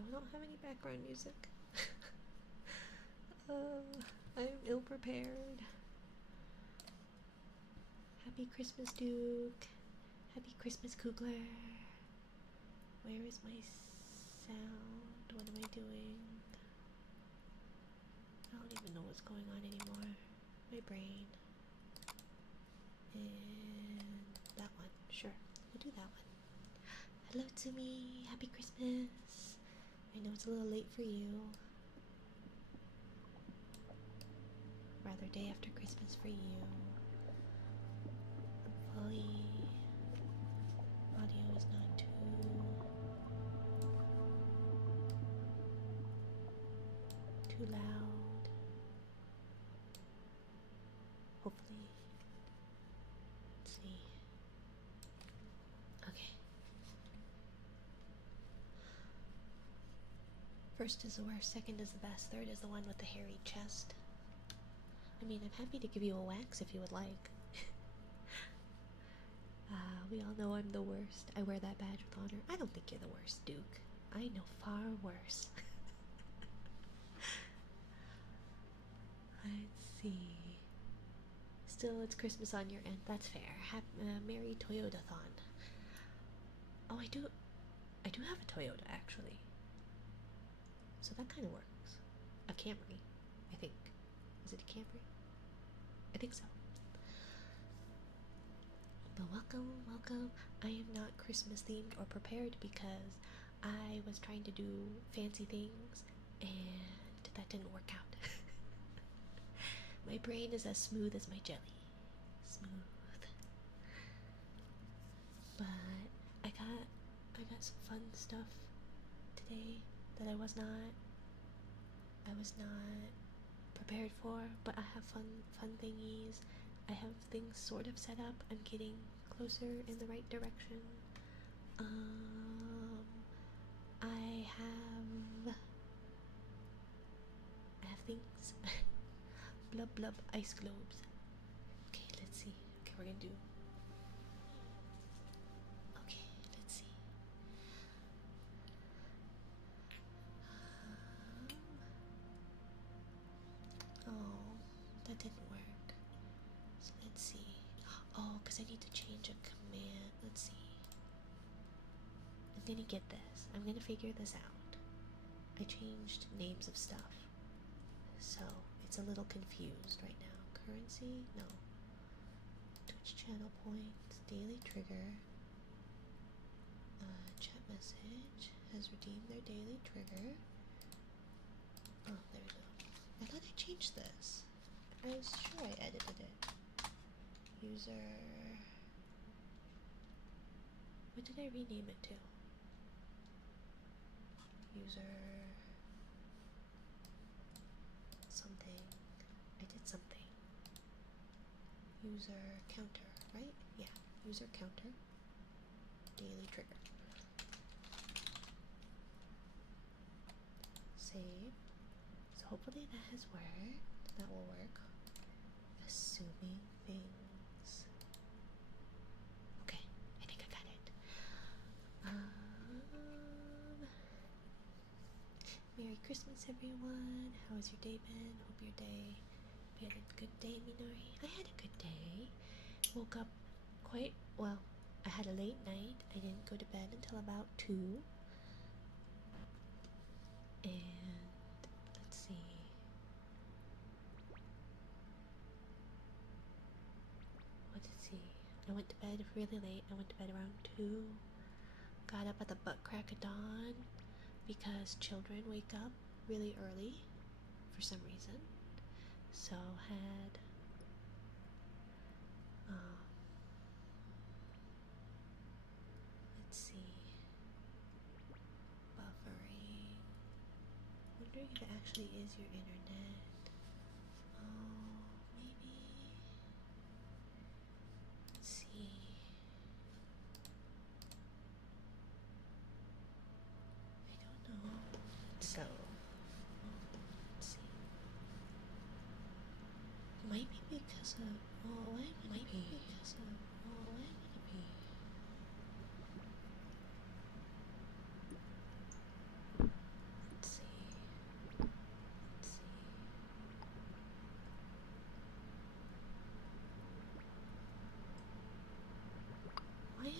Oh, I don't have any background music. I'm ill prepared. Happy Christmas, Duke. Happy Christmas, Kugler. Where is my sound? What am I doing? I don't even know what's going on anymore. My brain. And that one. Sure, we'll do that one. Hello to me. Happy Christmas. I know it's a little late for you. Rather day after Christmas for you. Hopefully audio is not too loud. Hopefully. Let's see. Okay. First is the worst, second is the best, third is the one with the hairy chest. I mean, I'm happy to give you a wax if you would like. We all know I'm the worst. I wear that badge with honor. I don't think you're the worst, Duke. I know far worse. Let's see. Still, it's Christmas on your end. That's fair. Merry Toyota-thon. Oh, I do have a Toyota, actually. So that kind of works. A Camry, I think. Is it a Camry? I think so. But welcome. I am not Christmas themed or prepared because I was trying to do fancy things and that didn't work out. My brain is as smooth as my jelly. Smooth. But I got some fun stuff today that I was not prepared for, but I have fun thingies. I have things sort of set up. I'm getting closer in the right direction. I have things. Blub blub ice globes. Okay, let's see. Okay, we're gonna do. Okay, let's see. Oh, that didn't work. So let's see. Oh, because I need to change a command. Let's see. I'm gonna get this. I'm gonna figure this out. I changed names of stuff, so it's a little confused right now. Currency? No. Twitch channel points. Daily trigger. Chat message has redeemed their daily trigger. Oh, there we go. I thought I changed this. I was sure I edited it. User. What did I rename it to? User. Something. I did something. User counter, right? Yeah. User counter. Daily trigger. Save. So hopefully that has worked. That will work. Assuming things. Okay, I think I got it. Merry Christmas, everyone. How has your day been? Hope your day. You had a good day, Minori. I had a good day. Woke up quite well. I had a late night. I didn't go to bed until about 2. And let's see. Let's see. I went to bed really late. I went to bed around 2. Got up at the butt crack of dawn because children wake up really early for some reason. So had let's see. Buffering. Wondering if it actually is your internet. Oh, maybe. Let's see. I don't know. So, let's see. It might be because of. Oh, why would it be? Because of. Oh, why would it be?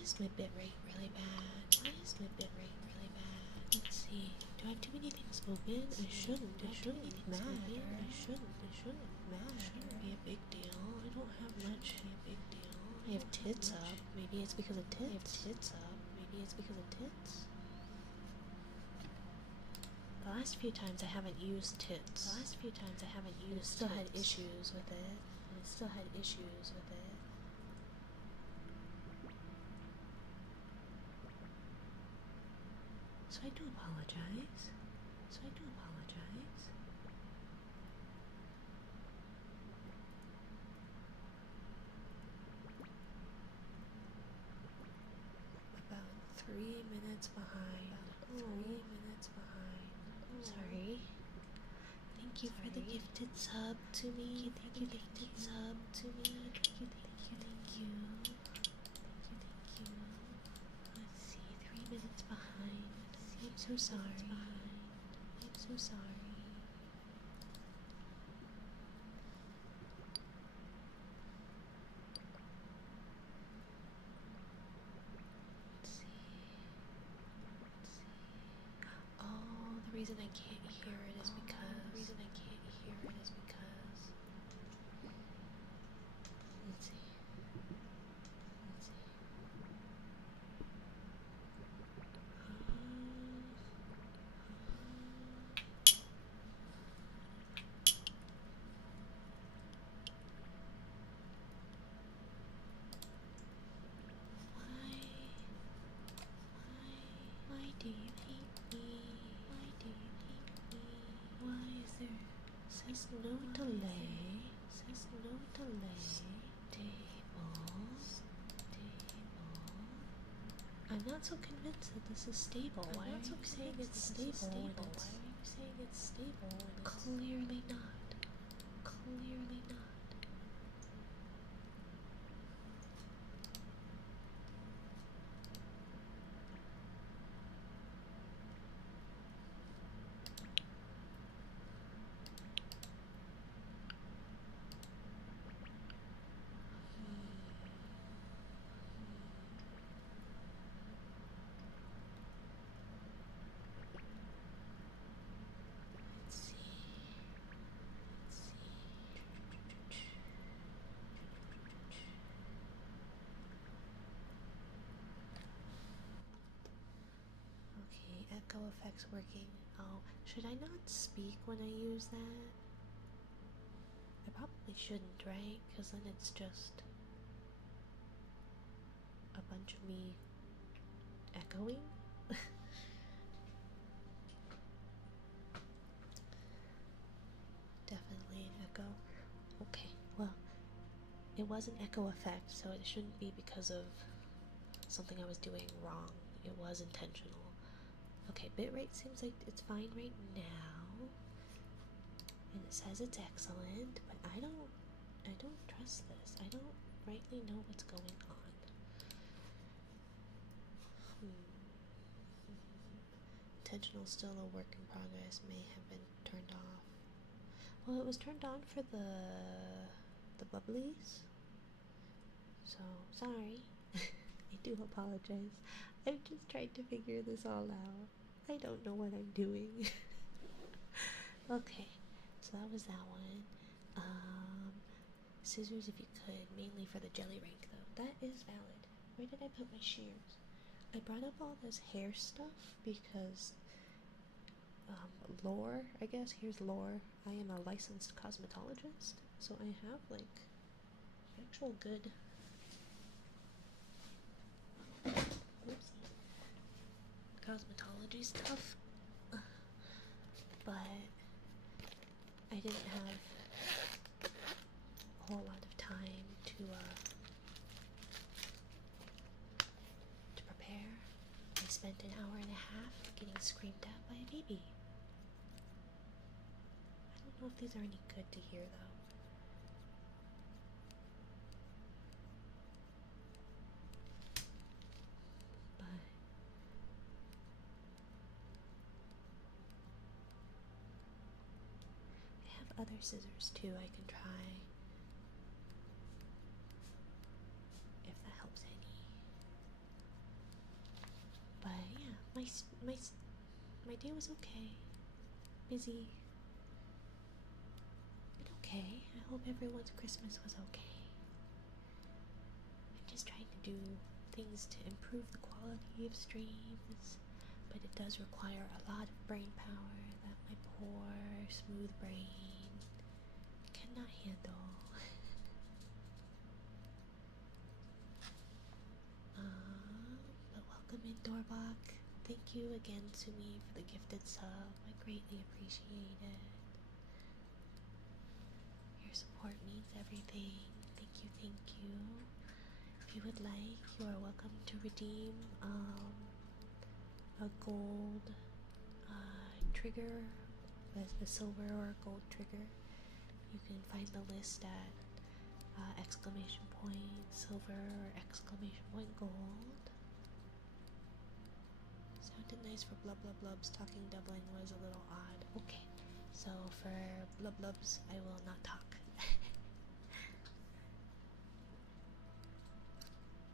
is my bitrate really bad? Why is my bitrate really bad? Let's see. Do I have too many things open? I shouldn't. I shouldn't matter. I shouldn't. I shouldn't matter. It shouldn't be a big deal. I don't have much. Be a big deal. I have tits up. Maybe it's because of tits. I have tits up. Maybe it's because of tits. The last few times I haven't used tits. The last few times I haven't used. I still had issues with it. I still had issues with it. So I do apologize. So I do apologize. About 3 minutes behind. 3 minutes behind. Sorry. Thank you for the gifted sub to me. Thank you, gifted sub to me. Thank you, thank you, thank you. Thank you, thank you. Let's see, 3 minutes behind. I'm so sorry. I'm so sorry. Let's see. Let's see. Oh, the reason I can't hear it is because. The reason I can't hear it is because. Let's see. Let's see. Why do you hate me? Why do you hate me? Why is there says no delay? Says no delay. Stable. I'm not so convinced that this is stable. Why are you saying it's stable? Why are you saying it's stable? Clearly not. Clearly not. Let's see. Okay, echo effects working. Oh, should I not speak when I use that? I probably shouldn't, right? Because then it's just a bunch of me echoing. Definitely an echo. Okay, well, it was an echo effect, so it shouldn't be because of something I was doing wrong. It was intentional. Okay, bitrate seems like it's fine right now. And it says it's excellent, but I don't trust this. I don't rightly know what's going on. Intentional still a work in progress, may have been turned off. Well, it was turned on for the bubblies. So, sorry. I do apologize. I'm just trying to figure this all out. I don't know what I'm doing. Okay, so that was that one. Scissors if you could, mainly for the jelly rank though. That is valid. Where did I put my shears? I brought up all this hair stuff because lore, I guess. Here's lore. I am a licensed cosmetologist, so I have like actual good cosmetology stuff, but I didn't have a whole lot of time to prepare. I spent an hour and a half getting screamed at by a baby. I don't know if these are any good to hear though. But I have other scissors too I can try. If that helps any. my day was okay. Busy, but okay. I hope everyone's Christmas was okay. I'm just trying to do things to improve the quality of streams, but it does require a lot of brain power that my poor, smooth brain cannot handle. But welcome in, Dorbach. Thank you again to me for the gifted sub. I greatly appreciate it. Your support means everything. Thank you, thank you. If you would like, you are welcome to redeem a gold trigger, the silver or gold trigger. You can find the list at exclamation point silver or exclamation point gold. Sounded nice for blub blub blubs. Talking doubling was a little odd. Okay, so for blub blubs, I will not talk.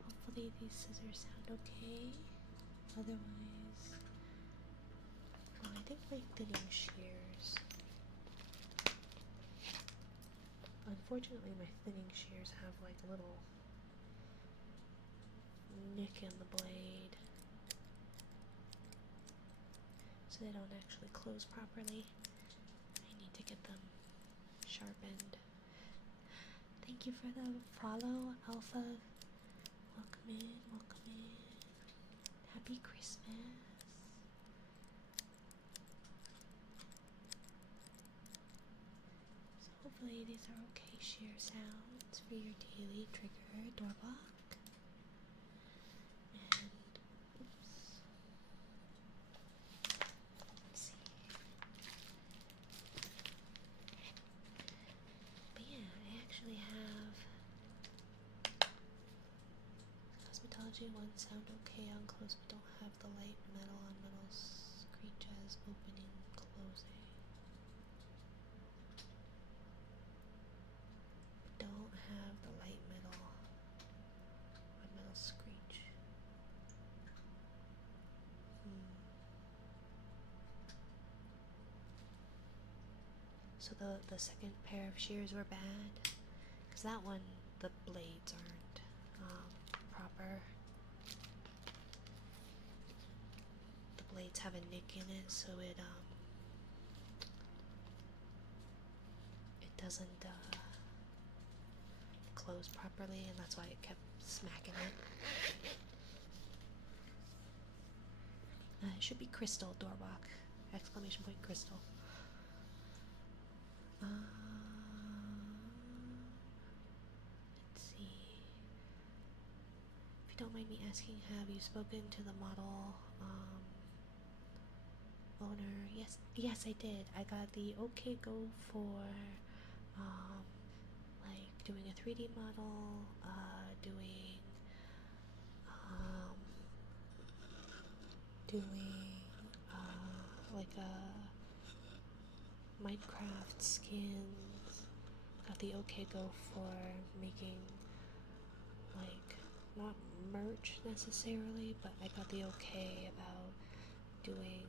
Hopefully these scissors sound okay. Otherwise, oh, I think my thinning shears. Unfortunately, my thinning shears have like a little nick in the blade, so they don't actually close properly. I need to get them sharpened. Thank you for the follow, Alpha. Welcome in, welcome in. Happy Christmas. So hopefully these are okay shear sounds for your daily trigger, Dorbach. And oops. Let's see. But yeah, I actually have cosmetology ones sound okay on close, but don't have the light metal on metal screech as opening, closing. Don't have the light metal on metal screech. So the second pair of shears were bad, because that one, the blades aren't proper. The blades have a nick in it, so it doesn't close properly, and that's why it kept smacking it. It should be crystal, Dorbach. Exclamation point crystal. Let's see. If you don't mind me asking, have you spoken to the model owner? Yes, I did. I got the okay go for like doing a 3D model, doing like a Minecraft skins. Got the okay go for making like not merch necessarily, but I got the okay about doing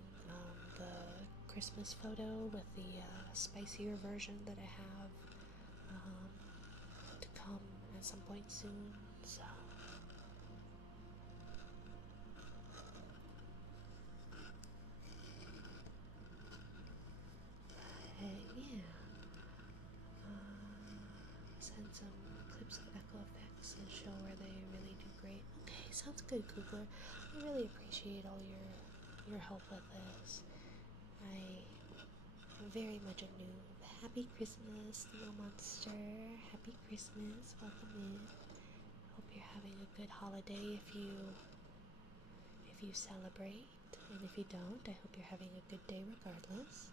the Christmas photo with the spicier version that I have to come at some point soon. So yeah, send some clips of Echo Effects and show where they really do great. Okay, sounds good, Kugler. I really appreciate all your help with this. I'm very much a noob. Happy Christmas, little monster. Happy Christmas. Welcome in. Hope you're having a good holiday if you celebrate. And if you don't, I hope you're having a good day regardless.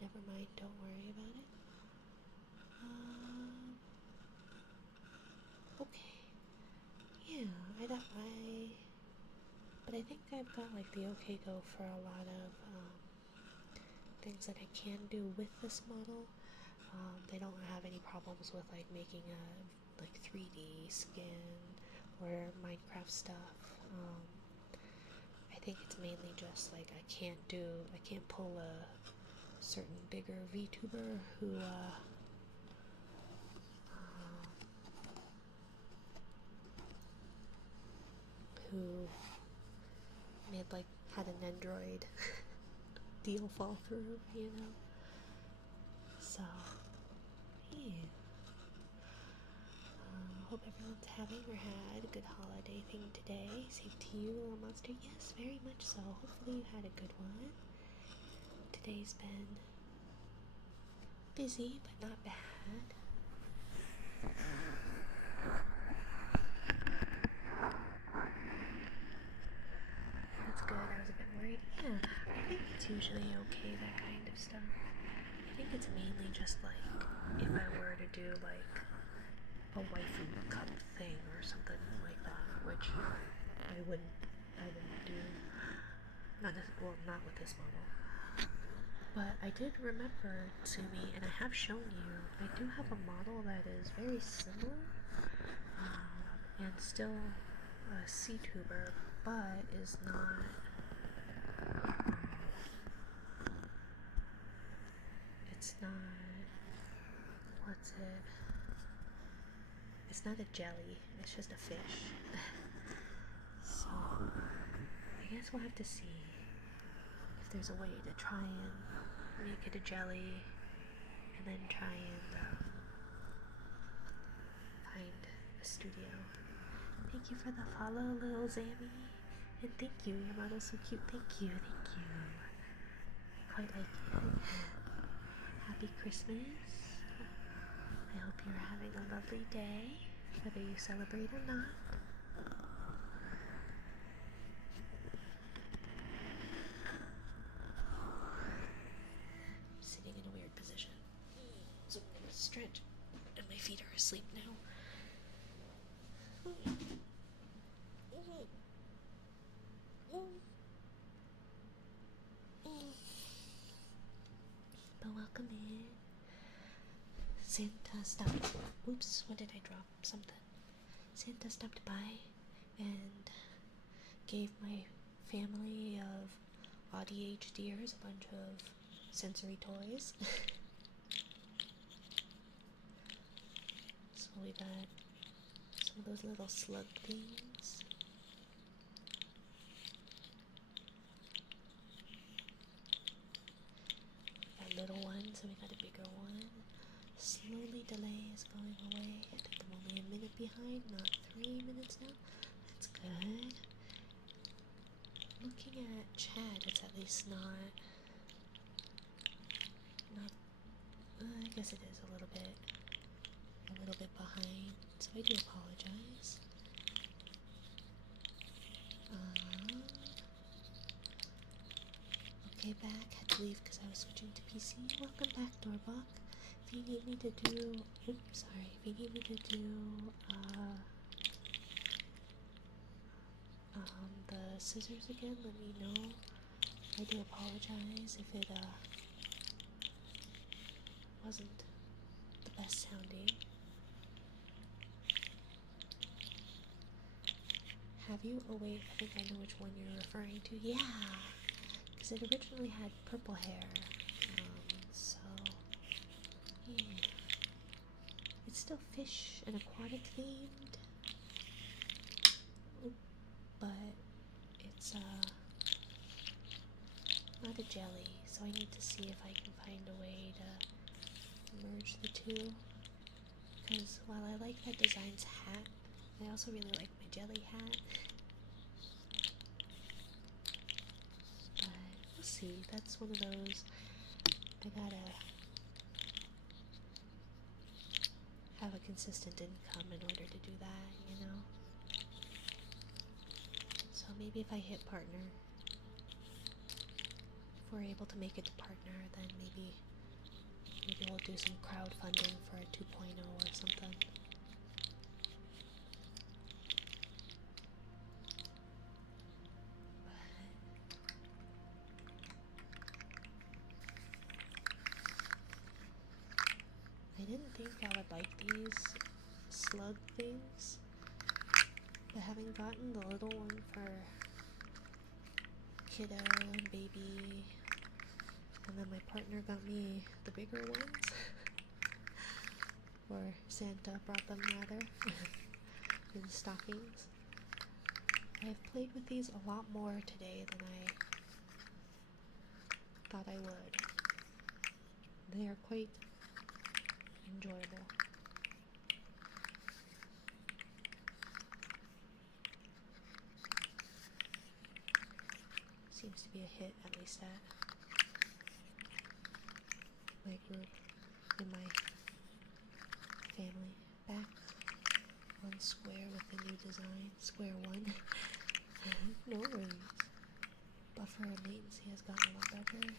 Never mind, don't worry about it. Okay. Yeah, but I think I've got like the okay go for a lot of things that I can do with this model. They don't have any problems with like making a like 3D skin or Minecraft stuff. I think it's mainly just like I can't pull a certain bigger VTuber who made like had an Android deal fall through, you know. So yeah. Hope everyone's having or had a good holiday thing today. Same to you, little monster. Yes, very much so. Hopefully you had a good one. Today's been busy, but not bad. That's good. I was a bit worried. Yeah, I think it's usually okay, that kind of stuff. I think it's mainly just like if I were to do like a waifu cup thing or something like that, which I wouldn't do. Not with this model. But I did remember, Tsumi, and I have shown you, I do have a model that is very similar, and still a C-tuber, but is not, it's not, what's it, it's not a jelly, it's just a fish. So, I guess we'll have to see if there's a way to try and make it a jelly, and then try and find a studio. Thank you for the follow, little Zammy. And thank you, your model's so cute. Thank you. I quite like it. Happy Christmas. I hope you're having a lovely day, whether you celebrate or not. I'm sitting in a weird position, so I'm gonna stretch, and my feet are asleep now. But welcome in. Santa stopped. Oops, what did I drop? Something. Santa stopped by and gave my family of ADHDers a bunch of sensory toys. So we got some of those little slug things. We got little ones, and we got a bigger one. Slowly, delay is going away. I think I'm only a minute behind, not 3 minutes now. That's good. Looking at chat, it's at least not. I guess it is a little bit behind. So I do apologize. Okay, back. Had to leave because I was switching to PC. Welcome back, Doorbok. If you need me to do, oops, sorry. If you need me to do the scissors again, let me know. I do apologize if it wasn't the best sounding. Have you? Oh wait, I think I know which one you're referring to. Yeah, because it originally had purple hair. So yeah, it's still fish and aquatic themed, but it's not a jelly. So I need to see if I can find a way to merge the two. Because while I like that design's hat, I also really like my jelly hat. But we'll see. That's one of those. I gotta have a consistent income in order to do that, you know? So maybe if I hit partner, if we're able to make it to partner, then maybe we'll do some crowdfunding for a 2.0 or something. I didn't think I would like these slug things, but having gotten the little one for kiddo and baby, and then my partner got me the bigger ones, or Santa brought them rather, in stockings. I've played with these a lot more today than I thought I would. They are quite enjoyable. Seems to be a hit, at least at my group, in my family. Back on Square with the new design, Square One. No worries. Buffer and latency has gotten a lot better.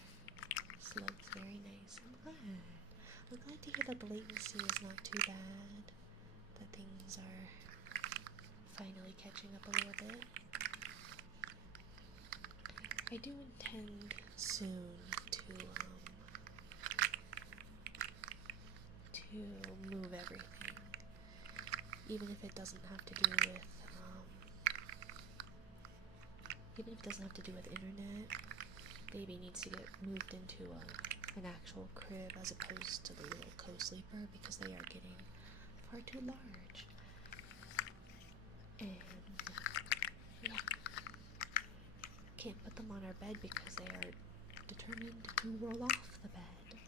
Slug's very nice. I'm glad to hear that the latency is not too bad. That things are finally catching up a little bit. I do intend soon to move everything, even if it doesn't have to do with internet. Baby needs to get moved into an actual crib as opposed to the little co-sleeper because they are getting far too large. And yeah, can't put them on our bed because they are determined to roll off the bed.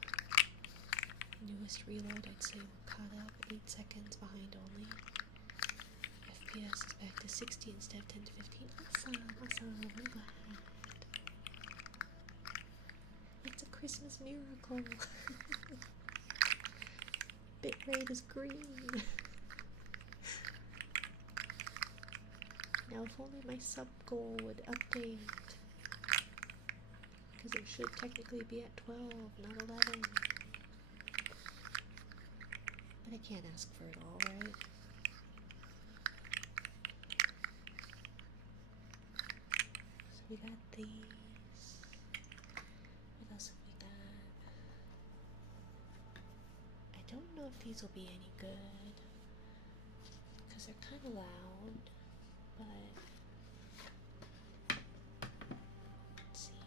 Newest reload, I'd say we're caught up, 8 seconds behind only. FPS is back to 60 instead of 10 to 15. Awesome, I'm glad. It's a Christmas miracle. Bitrate is green. Now if only my sub goal would update. Because it should technically be at 12, not 11. But I can't ask for it all, right? So we got these. What else have we got? I don't know if these will be any good. Because they're kind of loud. But let's see.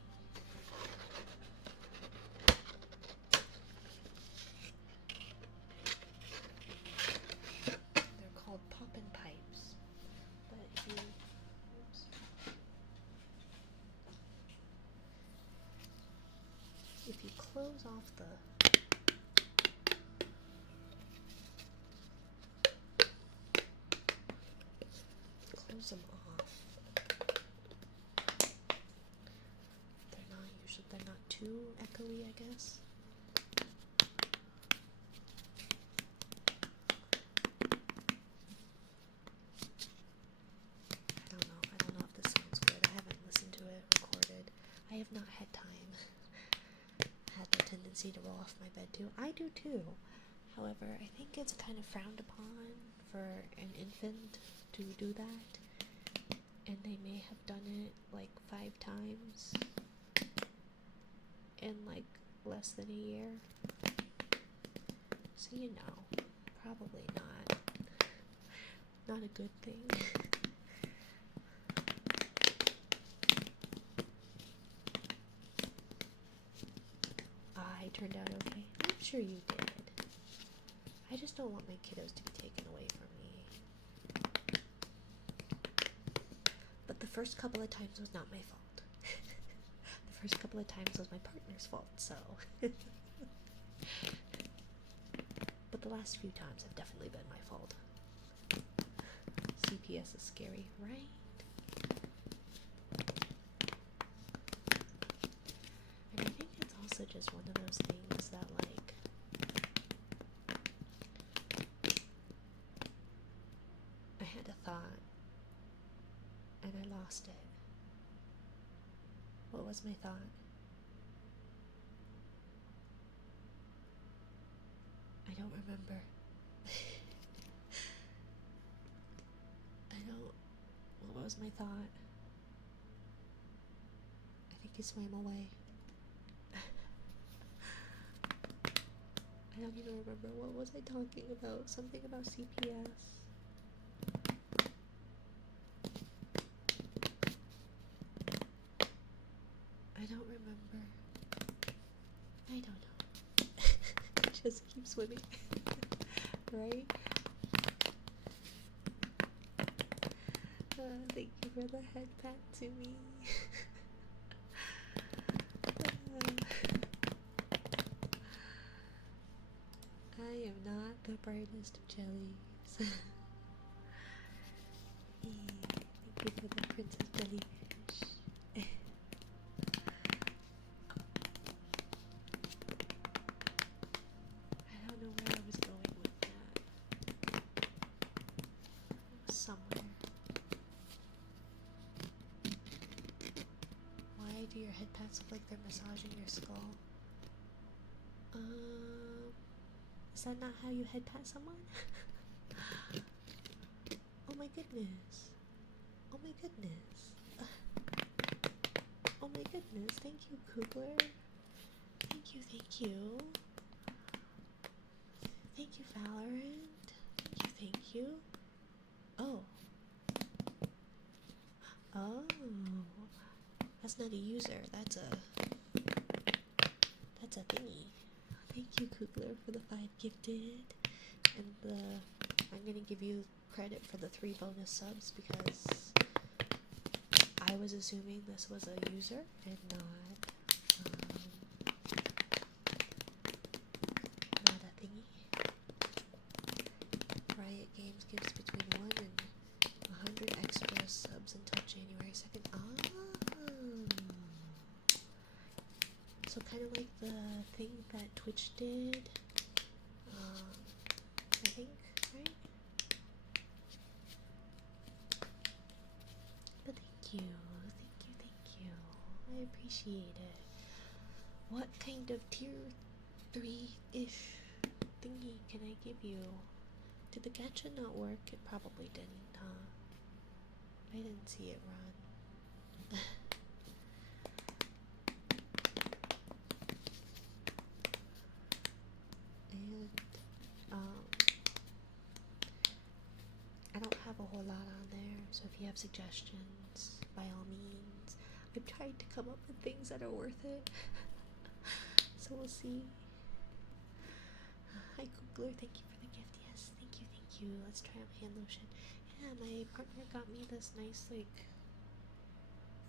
They're called poppin' pipes. But if you close off close them off, they're not too echoey, I guess. I don't know if this sounds good. I haven't listened to it recorded. I have not had time. Had the tendency to roll off my bed too. I do too. However, I think it's kind of frowned upon for an infant to do that. And they may have done it like 5 times in like less than a year. So you know, probably not a good thing. I turned out okay. I'm sure you did. I just don't want my kiddos to be taken away from me. But the first couple of times was not my fault. The first couple of times was my partner's fault, so. But the last few times have definitely been my fault. CPS is scary, right? And I think it's also just one of those things that, like, I had a thought and I lost it. What was my thought? I don't remember. What was my thought? I think he swam away. I don't even remember. What was I talking about? Something about CPS. I don't remember. I don't know. Just keep swimming. Right? Thank you for the head pat to me. I am not the brightest of jellies. Thank you for the princess jellyfish. I don't know where I was going with that. Somewhere. Why do your head pats look like they're massaging your skull? Is that not how you head pat someone? Oh my goodness. Oh my goodness. Oh my goodness. Thank you, Kugler. Thank you, thank you. Thank you, Valorant. Thank you. Oh. Oh. That's not a user. That's a thingy. Thank you, Kugler, for the 5 gifted. And I'm gonna give you credit for the 3 bonus subs because I was assuming this was a user and not a thingy. Riot Games gives between 1 and 100 extra subs until January 2nd. So kind of like the thing that Twitch did, I think, right? But thank you, thank you. I appreciate it. What kind of tier 3-ish thingy can I give you? Did the gacha not work? It probably didn't, huh? I didn't see it run. And I don't have a whole lot on there, so if you have suggestions, by all means. I've tried to come up with things that are worth it. So we'll see. Hi Googler, thank you for the gift. Yes, thank you. Let's try out hand lotion. Yeah, my partner got me this nice like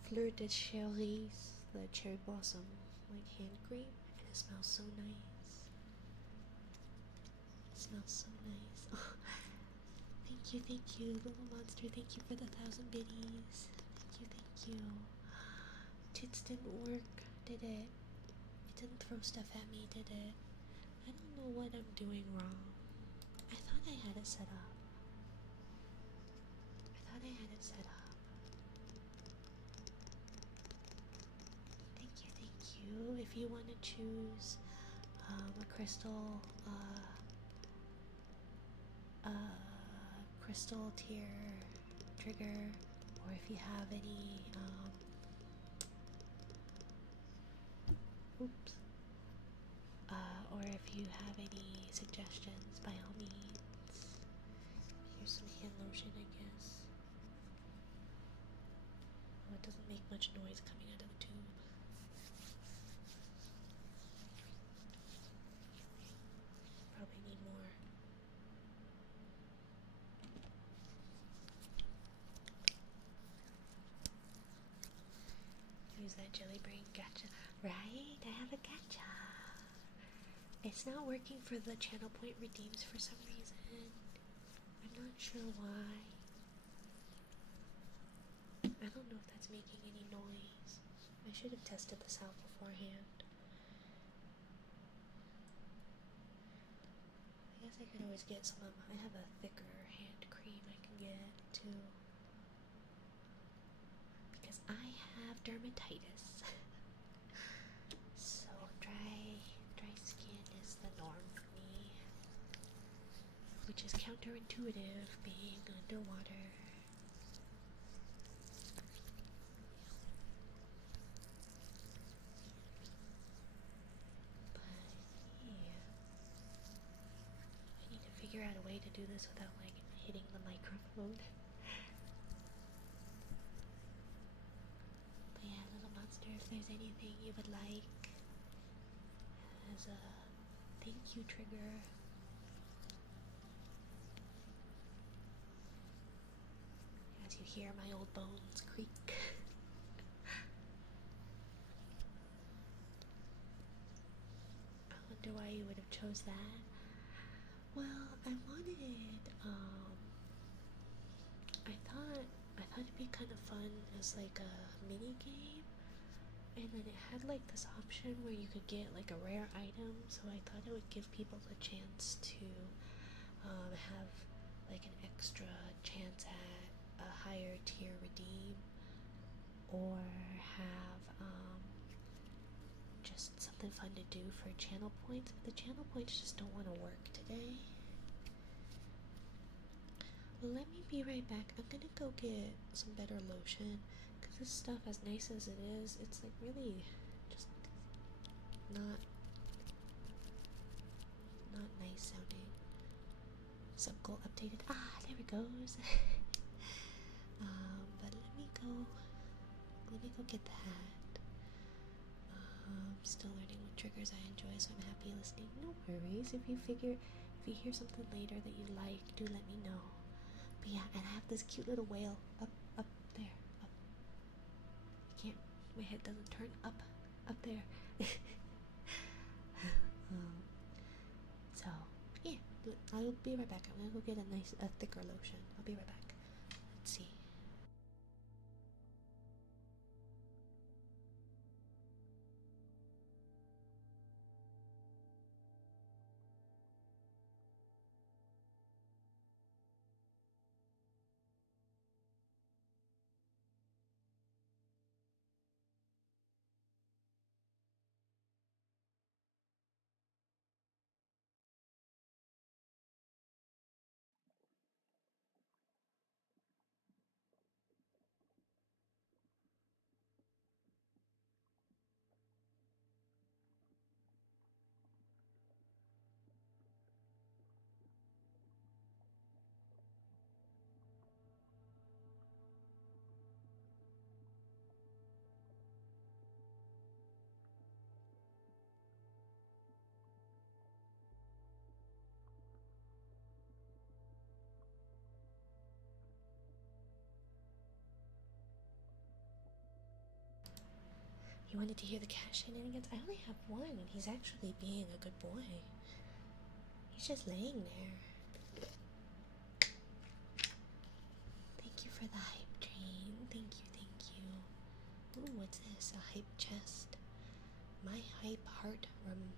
Fleur de Cerise, the cherry blossom like hand cream, and it smells so nice. It smells so nice. Oh, thank you, little monster. Thank you for the 1,000 biddies. Thank you. Tits didn't work, did it? It didn't throw stuff at me, did it? I don't know what I'm doing wrong. I thought I had it set up. Thank you. If you want to choose a crystal tier trigger, or if you have any or if you have any suggestions, by all means. Here's some hand lotion, I guess. Oh, it doesn't make much noise coming out of the tube. Probably need more. Use that jelly brain gacha. Right? I have a gacha. It's not working for the channel point redeems for some reason. I'm not sure why. I don't know if that's making any noise. I should have tested this out beforehand. I guess I could always get some of I have a thicker hand cream I can get too. Because I have dermatitis. So dry skin is the norm for me. Which is counterintuitive being underwater. Figure out a way to do this without like hitting the microphone. But yeah, little monster, there's anything you would like as a thank you trigger. As you hear my old bones creak. I wonder why you would have chose that. Well, I wanted, I thought it'd be kind of fun as like a mini game, and then it had like this option where you could get like a rare item, so I thought it would give people a chance to have like an extra chance at a higher tier redeem, or have just something fun to do for channel points, but the channel points just don't want to work today. Let me be right back. I'm gonna go get some better lotion, because this stuff, as nice as it is, it's like really just not nice sounding. Subgoal updated. Ah, there it goes. But let me go get that. Still learning what triggers I enjoy, so I'm happy listening. No worries. If you hear something later that you like, do let me know. But yeah, and I have this cute little whale up there. Up. I can't. My head doesn't turn up there. So yeah, I'll be right back. I'm gonna go get a thicker lotion. I'll be right back. Let's see. You wanted to hear the cat shenanigans? I only have one, and he's actually being a good boy. He's just laying there. Thank you for the hype train. Thank you, thank you. Ooh, what's this? A hype chest. My hype heart emote.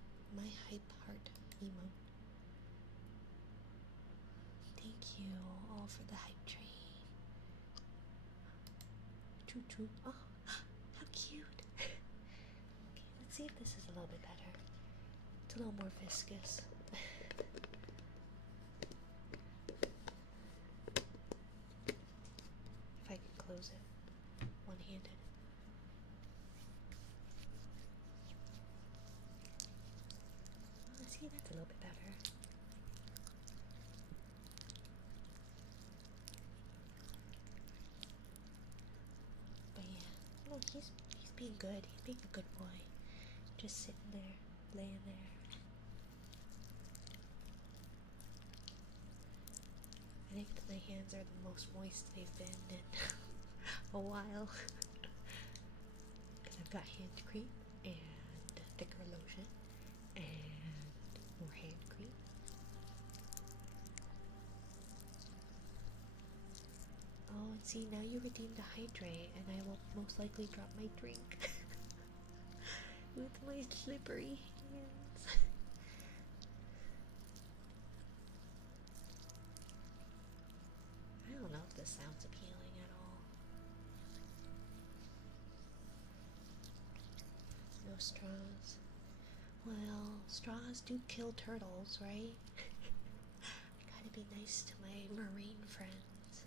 Thank you all for the hype train. Choo choo. Oh, how cute. Okay, let's see if this is a little bit better. It's a little more viscous. If I can close it one-handed. Oh, see, that's a little bit better. But yeah, no, he's being good. He's being a good boy. Just sitting there, laying there. I think my hands are the most moist they've been in a while. Because I've got hand cream and thicker lotion and more hand cream. Oh, and see, now you redeemed a hydrate, and I will most likely drop my drink with my slippery hands. I don't know if this sounds appealing at all. No straws. Well, straws do kill turtles, right? I gotta be nice to my marine friends.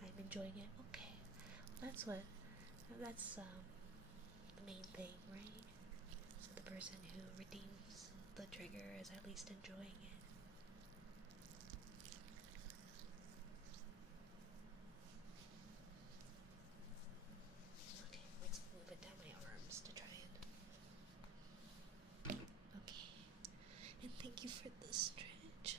I'm enjoying it. Okay, that's the main thing, right? So the person who redeems the trigger is at least enjoying it. thank you for the stretch.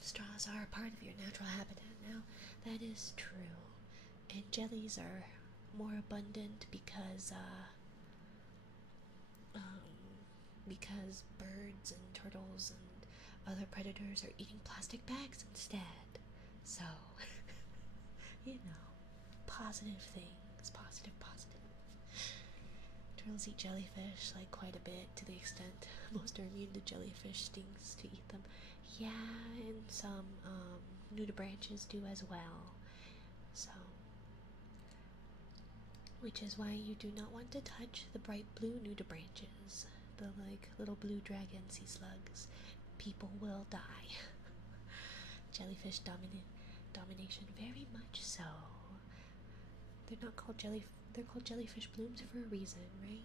Straws are a part of your natural habitat now. That is true. And jellies are more abundant because birds and turtles and other predators are eating plastic bags instead. So, positive things, positive. Turtles eat jellyfish, like, quite a bit, to the extent most are immune to jellyfish stings to eat them. Yeah, and some nudibranches do as well. So, which is why you do not want to touch the bright blue nudibranches, the, like, little blue dragon sea slugs. People will die. Jellyfish domination, very much so. They're not called they're called jellyfish blooms for a reason, right?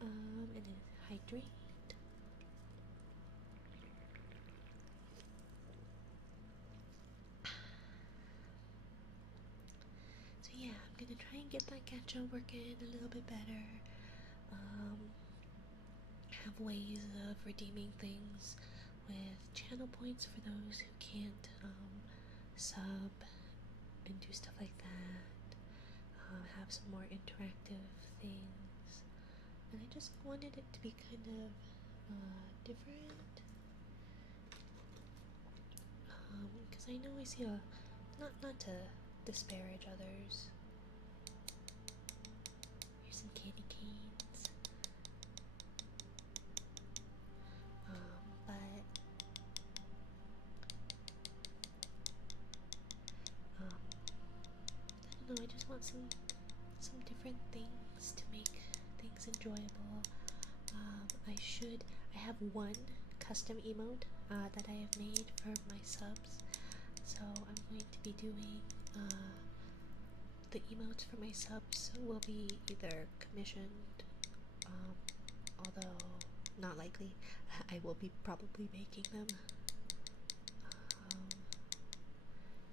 And then hydrate. So yeah, I'm gonna try and get that gacha working a little bit better. Have ways of redeeming things with channel points for those who can't sub and do stuff like that. Have some more interactive things, and I just wanted it to be kind of different, because I know I see not to disparage others. Here's some candy canes, but I don't know, I just want some different things to make things enjoyable. I have one custom emote that I have made for my subs, so I'm going to be doing the emotes for my subs will be either commissioned, although not likely. I will be probably making them.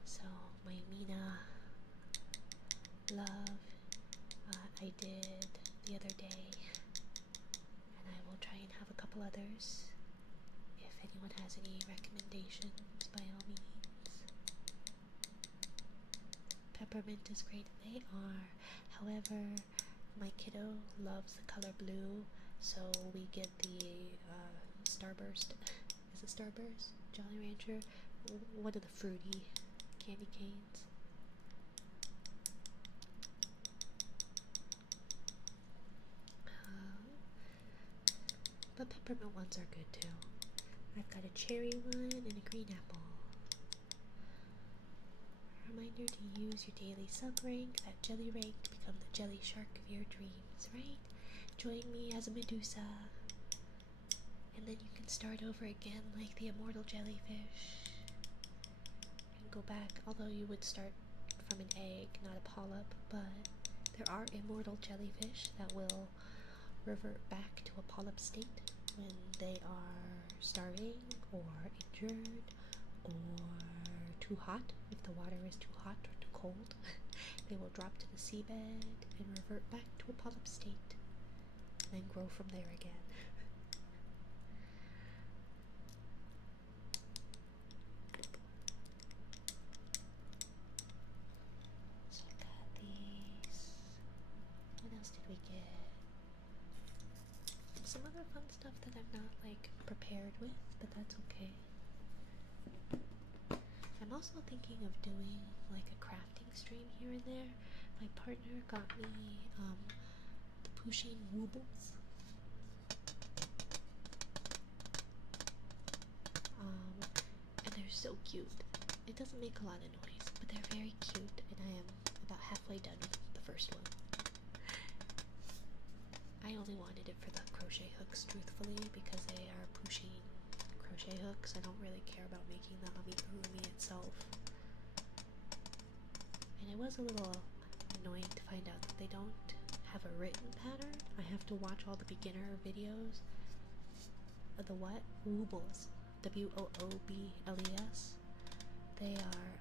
So my Mina love I did the other day, and I will try and have a couple others. If anyone has any recommendations, by all means. Peppermint is great. They are. However, my kiddo loves the color blue, so we get the Starburst. Is it Starburst? Jolly Rancher? One of the fruity candy canes. But peppermint ones are good too. I've got a cherry one and a green apple. Reminder to use your daily sub rank, that jelly rank, to become the jelly shark of your dreams, right? Join me as a Medusa, and then you can start over again like the immortal jellyfish. And go back, although you would start from an egg, not a polyp, but there are immortal jellyfish that will revert back to a polyp state when they are starving or injured or too hot. If the water is too hot or too cold, they will drop to the seabed and revert back to a polyp state and then grow from there again. So I got these. What else did we get? Some other fun stuff that I'm not like prepared with, but that's okay. I'm also thinking of doing like a crafting stream here and there. My partner got me the Pusheen Woobles. And they're so cute. It doesn't make a lot of noise, but they're very cute, and I am about halfway done with the first one. I only wanted it for the crochet hooks, truthfully, because they are Pusheen crochet hooks. I don't really care about making the amigurumi itself. And it was a little annoying to find out that they don't have a written pattern. I have to watch all the beginner videos of the what? Woobles. Woobles. They are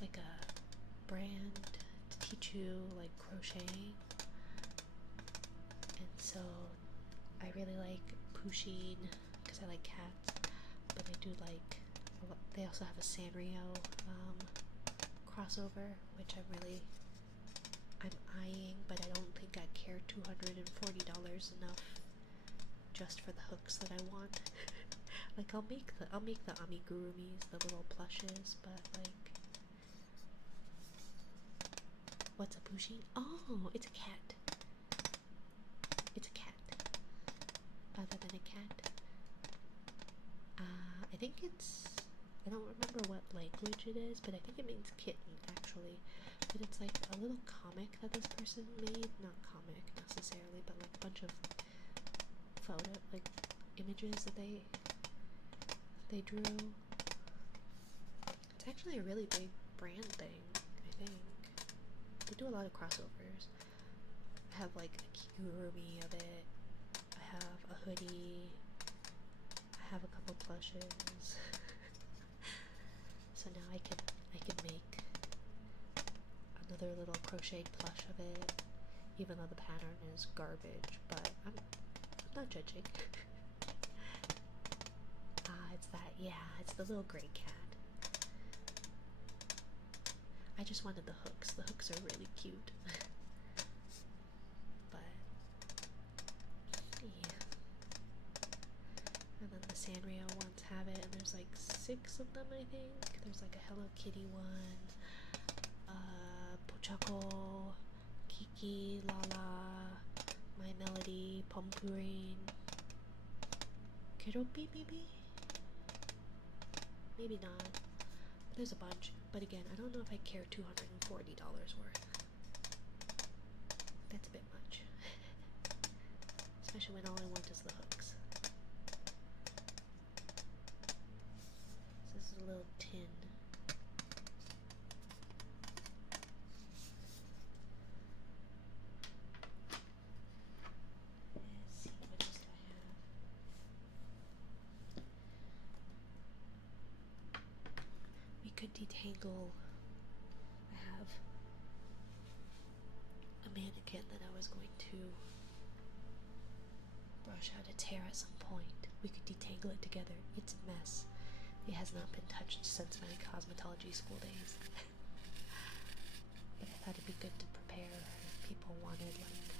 like a brand to teach you like crocheting, and so I really like Pusheen because I like cats, but I do like, they also have a Sanrio crossover, which I'm eyeing, but I don't think I care $240 enough just for the hooks that I want. Like I'll make the amigurumis, the little plushes, but like, what's a Pusheen? Oh, it's a cat. It's a cat. Other than a cat. I think I don't remember what language it is, but I think it means kitten, actually. But it's like a little comic that this person made. Not comic, necessarily, but like a bunch of like, images that they drew. It's actually a really big brand thing, I think. They do a lot of crossovers. I have like a kigurumi of it. I have a hoodie. I have a couple plushes. So now I can make another little crocheted plush of it, even though the pattern is garbage, but I'm not judging. It's that, yeah, it's the little gray cat. I just wanted the hooks. The hooks are really cute. But yeah. And then the Sanrio ones have it, and there's like 6 of them, I think. There's like a Hello Kitty one, Pochako, Kiki, Lala, My Melody, Pompurine, Keropi, maybe? Maybe not. But there's a bunch. But again, I don't know if I care $240 worth. That's a bit much. Especially when all I want is the hooks. So this is a little tin. Let's see, what else do I have? We could detangle. I have a mannequin that I was going to brush out a tear at some point. We could detangle it together. It's a mess. It has not been touched since my cosmetology school days. But I thought it'd be good to prepare if people wanted like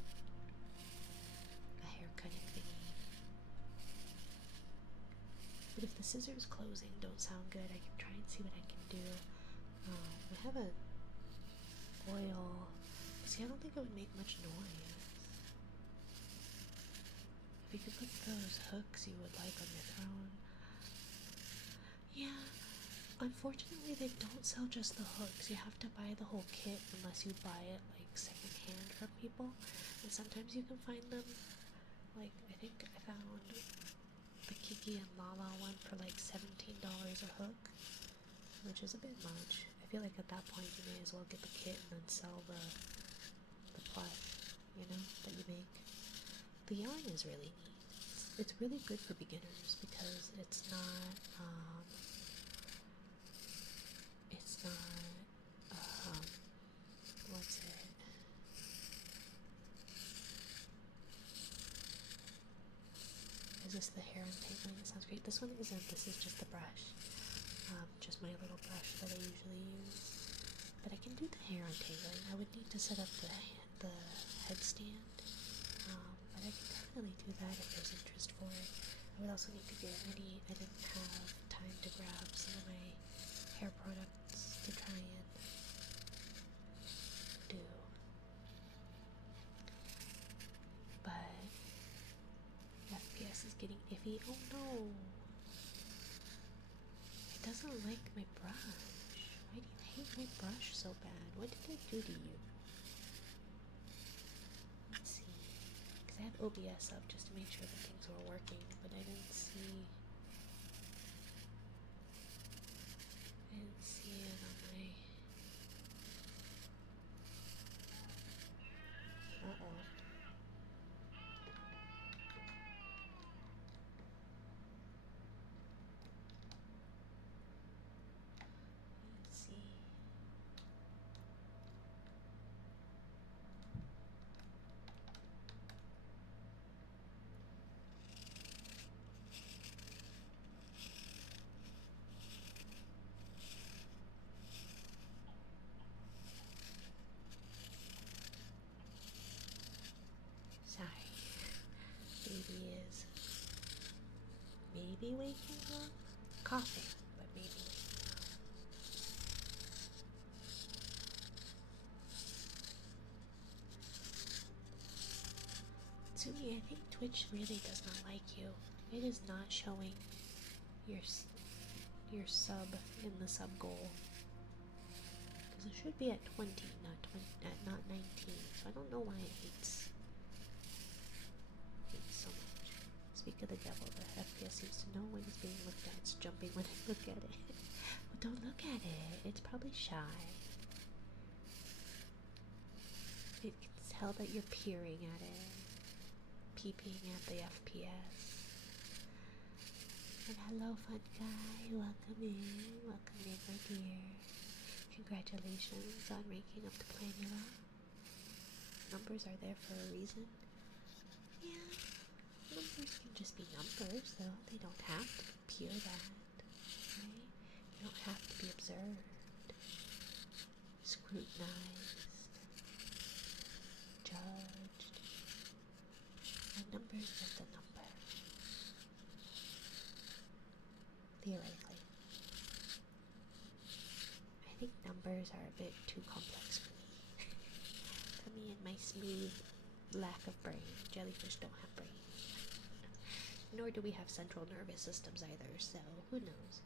a hair cutting thingy. But if the scissors closing don't sound good, I can try and see what I can do. We have a oil. See, I don't think it would make much noise. If you could put those hooks you would like on your throne. Yeah, unfortunately they don't sell just the hooks. You have to buy the whole kit unless you buy it like secondhand from people. And sometimes you can find them, like, I think I found the Kiki and Lala one for like $17 a hook, which is a bit much. I feel like at that point you may as well get the kit and then sell the plush, you know, that you make. The yarn is really neat. It's really good for beginners because it's not what's it? Is this the hair untangling? It sounds great. This one isn't. This is just the brush. Just my little brush that I usually use. But I can do the hair untangling. I would need to set up the headstand. But I can definitely do that if there's interest for it. I would also need to get ready. I didn't have time to grab some of my hair products to try and do. But FPS is getting iffy. Oh no! It doesn't like my brush. Why do you hate my brush so bad? What did I do to you? Let's see. Because I have OBS up just to make sure that things were working, but I didn't see. I didn't see it on my. Uh-oh. Let's see. maybe waking up, coughing, but maybe. Tsumi, I think Twitch really does not like you. It is not showing your your sub in the sub goal. Because it should be at 20, not 20, not 19. So I don't know why it hates so much. Speak of the devil, the FPS seems to know when it's being looked at. It's jumping when I look at it. Well, don't look at it. It's probably shy. It can tell that you're peering at it. Peeping at the FPS. And hello, fun guy. Welcome in, my dear. Congratulations on ranking up to Planula. Numbers are there for a reason. Yeah, numbers can just be numbers, though. They don't have to be pure that, right? You don't have to be observed, scrutinized, judged. A number is just a number. Theoretically. I think numbers are a bit too complex for me. For me and my smooth lack of brain. Jellyfish don't have brains. Nor do we have central nervous systems either, so who knows.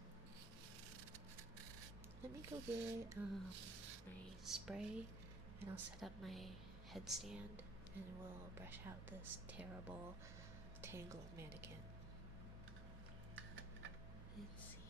Let me go get my spray and I'll set up my headstand and we'll brush out this terrible tangled mannequin. Let's see.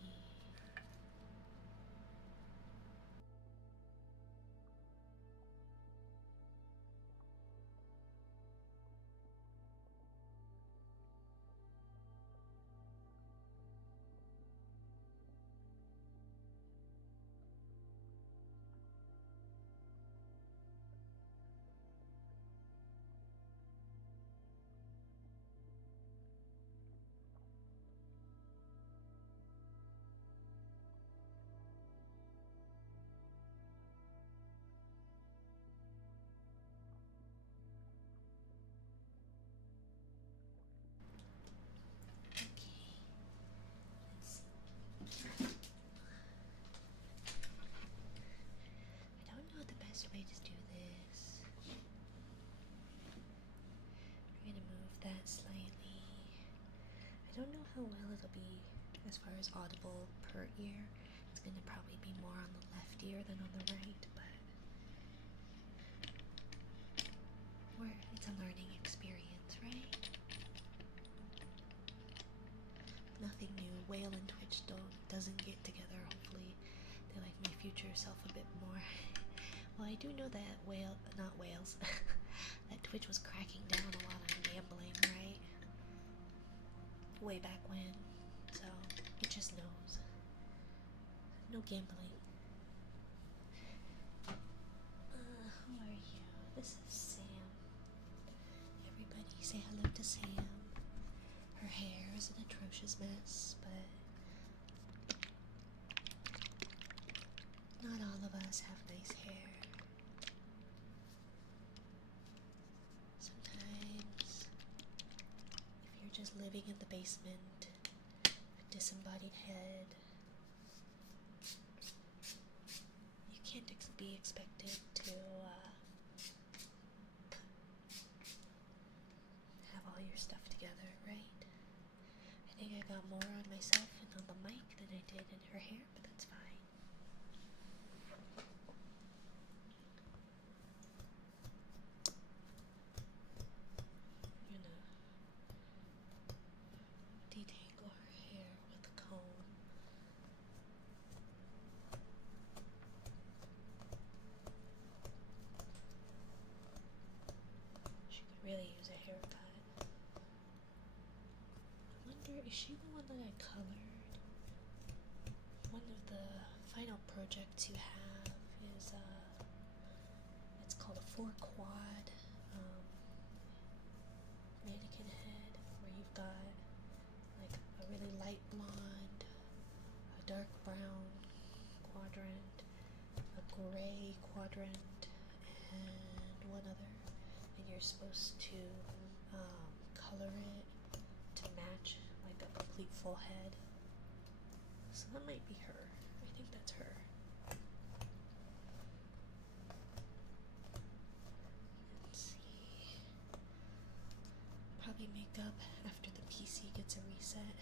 I don't know the best way to do this. We're gonna move that slightly. I don't know how well it'll be as far as audible per ear. It's gonna probably be more on the left ear than on the right, but it's a learning experience, right? Nothing new. Whale and Twitch doesn't get together. Hopefully, they like my future self a bit more. Well, I do know that that Twitch was cracking down a lot on gambling, right? Way back when. So it just knows. No gambling. Who are you? This is Sam. Everybody say hello to Sam. Her hair is an atrocious mess, but not all of us have nice hair. Sometimes, if you're just living in the basement, a disembodied head, you can't be expected to have all your stuff together, right? I think I got more on myself and on the mic than I did in her hair, but that's fine. I'm gonna detangle her hair with a comb. She could really use a haircut. I wonder, is she the one that I colored? One of the final projects you have is it's called a 4-quad mannequin head, where you've got like a really light blonde, a dark brown quadrant, a gray quadrant, and one other, and you're supposed to color it to match like a complete full head. So that might be her. I think that's her. Let's see. Probably make up after the PC gets a reset.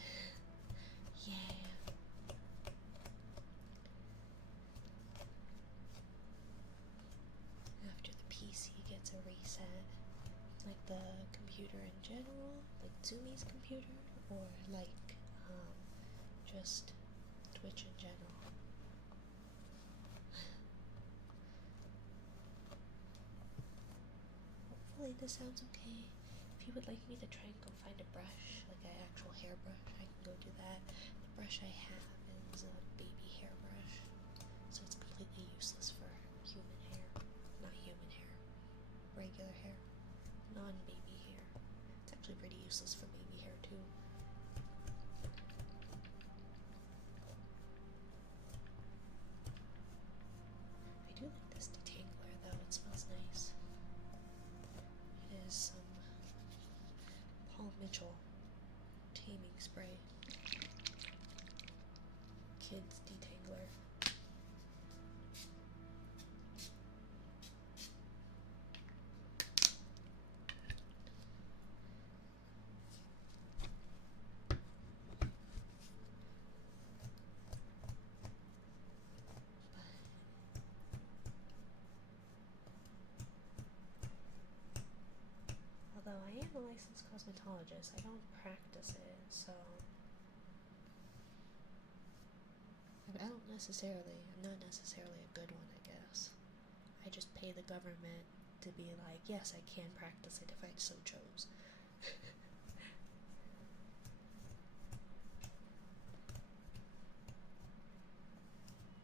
Yeah. After the PC gets a reset. Like the computer in general, like Zumi's computer, or like just Twitch in general. Hopefully this sounds okay. If you would like me to try and go find a brush, like an actual hairbrush, I can go do that. The brush I have is a baby hairbrush, so it's completely useless for human hair. Not human hair, regular hair, non-baby hair. It's actually pretty useless for baby hair too. I do like this detangler though, it smells nice. It is some Paul Mitchell taming spray. Kids detangler. Although I am a licensed cosmetologist, I don't practice it, so I'm not necessarily a good one, I guess. I just pay the government to be like, yes, I can practice it if I so chose.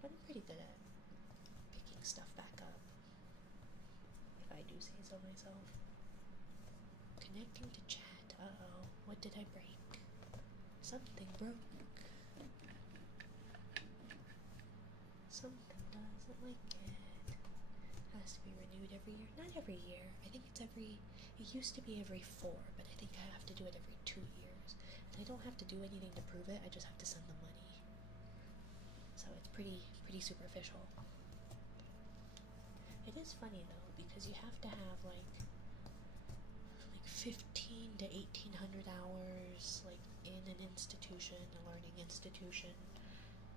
But I'm pretty good at picking stuff back up, if I do say so myself. Connecting to chat. Uh-oh. What did I break? Something broke. Something doesn't like it. Has to be renewed every year. Not every year. I think it's it used to be every 4, but I think I have to do it every 2 years. And I don't have to do anything to prove it, I just have to send the money. So it's pretty superficial. It is funny though, because you have to have like 15 to 1800 hours like in an institution, a learning institution,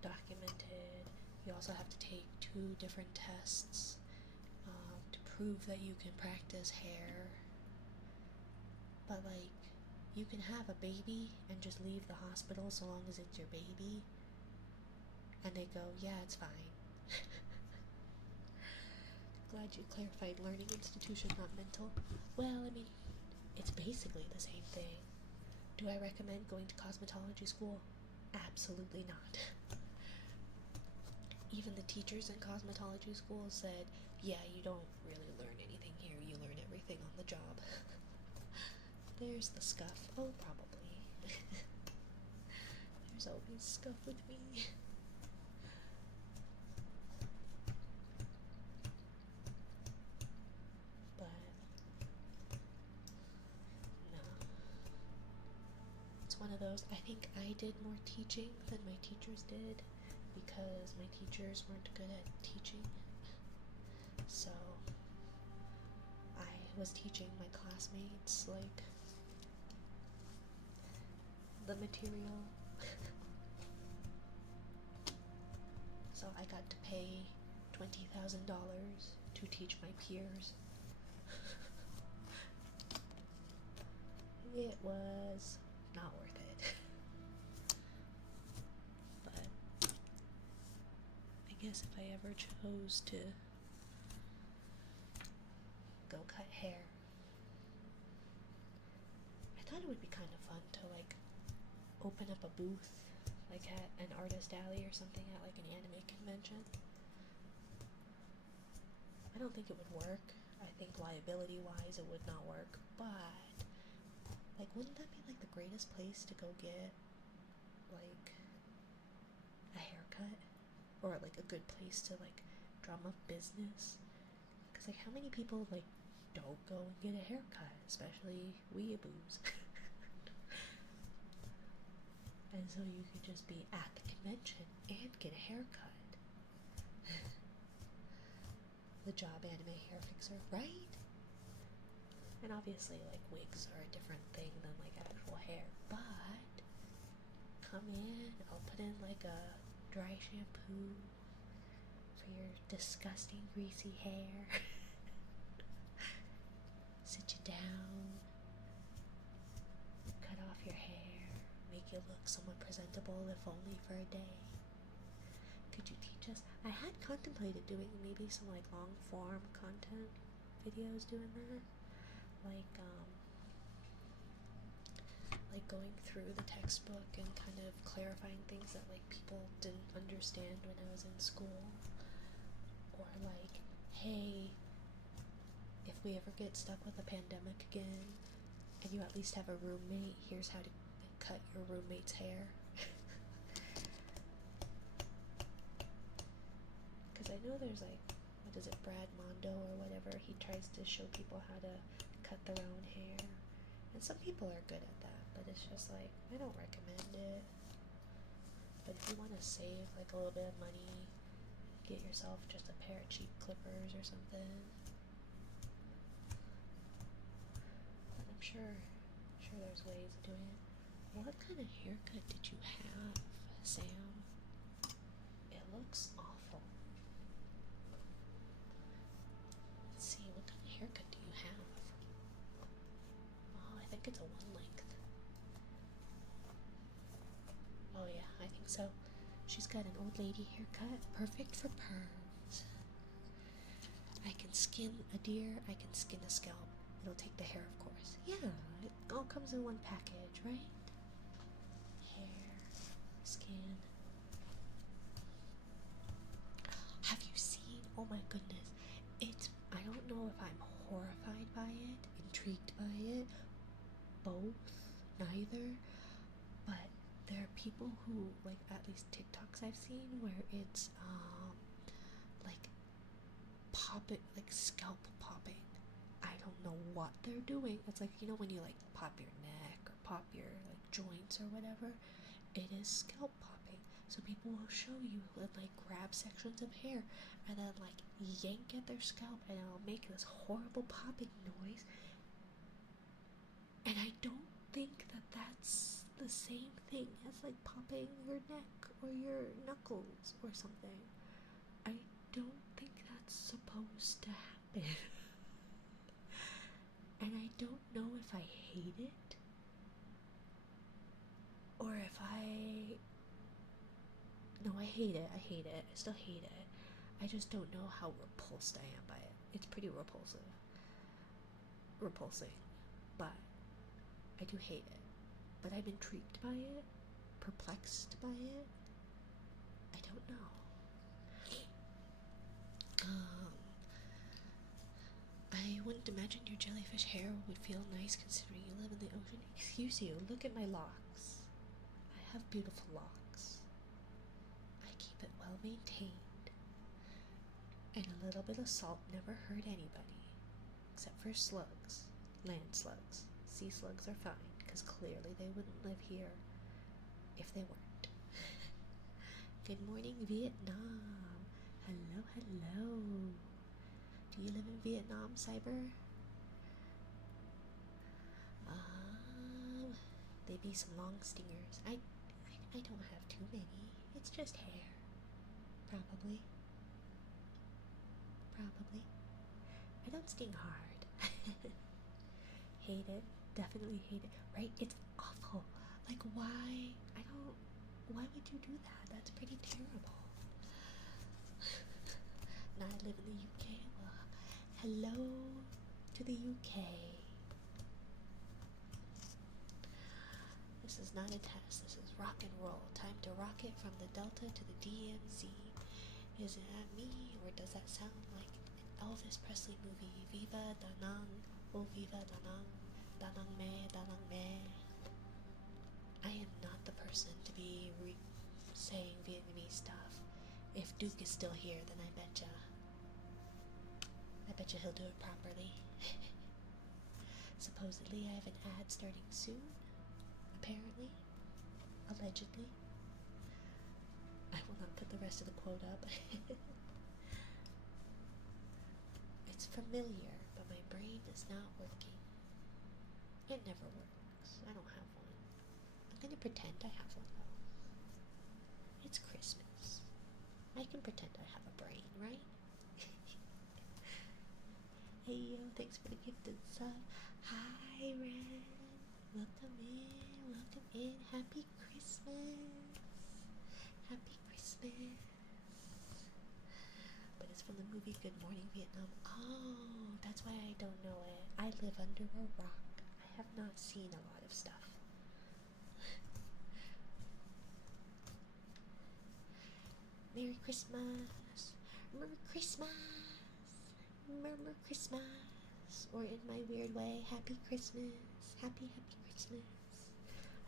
documented. You also have to take 2 different tests to prove that you can practice hair. But like, you can have a baby and just leave the hospital so long as it's your baby, and they go, yeah, it's fine. Glad you clarified learning institution, not mental. Well, I mean, it's basically the same thing. Do I recommend going to cosmetology school? Absolutely not. Even the teachers in cosmetology school said, yeah, you don't really learn anything here, you learn everything on the job. There's the scuff. Oh, probably. There's always scuff with me. But no. It's one of those, I think I did more teaching than my teachers did, because my teachers weren't good at teaching. So I was teaching my classmates like the material. So I got to pay $20,000 to teach my peers. It was not worth it. But I guess if I ever chose to go cut hair, I thought it would be kind of fun to like open up a booth like at an artist alley or something, at like an anime convention. I don't think it would work. I think liability wise it would not work, but like, wouldn't that be like the greatest place to go get like a haircut, or like a good place to like drum up business? Because like, how many people like don't go and get a haircut, especially weeaboos? And so you could just be at the convention and get a haircut. The job anime hair fixer, right? And obviously, like, wigs are a different thing than like actual hair, but come in, I'll put in like a dry shampoo for your disgusting greasy hair. Sit you down, cut off your hair, make you look somewhat presentable, if only for a day. Could you teach us? I had contemplated doing maybe some like long form content videos doing that. Like going through the textbook and kind of clarifying things that like people didn't understand when I was in school. Or like, hey, if we ever get stuck with a pandemic again and you at least have a roommate, here's how to cut your roommate's hair. Because I know there's like, what is it, Brad Mondo or whatever, he tries to show people how to cut their own hair. And some people are good at that, but it's just like, I don't recommend it. But if you want to save like a little bit of money, get yourself just a pair of cheap clippers or something. But I'm sure there's ways of doing it. What kind of haircut did you have, Sam? It looks awful. Let's see, what kind of haircut do you have? Oh, I think it's a one length. Oh yeah, I think so. She's got an old lady haircut, perfect for perms. I can skin a deer, I can skin a scalp. It'll take the hair, of course. Yeah, it all comes in one package, right? Hair, skin. Have you seen? Oh my goodness. I don't know if I'm horrified by it, intrigued by it, both, neither, but there are people who, like, at least TikToks I've seen where it's, like, like scalp popping. I don't know what they're doing. It's like, you know, when you, like, pop your neck or pop your, like, joints or whatever, it is scalp popping. So people will show you and like grab sections of hair and then like yank at their scalp and it'll make this horrible popping noise. And I don't think that that's the same thing as like popping your neck or your knuckles or something. I don't think that's supposed to happen. And I don't know if I hate it or if No, I hate it. I hate it. I still hate it. I just don't know how repulsed I am by it. It's pretty repulsing, but I do hate it. But I'm intrigued by it, perplexed by it. I don't know. I wouldn't imagine your jellyfish hair would feel nice considering you live in the ocean. Excuse you, look at my locks. I have beautiful locks. I keep it well maintained. And a little bit of salt never hurt anybody. Except for slugs. Land slugs. Sea slugs are fine, because clearly they wouldn't live here if they weren't. Good morning, Vietnam. Hello, hello. Do you live in Vietnam, Cyber? They be some long stingers. I don't have too many. It's just hair. Probably. I don't sting hard. Hate it. Definitely hate it. Right? It's awful. Like, why? Why would you do that? That's pretty terrible. Now I live in the UK. Well, hello to the UK. This is not a test. This is rock and roll. Time to rock it from the Delta to the DMZ. Is it me, or does that sound like an Elvis Presley movie? Viva Da Nang, oh Viva Da Nang, Da Nang Me, Da Nang Me. I am not the person to be saying Vietnamese stuff. If Duke is still here, then I betcha he'll do it properly. Supposedly I have an ad starting soon, apparently. allegedly. I will not put the rest of the quote up. It's familiar, but my brain is not working. It never works. I don't have one. I'm gonna pretend I have one though. It's Christmas. I can pretend I have a brain, right? Hey yo, thanks for the gifted sub. Hi Ren. Welcome in. Happy Christmas. Happy Christmas. But it's from the movie Good Morning Vietnam. Oh, that's why I don't know it. I live under a rock. I have not seen a lot of stuff. Merry Christmas. Merry Christmas. Merry Christmas. Or in my weird way, Happy Christmas. Happy Christmas.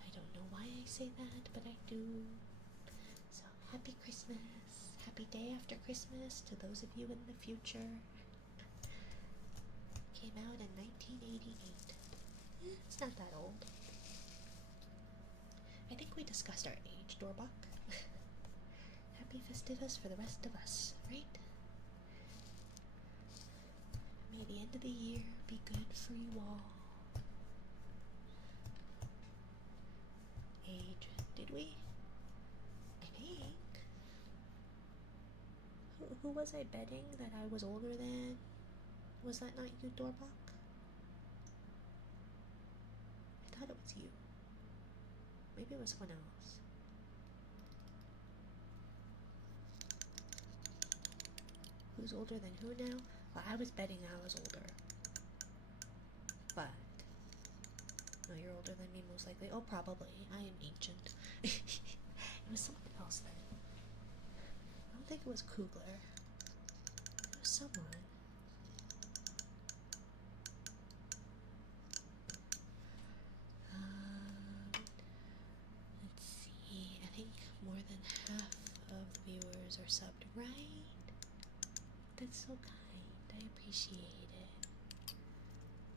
I don't know why I say that, but I do. So, Happy Christmas. Happy day after Christmas to those of you in the future. Came out in 1988. It's not that old. I think we discussed our age, Dorbach. Happy Festivus for the rest of us, right? May the end of the year be good for you all. Age, did we? I think. Who was I betting that I was older than? Was that not you, Dorbach? I thought it was you. Maybe it was someone else. Who's older than who now? Well, I was betting I was older. But no, you're older than me most likely. Oh, probably. I am ancient. It was someone else then. I don't think it was Kugler. It was someone. Let's see. I think more than half of the viewers are subbed, right? That's so kind. I appreciate it.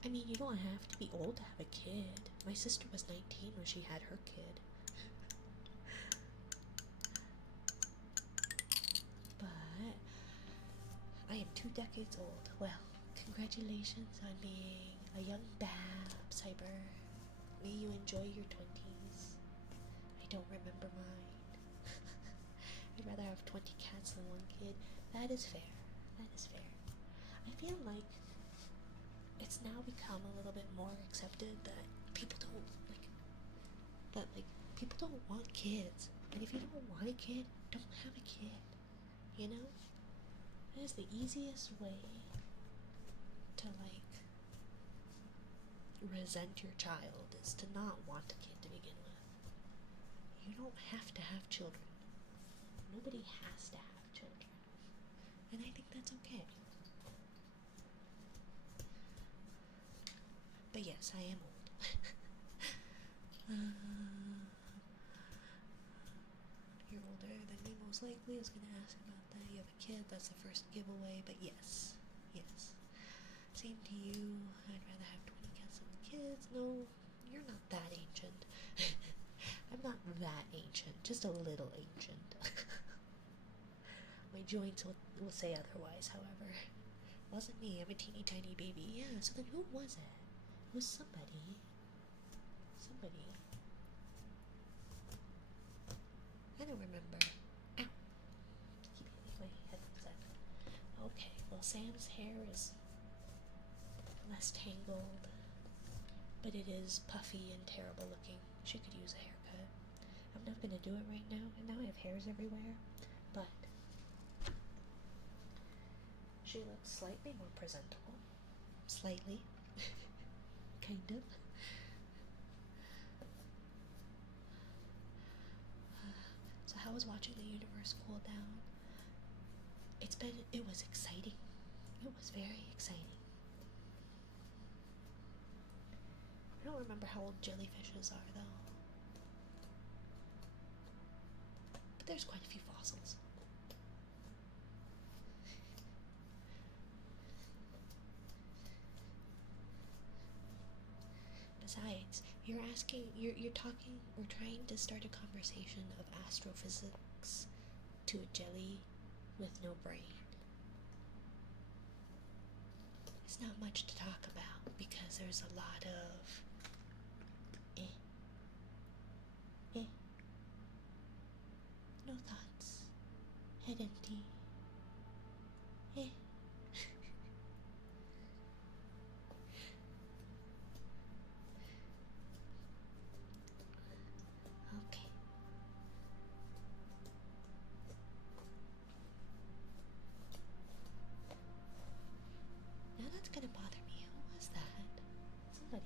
I mean, you don't have to be old to have a kid. My sister was 19 when she had her kid. But I am 2 decades old. Well, congratulations on being a young bab, Cyber. May you enjoy your 20s. I don't remember mine. I'd rather have 20 cats than 1 kid. That is fair. That is fair. I feel like it's now become a little bit more accepted that people don't people don't want kids. And if you don't want a kid, don't have a kid. You know? That is the easiest way to resent your child, is to not want a kid to begin with. You don't have to have children. Nobody has to have children. And I think that's okay. But yes, I am old. You're older than me, most likely. I was gonna ask about that. You have a kid, that's the first giveaway, but yes. Yes. Same to you. I'd rather have 20 cats than kids. No, you're not that ancient. I'm not that ancient, just a little ancient. My joints will say otherwise, however. It wasn't me, I'm a teeny tiny baby. Yeah, so then who was it? It was somebody. Somebody. I don't remember. Ow! Keep hitting my headphones up. Okay, well, Sam's hair is less tangled, but it is puffy and terrible looking. She could use a haircut. I'm not gonna do it right now, and now I have hairs everywhere, but she looks slightly more presentable. Slightly. Kind of. So how was watching the universe cool down? It was exciting. It was very exciting. I don't remember how old jellyfishes are though. But there's quite a few fossils. Besides, you're talking or trying to start a conversation of astrophysics to a jelly with no brain. It's not much to talk about because there's a lot of no thoughts, head empty, Okay. Now that's gonna bother me. Who was that? Somebody.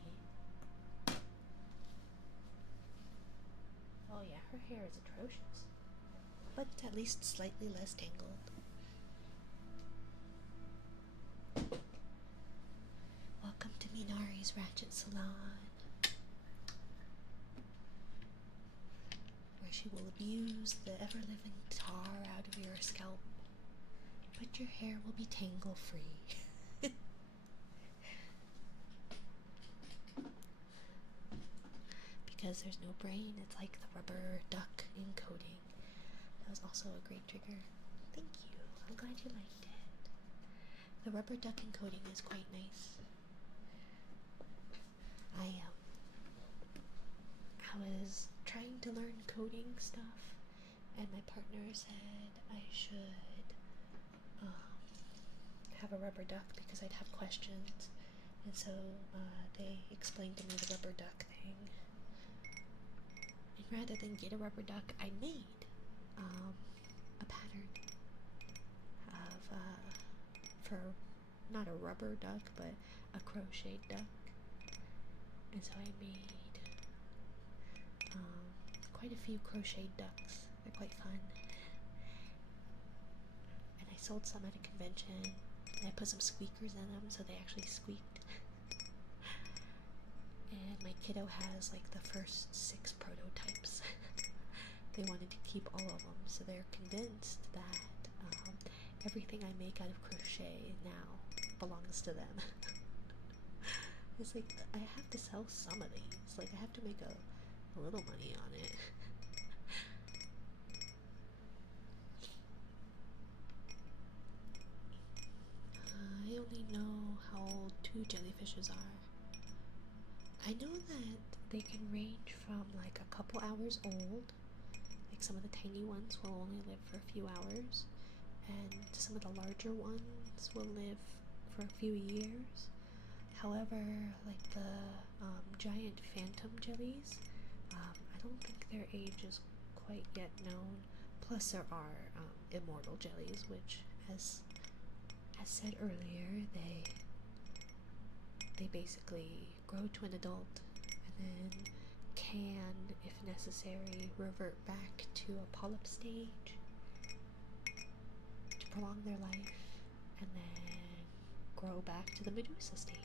Oh yeah, her hair is atrocious. But it's at least slightly less tangled. Welcome to Minari's Ratchet Salon, where she will abuse the ever-living tar out of your scalp, but your hair will be tangle-free. Because there's no brain, it's like the rubber duck encoding. That was also a great trigger. Thank you. I'm glad you liked it. The rubber duck encoding is quite nice. I was trying to learn coding stuff, and my partner said I should have a rubber duck because I'd have questions, and so they explained to me the rubber duck thing. And rather than get a rubber duck, I made a pattern of for not a rubber duck but a crocheted duck. And so I made quite a few crocheted ducks. They're quite fun. And I sold some at a convention, and I put some squeakers in them so they actually squeaked. And my kiddo has like the first 6 prototypes. They wanted to keep all of them, so they're convinced that everything I make out of crochet now belongs to them. It's like, I have to sell some of these. Like, I have to make a little money on it. I only know how old 2 jellyfishes are. I know that they can range from like a couple hours old. Like some of the tiny ones will only live for a few hours, and some of the larger ones will live for a few years. However, like the giant phantom jellies, I don't think their age is quite yet known. Plus, there are immortal jellies, which, as said earlier, they basically grow to an adult and then can, if necessary, revert back to a polyp stage to prolong their life, and then grow back to the Medusa stage.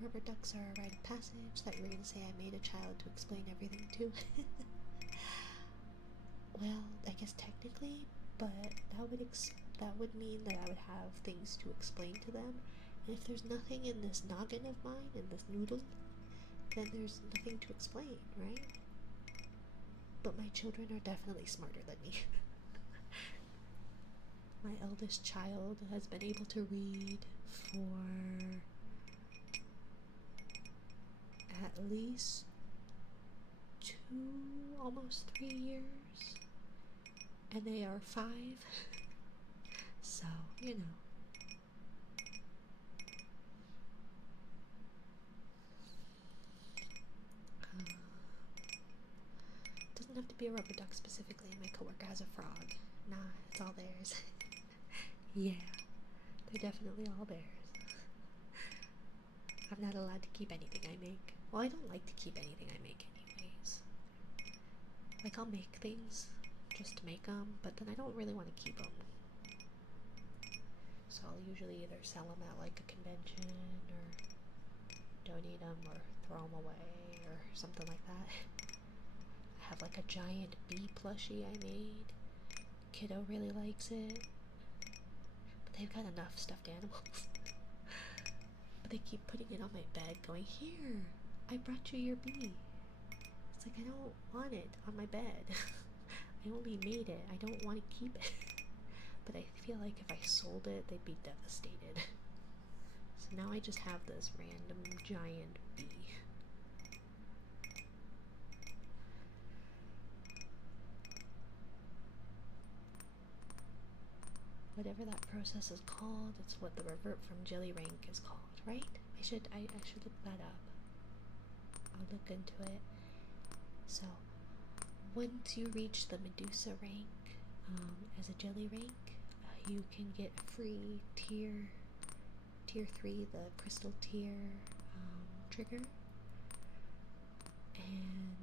Rubber ducks are a rite of passage. Thought you were going to say I made a child to explain everything to. Well, I guess technically, but that would mean that I would have things to explain to them. And if there's nothing in this noggin of mine, in this noodle, then there's nothing to explain, right? But my children are definitely smarter than me. My eldest child has been able to read for at least 2, almost 3 years, and they are 5. So, you know. Doesn't have to be a rubber duck specifically. My coworker has a frog. Nah, it's all theirs. Yeah, they're definitely all theirs. I'm not allowed to keep anything I make. Well, I don't like to keep anything I make anyways. Like, I'll make things just to make them, but then I don't really want to keep them. So I'll usually either sell them at like a convention, or donate them, or throw them away, or something like that. I have like a giant bee plushie I made. Kiddo really likes it. But they've got enough stuffed animals. But they keep putting it on my bed, going, "Here, I brought you your bee." It's like, I don't want it on my bed. I only made it. I don't want to keep it. But I feel like if I sold it, they'd be devastated. So now I just have this random giant bee. Whatever that process is called, it's what the revert from jelly rank is called, right? I should look that up. I'll look into it. So once you reach the Medusa rank, as a jelly rank, you can get a free tier 3, the crystal tier trigger. And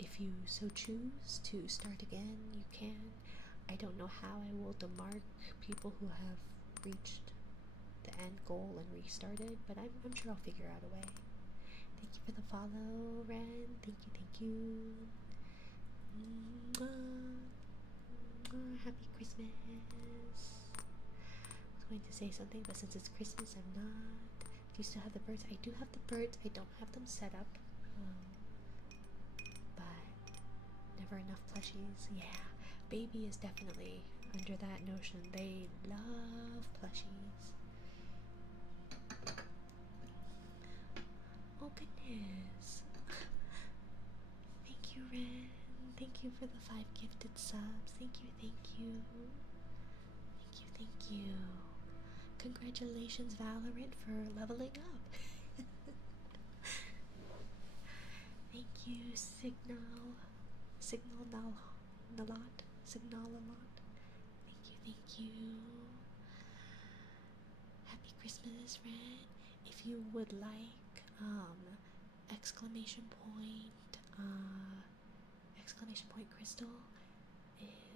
if you so choose to start again, you can. I don't know how I will demark people who have reached the end goal and restarted, but I'm sure I'll figure out a way. Thank you for the follow, Ren. Thank you. Happy Christmas. I was going to say something, but since it's Christmas, I'm not. Do you still have the birds? I do have the birds. I don't have them set up. But never enough plushies. Yeah. Baby is definitely under that notion. They love plushies. Oh goodness. Thank you, Ren. Thank you for the 5 gifted subs. Thank you. Thank you. Congratulations, Valorant, for leveling up. Thank you, Signal Nalot. Thank you. Happy Christmas, Ren. If you would like, exclamation point crystal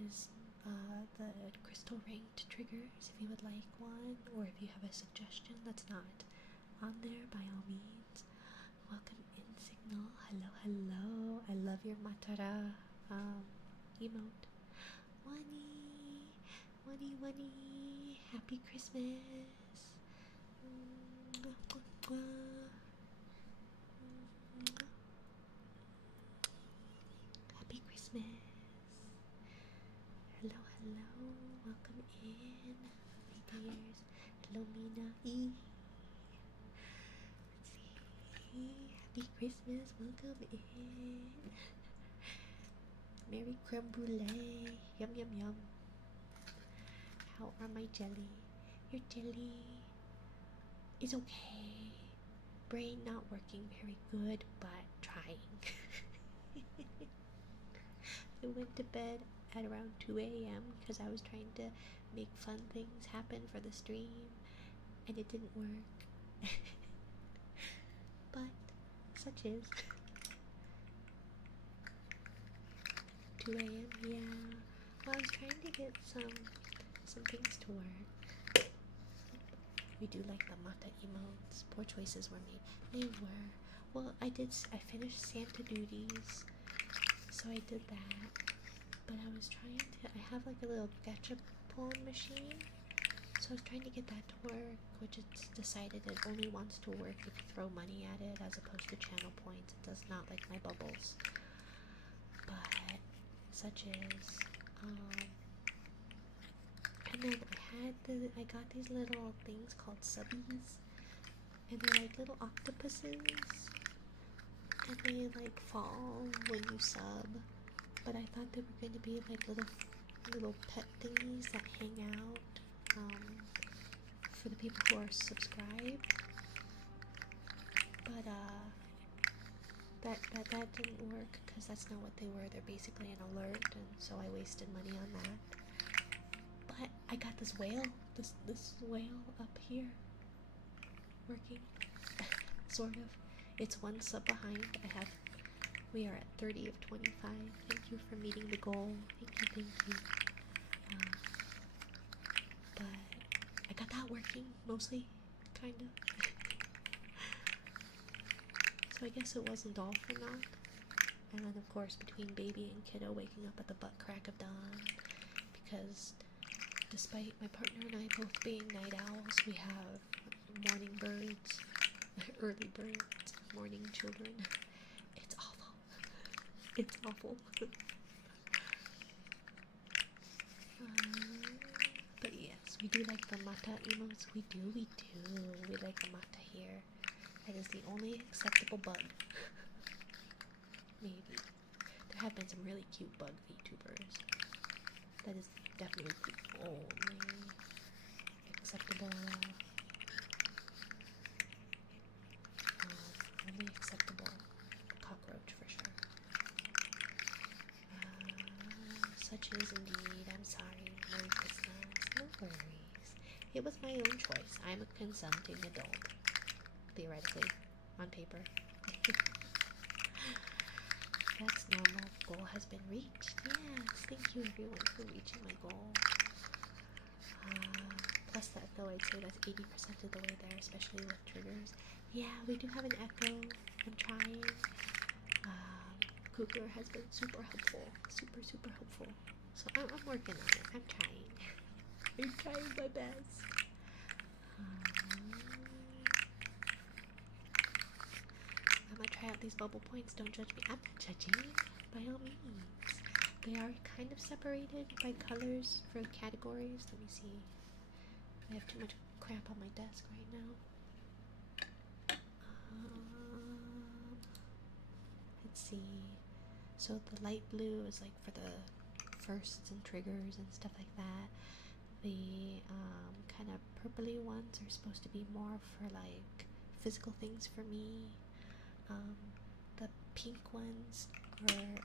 is the crystal ranked triggers if you would like one, or if you have a suggestion that's not on there, by all means. Welcome in, Signal. Hello. I love your Matara emote. Wani, happy Christmas. Happy Christmas. Hello, welcome in, my dears. Hello, Mina. Let's see. Happy Christmas, welcome in. Merry creme brulee. Yum. How are my jelly? Your jelly is okay. Brain not working very good, but trying. I went to bed at around 2 a.m. because I was trying to make fun things happen for the stream, and it didn't work. But such is. 2 a.m. Yeah. Well, I was trying to get some things to work. We do like the Mata emotes. Poor choices were made. They were. Well, I finished Santa duties, so I did that. But I was trying to, I have like a little gachapon machine, so I was trying to get that to work, which it's decided it only wants to work if you throw money at it as opposed to channel points. It does not like my bubbles. But such is, and then I got these little things called subbies, and they're like little octopuses, and they like fall when you sub. But I thought they were going to be like little pet thingies that hang out for the people who are subscribed. But that didn't work because that's not what they were. They're basically an alert, and so I wasted money on that. But I got this whale, this whale up here working, sort of. It's one sub behind. We are at 30 of 25. Thank you for meeting the goal. Thank you. But I got that working, mostly, kind of. So I guess it wasn't all for naught. And then, of course, between baby and kiddo waking up at the butt crack of dawn, because despite my partner and I both being night owls, we have morning birds Early birds, morning children. It's awful. It's awful. But yes, we do like the mata emotes. We do. We like the mata here. That is the only acceptable bug. Maybe. There have been some really cute bug VTubers. That is definitely the only acceptable cockroach for sure. Such is indeed. I'm sorry. Merry Christmas. No worries. It was my own choice. I'm a consenting adult. Theoretically. On paper. That's normal. Goal has been reached. Yes. Thank you everyone for reaching my goal. Plus that though, I'd say that's 80% of the way there, especially with triggers. Yeah, we do have an echo. I'm trying. Cougar has been super helpful. Super helpful. So I'm working on it. I'm trying. I'm trying my best. I'm gonna try out these bubble points. Don't judge me. I'm not judging. By all means. They are kind of separated by colors for categories. Let me see. I have too much crap on my desk right now. Let's see. So the light blue is like for the firsts and triggers and stuff like that. The kind of purpley ones are supposed to be more for like physical things for me. The pink ones are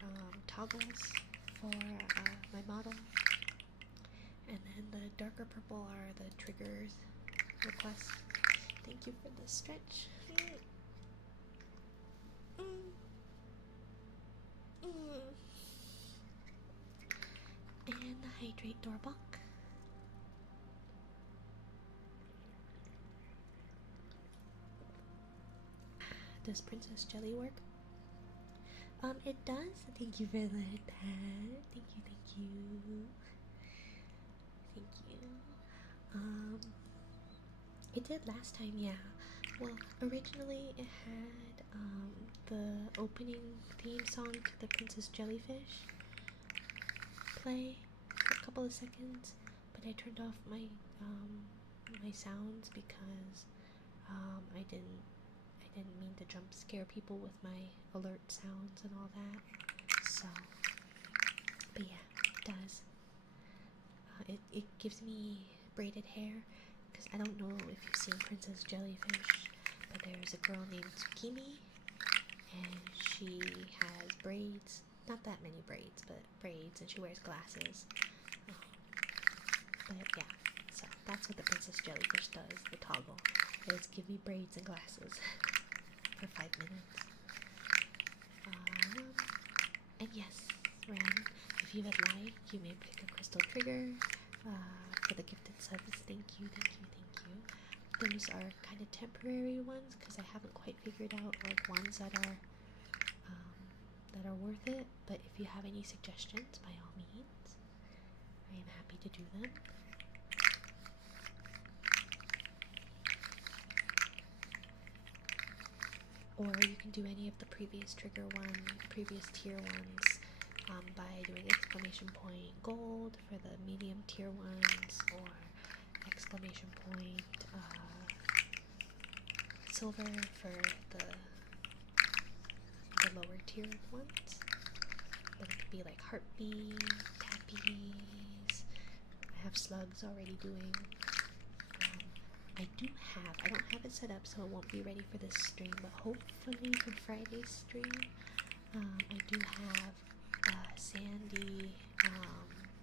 toggles for my model. And then the darker purple are the triggers requests. Thank you for the stretch. And the hydrate Doorbok. Does Princess Jelly work? It does. Thank you for that. Thank you. It did last time, yeah. Well, originally it had the opening theme song to the Princess Jellyfish play for a couple of seconds, but I turned off my my sounds because I didn't mean to jump scare people with my alert sounds and all that. So, but yeah, it does. It gives me braided hair, because I don't know if you've seen Princess Jellyfish, but there's a girl named Tsukimi, and she has braids, not that many braids, but braids, and she wears glasses. But yeah, so that's what the Princess Jellyfish does, the toggle, is give me braids and glasses for 5 minutes. And yes, Ren, if you would like, you may pick a crystal trigger for the gifted subs. Thank you. Those are kind of temporary ones because I haven't quite figured out like ones that are worth it. But if you have any suggestions, by all means, I am happy to do them. Or you can do any of the previous previous tier ones by doing exclamation point gold for the medium tier ones, or exclamation point silver for the lower tier ones. But it could be like heartbeat, tappies. I have slugs already doing. I don't have it set up, so it won't be ready for this stream, but hopefully for Friday's stream, I do have a sandy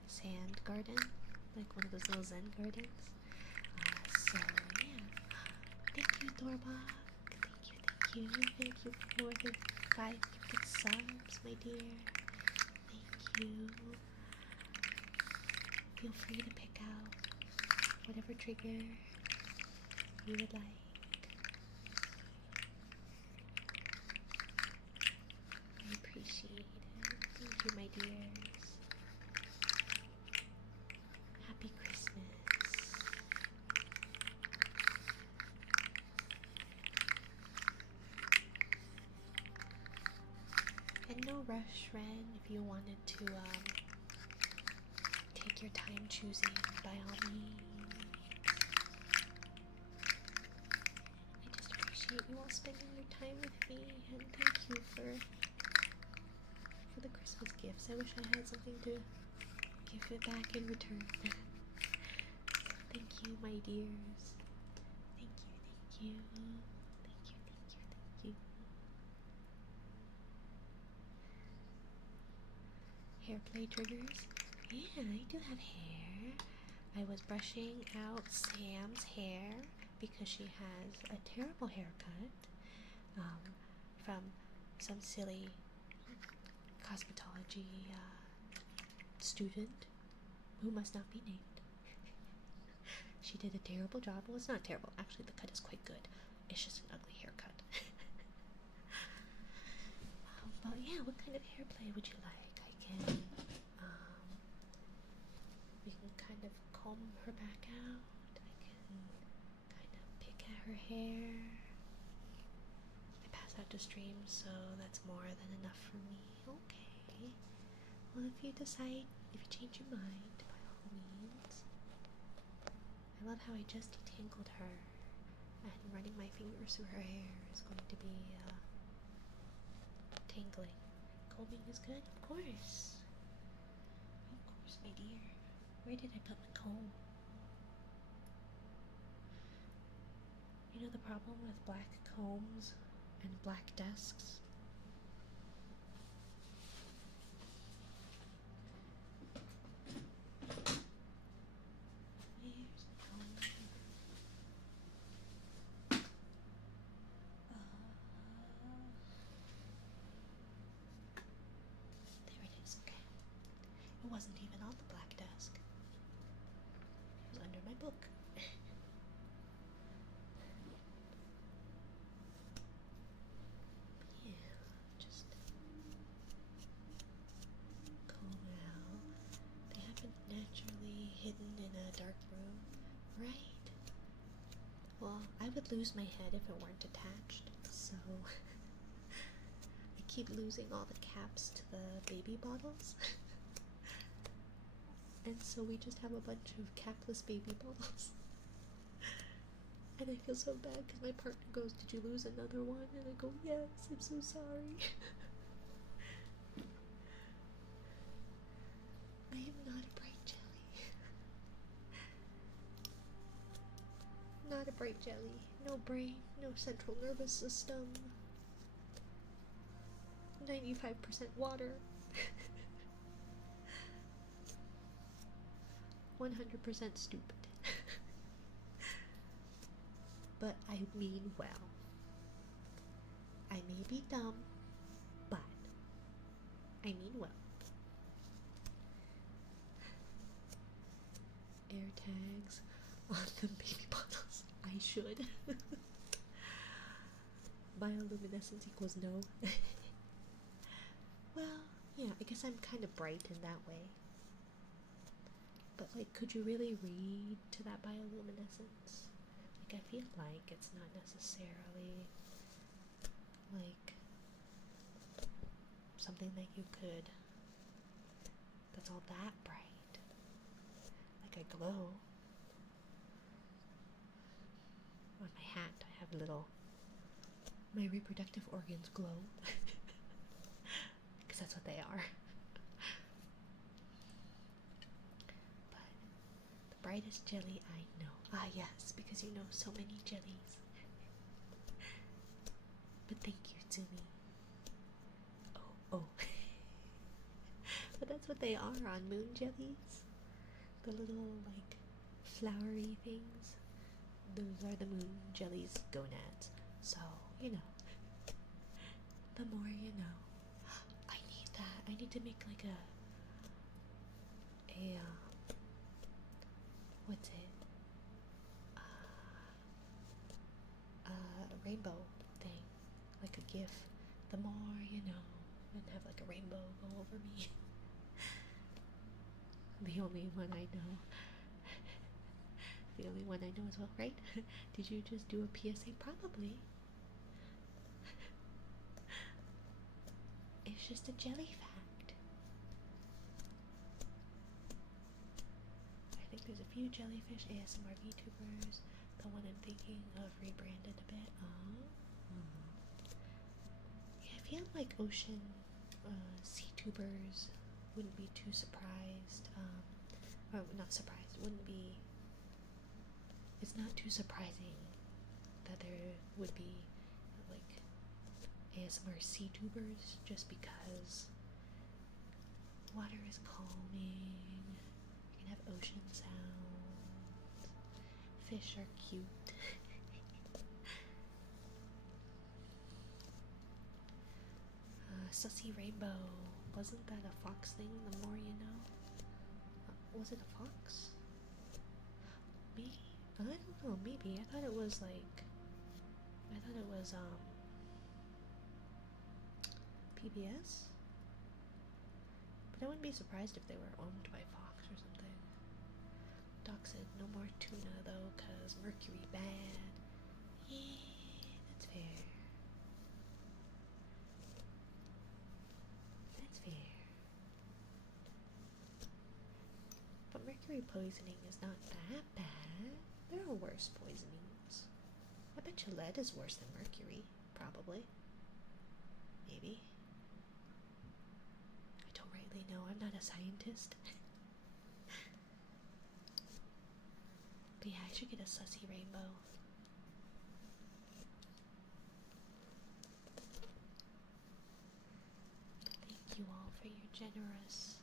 sand garden, like one of those little zen gardens. So yeah, thank you Doorbok, thank you for the 5 gifted subs, my dear. Thank you. Feel free to pick out whatever trigger you would like. I appreciate it. Thank you, my dears. Happy Christmas. And no rush, Ren, if you wanted to take your time choosing, by all means. I just appreciate you all spending your time with me, and thank you for the Christmas gifts. I wish I had something to give it back in return. Thank you, my dears. Thank you, thank you. Thank you, thank you, thank you. Hair play triggers? Yeah, I do have hair. I was brushing out Sam's hair because she has a terrible haircut from some silly cosmetology student who must not be named. She did a terrible job. Well, it's not terrible. Actually, the cut is quite good. It's just an ugly haircut. But yeah, what kind of hair play would you like? I can, we can kind of comb her back out. I can kind of pick at her hair. I pass out to stream, so that's more than enough for me. Okay. Well, if you change your mind, by all means. I love how I just detangled her, and running my fingers through her hair is going to be tangling. Combing is good, of course. Of course, my dear. Where did I put my comb? You know the problem with black combs and black desks? Where's the comb? There it is, okay. It wasn't even on the black desk. It was under my book. Yeah, just comb out. They haven't naturally hidden in a dark room, right? Well, I would lose my head if it weren't attached, so I keep losing all the caps to the baby bottles. And so we just have a bunch of capless baby bottles. And I feel so bad because my partner goes, "Did you lose another one?" And I go, "Yes, I'm so sorry." I am not a bright jelly. Not a bright jelly. No brain, no central nervous system. 95% water. 100% stupid. But I mean well. I may be dumb, but I mean well. Air tags on the baby bottles. I should. Bioluminescence equals no. Well, yeah, I guess I'm kind of bright in that way. But, like, could you really read to that bioluminescence? Like, I feel like it's not necessarily, like, something that you could, that's all that bright. Like, I glow. On my hat, I have little, my reproductive organs glow. Because that's what they are. Brightest jelly I know. Ah, yes, because you know so many jellies. But thank you, Zumi. Oh. But that's what they are on moon jellies. The little, like, flowery things. Those are the moon jellies gonads. So, you know. The more you know. I need that. I need to make, like, a what's it? A rainbow thing, like a GIF. The more you know, and have like a rainbow go over me. The only one I know. The only one I know as well, right? Did you just do a PSA? Probably. If It's just a jelly fact. I think there's a few jellyfish ASMR VTubers. The one I'm thinking of rebranded a bit. Yeah, I feel like ocean sea tubers wouldn't be too surprised. Or not surprised. Wouldn't be. It's not too surprising that there would be like ASMR sea tubers, just because water is calming. You can have ocean sounds. Fish are cute. Sussy Rainbow. Wasn't that a fox thing? The more you know. Was it a fox? Me? I don't know. Maybe. I thought it was like. I thought it was PBS. But I wouldn't be surprised if they were owned by Fox or something. Doc said no more tuna though, cause mercury bad. Yeah, that's fair. That's fair. But mercury poisoning is not that bad. There are worse poisonings. I bet you lead is worse than mercury. Probably. Maybe. I don't rightly know. I'm not a scientist. But yeah, I should get a sussy rainbow. Thank you all for your generous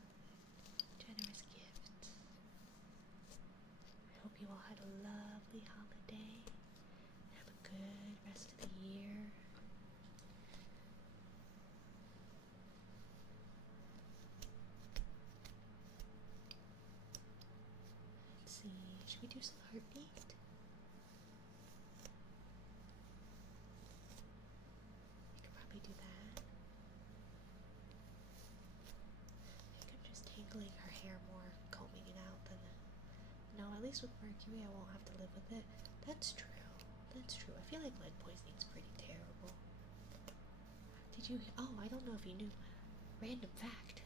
gift. I hope you all had a lovely holiday. Have a good rest of the year. Let's see, should we do some heartbeat? We could probably do that. I think I'm just tangling her hair more, combing it out than. No, at least with mercury I won't have to live with it. That's true. That's true. I feel like lead poisoning is pretty terrible. Did you? Oh, I don't know if you knew. Random fact.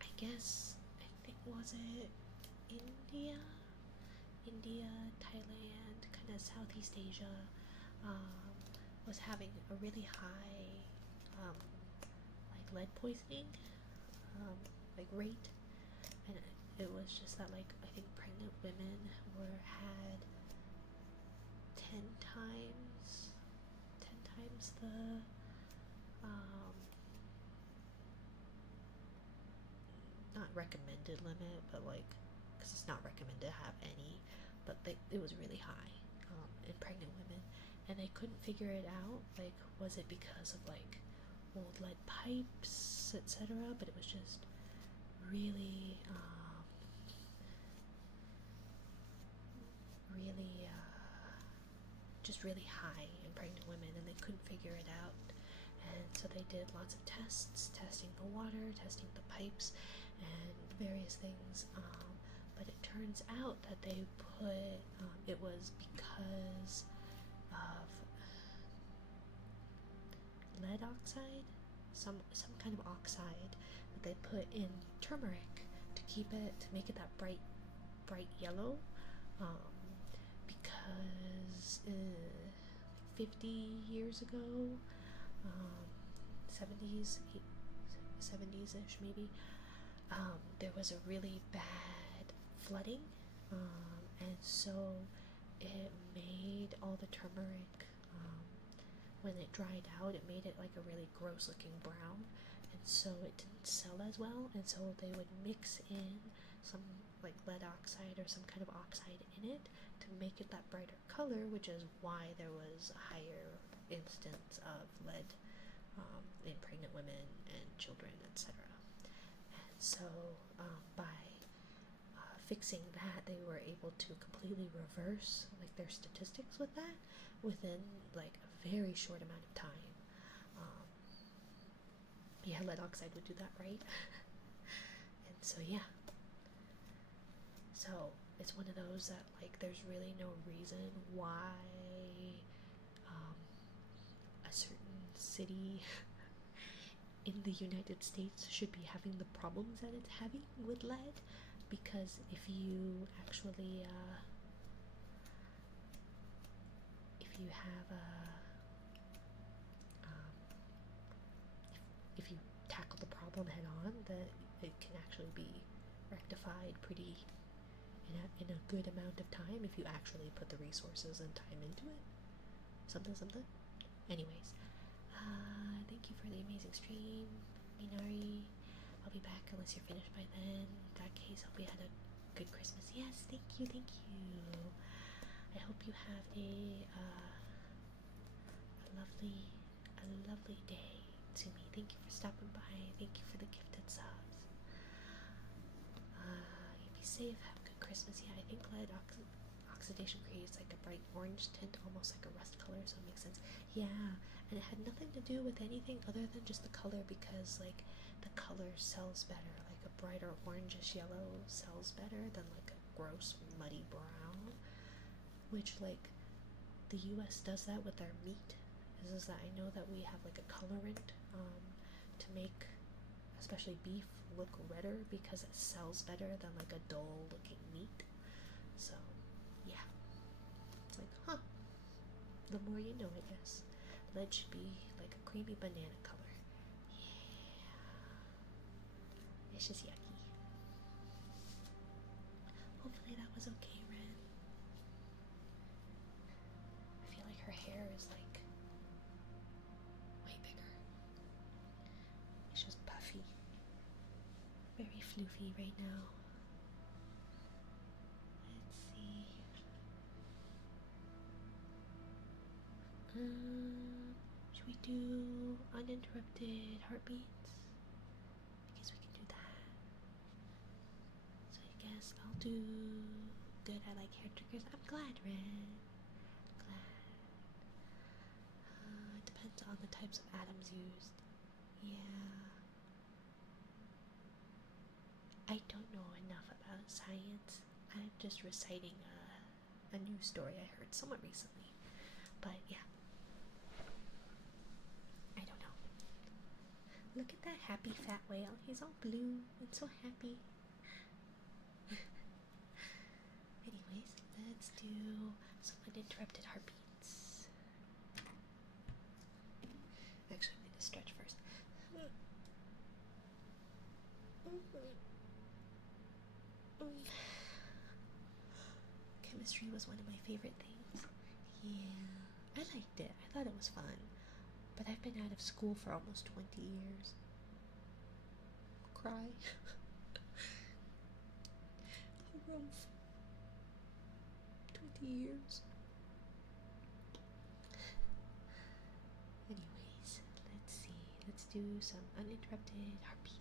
I guess, I think, was it India? India, Thailand, kind of Southeast Asia, was having a really high, like lead poisoning, like rate, and it was just that, like, I think pregnant women had 10 times the not recommended limit, but like, because it's not recommended to have any, but it was really high in pregnant women, and they couldn't figure it out. Like, was it because of like old lead pipes, etc.? But it was just really, just really high in pregnant women, and they couldn't figure it out. And so they did lots of tests, testing the water, testing the pipes, and various things. But it turns out that they put it was because of lead oxide, some kind of oxide that they put in turmeric to make it that bright yellow. Because 50 years ago, 70s-ish maybe, there was a really bad flooding, and so it made all the turmeric, when it dried out, it made it like a really gross looking brown, and so it didn't sell as well, and so they would mix in some like lead oxide or some kind of oxide in it to make it that brighter color, which is why there was a higher instance of lead in pregnant women and children, etc. And so by fixing that, they were able to completely reverse like their statistics with that within like a very short amount of time. Yeah, lead oxide would do that, right? And so yeah, so it's one of those that like there's really no reason why a certain city in the United States should be having the problems that it's having with lead, because if you actually if you have a um, if you tackle the problem head on, that it can actually be rectified pretty in a good amount of time if you actually put the resources and time into it. Something, something. Anyways, thank you for the amazing stream, Minari. I'll be back unless you're finished by then. In that case, hope you had a good Christmas. Yes, thank you, thank you. I hope you have a lovely day to me. Thank you for stopping by. Thank you for the gifted subs. You be safe. Have a good Christmas. Yeah, I think lead oxidation creates like a bright orange tint, almost like a rust color, so it makes sense. Yeah, and it had nothing to do with anything other than just the color, because like the color sells better. Like a brighter orangish yellow sells better than like a gross muddy brown, which like the US does that with our meat. Is that I know that we have like a colorant to make especially beef look redder because it sells better than like a dull looking meat. So yeah, it's like, huh, the more you know, I guess. Lead should be like a creamy banana color. Yeah, it's just yucky. Hopefully that was okay, Ren. I feel like her hair is like way bigger. It's just puffy, very floofy right now. Let's see. Should we do uninterrupted heartbeats? I guess we can do that. So I guess I'll do good. I like hair triggers. I'm glad, Ren. Glad. It depends on the types of atoms used. Yeah. I don't know enough about science. I'm just reciting a news story I heard somewhat recently. But yeah. I don't know. Look at that happy fat whale. He's all blue and so happy. Anyways, let's do some uninterrupted heartbeats. Actually, I'm going to stretch first. Chemistry was one of my favorite things. Yeah, I liked it. I thought it was fun. But I've been out of school for almost 20 years. Cry. How rough. 20 years. Anyways, let's see. Let's do some uninterrupted heartbeats.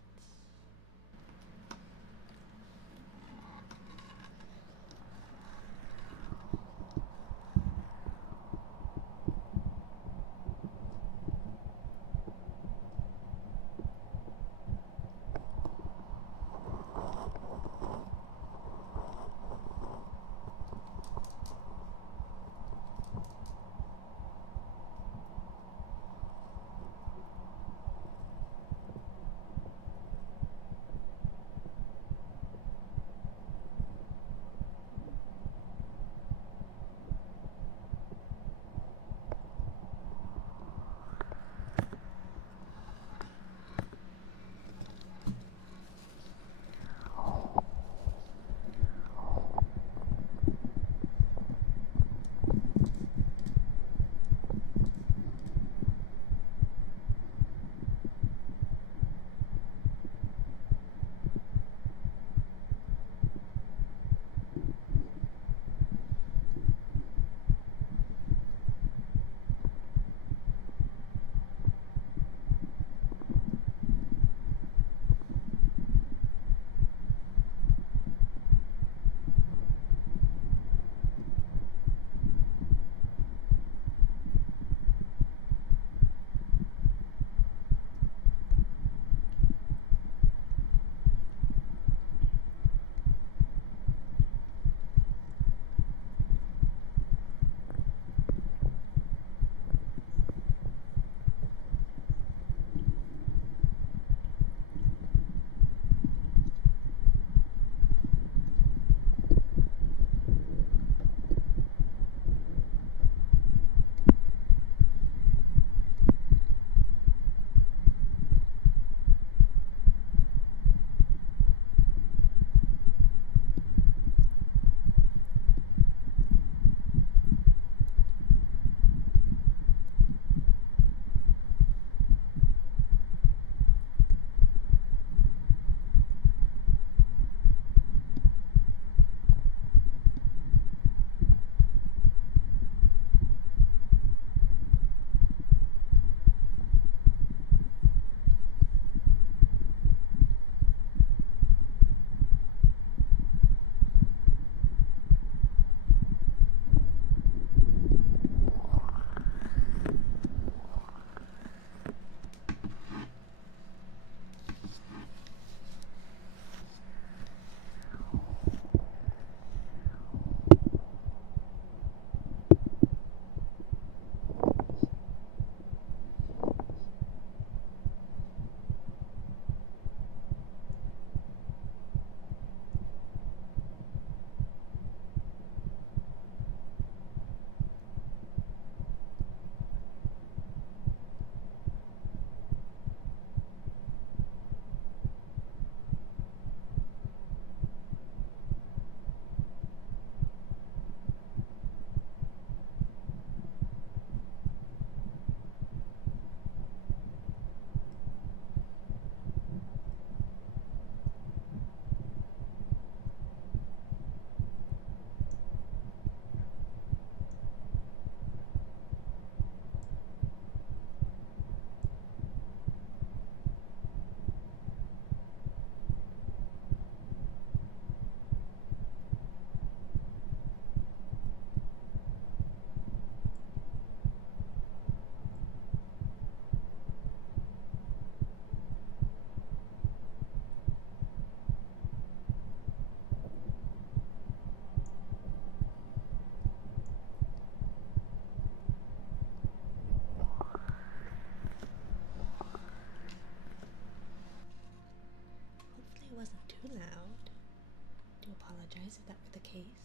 surprised if that were the case.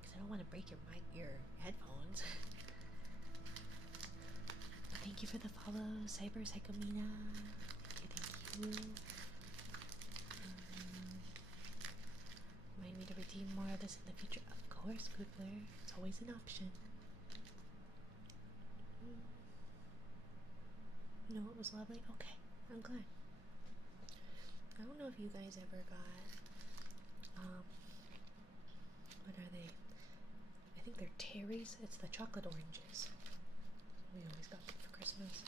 Because I don't want to break your headphones. Thank you for the follow, Cyber Psychomina. Thank you. Remind me to redeem more of this in the future. Of course, Goodler. It's always an option. No, it was lovely. Okay, I'm glad. I don't know if you guys ever got, what are they? I think they're Terry's. It's the chocolate oranges. We always got them for Christmas.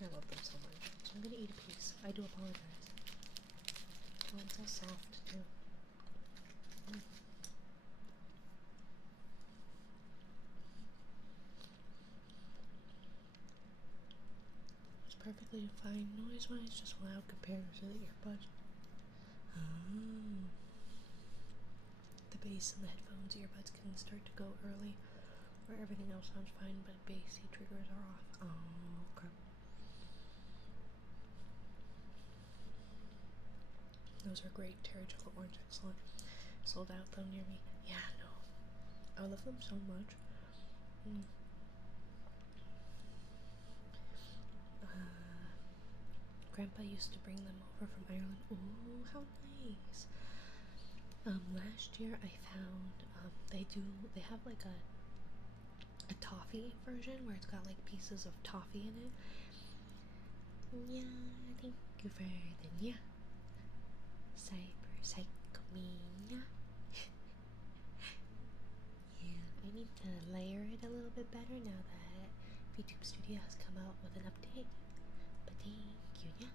I love them so much. So I'm gonna eat a piece. I do apologize. Oh, it's all soft too. It's perfectly fine noise-wise, just loud compared to the earbuds. The bass in the headphones, earbuds can start to go early, where everything else sounds fine, but bassy triggers are off. Oh, crap. Those are great. Terry chocolate orange, excellent. Sold out though near me. Yeah, no. I love them so much. Grandpa used to bring them over from Ireland. Oh, how nice. Last year I found they have like a toffee version where it's got like pieces of toffee in it. Yeah, thank you for the yeah. Cyber Psychomania. Yeah, I need to layer it a little bit better now that VTube Studio has come out with an update. But thank you, yeah.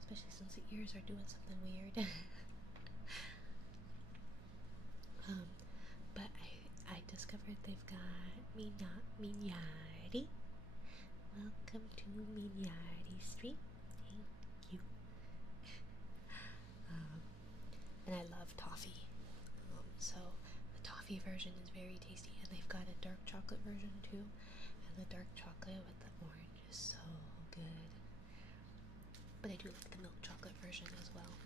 Especially since the ears are doing something weird. But I discovered they've got Mignardi. Welcome to Mignardi Street. Thank you. And I love toffee. So the toffee version is very tasty, and they've got a dark chocolate version too. And the dark chocolate with the orange is so good. But I do like the milk chocolate version as well.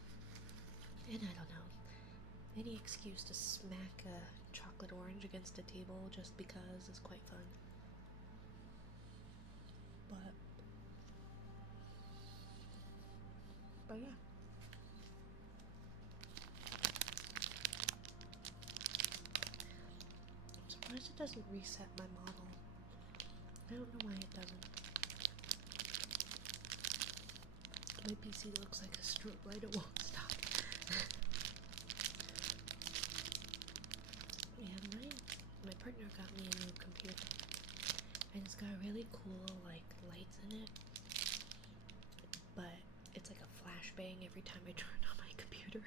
And I don't know, any excuse to smack a chocolate orange against a table just because is quite fun. But yeah. I'm surprised it doesn't reset my model. I don't know why it doesn't. My PC looks like a strobe light, it won't stop. Yeah, my partner got me a new computer. And it's got really cool like lights in it. But it's like a flashbang every time I turn on my computer.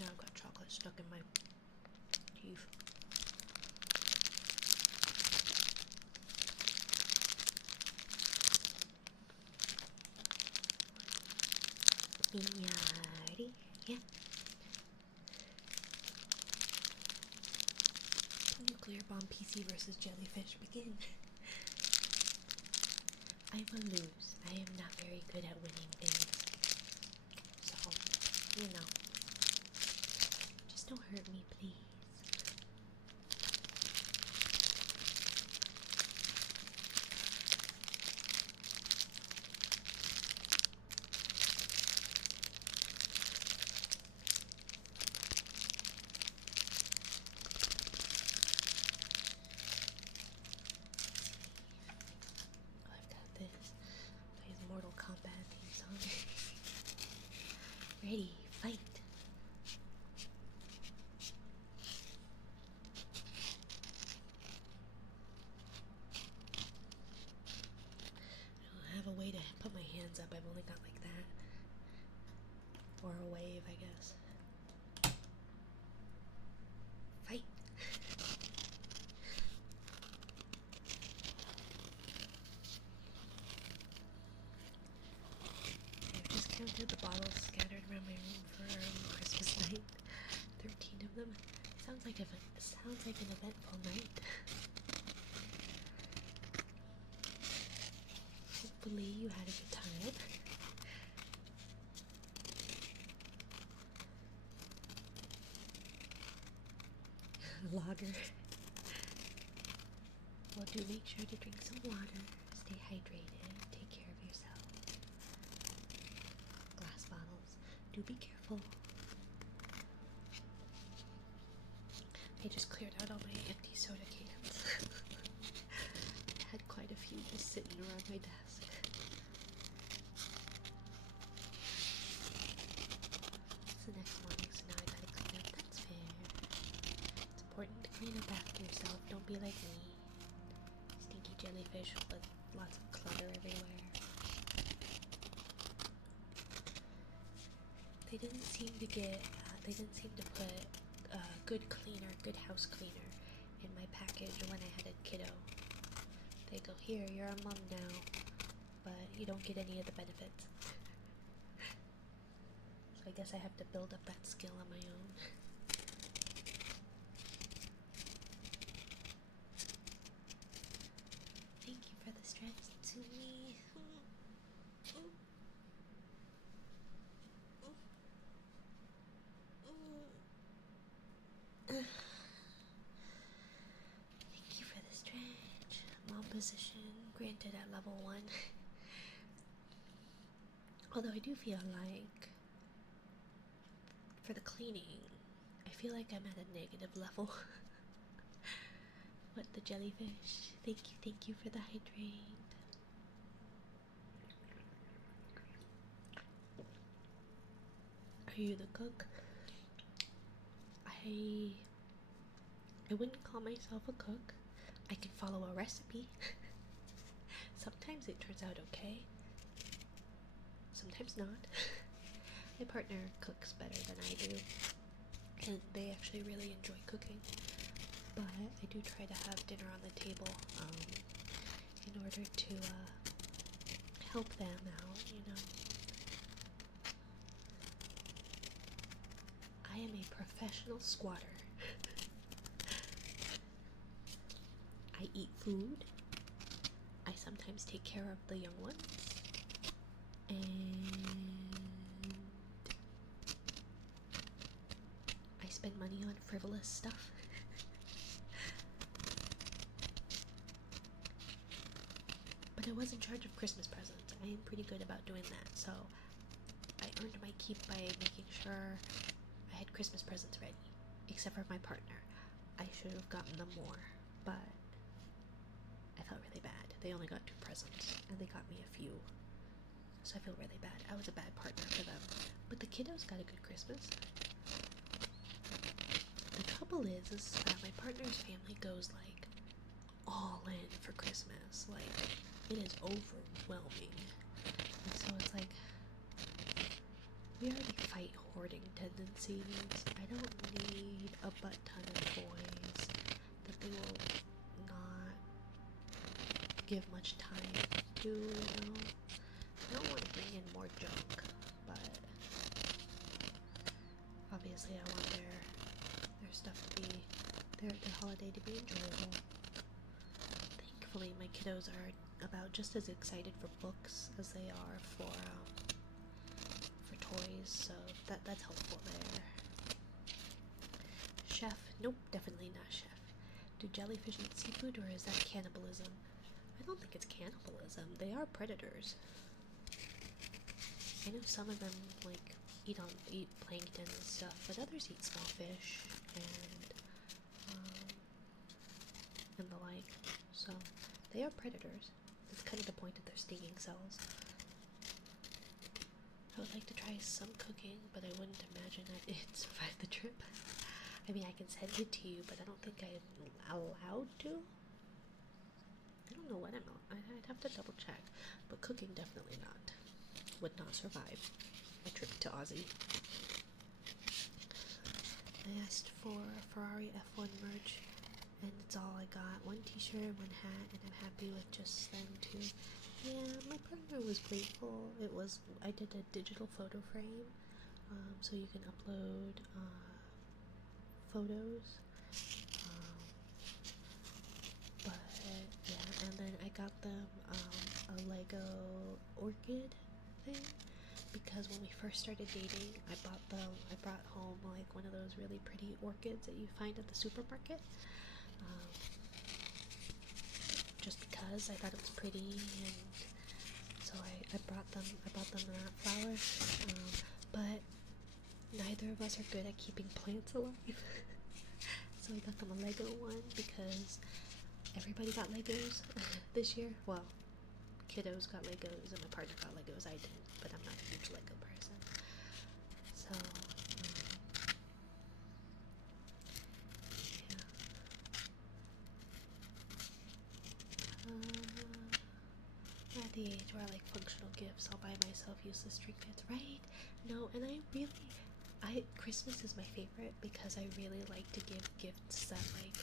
Now I've got chocolate stuck in my teeth. Mignardi, yeah. Nuclear bomb PC versus jellyfish begin. I will lose. I am not very good at winning things. So, you know. Just don't hurt me, please. I've got this. Plays Mortal Kombat theme song. Ready, fight. I don't have a way to put my hands up. I've only got like that. Or a wave, I guess. Fight. I've just counted the bottles scattered around my room for Christmas night. 13 of them. Sounds like an eventful night. hopefully you had a good time. Lager. Well, do make sure to drink some water, stay hydrated, take care of yourself. Glass bottles. Do be careful. I just cleared out all my empty soda cans. I had quite a few just sitting around my desk. It's the next morning, so now I gotta clean up. That's fair. It's important to clean up after yourself. Don't be like me. Stinky jellyfish with lots of clutter everywhere. They didn't seem to put good cleaner, good house cleaner in my package when I had a kiddo. They go, here, you're a mom now, but you don't get any of the benefits. So I guess I have to build up that skill on my own. Thank you for the stress to me. Thank you for the stretch. Mom position granted at level 1. Although I do feel like for the cleaning, I feel like I'm at a negative level. What, the jellyfish? Thank you for the hydrate. Are you the cook? I wouldn't call myself a cook. I can follow a recipe. Sometimes it turns out okay. Sometimes not. My partner cooks better than I do, and they actually really enjoy cooking. But I do try to have dinner on the table in order to help them out, you know. I am a professional squatter. I eat food. I sometimes take care of the young ones. And I spend money on frivolous stuff. But I was in charge of Christmas presents. I am pretty good about doing that, so I earned my keep by making sure I had Christmas presents ready. Except for my partner. I should have gotten them more, but I felt really bad. They only got 2 presents, and they got me a few. So I feel really bad. I was a bad partner for them. But the kiddos got a good Christmas. The trouble is that my partner's family goes, like, all in for Christmas. Like, it is overwhelming. And so it's like, we already fight hoarding tendencies. I don't need a butt ton of toys that they will not give much time to, you know. I don't want to bring in more junk, but obviously I want their stuff to be, their holiday to be enjoyable. Thankfully, my kiddos are about just as excited for books as they are for toys, so that's helpful there. Chef? Nope, definitely not chef. Do jellyfish eat seafood, or is that cannibalism? I don't think it's cannibalism. They are predators. I know some of them like eat plankton and stuff, but others eat small fish and the like. So they are predators. That's kind of the point of their stinging cells. I would like to try some cooking, but I wouldn't imagine that it'd survive the trip. I mean, I can send it to you, but I don't think I'm allowed to. I don't know what I'd have to double check, but cooking definitely not. Would not survive a trip to Aussie. I asked for Ferrari F1 merch, and it's all I got. 1 t-shirt, 1 hat, and I'm happy with just them 2. Yeah, my partner was grateful. I did a digital photo frame, so you can upload photos. But yeah, and then I got them a a Lego orchid thing, because when we first started dating, I brought home like one of those really pretty orchids that you find at the supermarket. Um, just because I thought it was pretty, and so I brought them that flower. But neither of us are good at keeping plants alive. So I got them a Lego one because everybody got Legos this year. Well, kiddos got Legos and my partner got Legos. I didn't, but I'm not a huge Lego person. So, yeah. At the age where I like functional gifts, I'll buy myself useless trinkets, right? No, and Christmas is my favorite because I really like to give gifts that like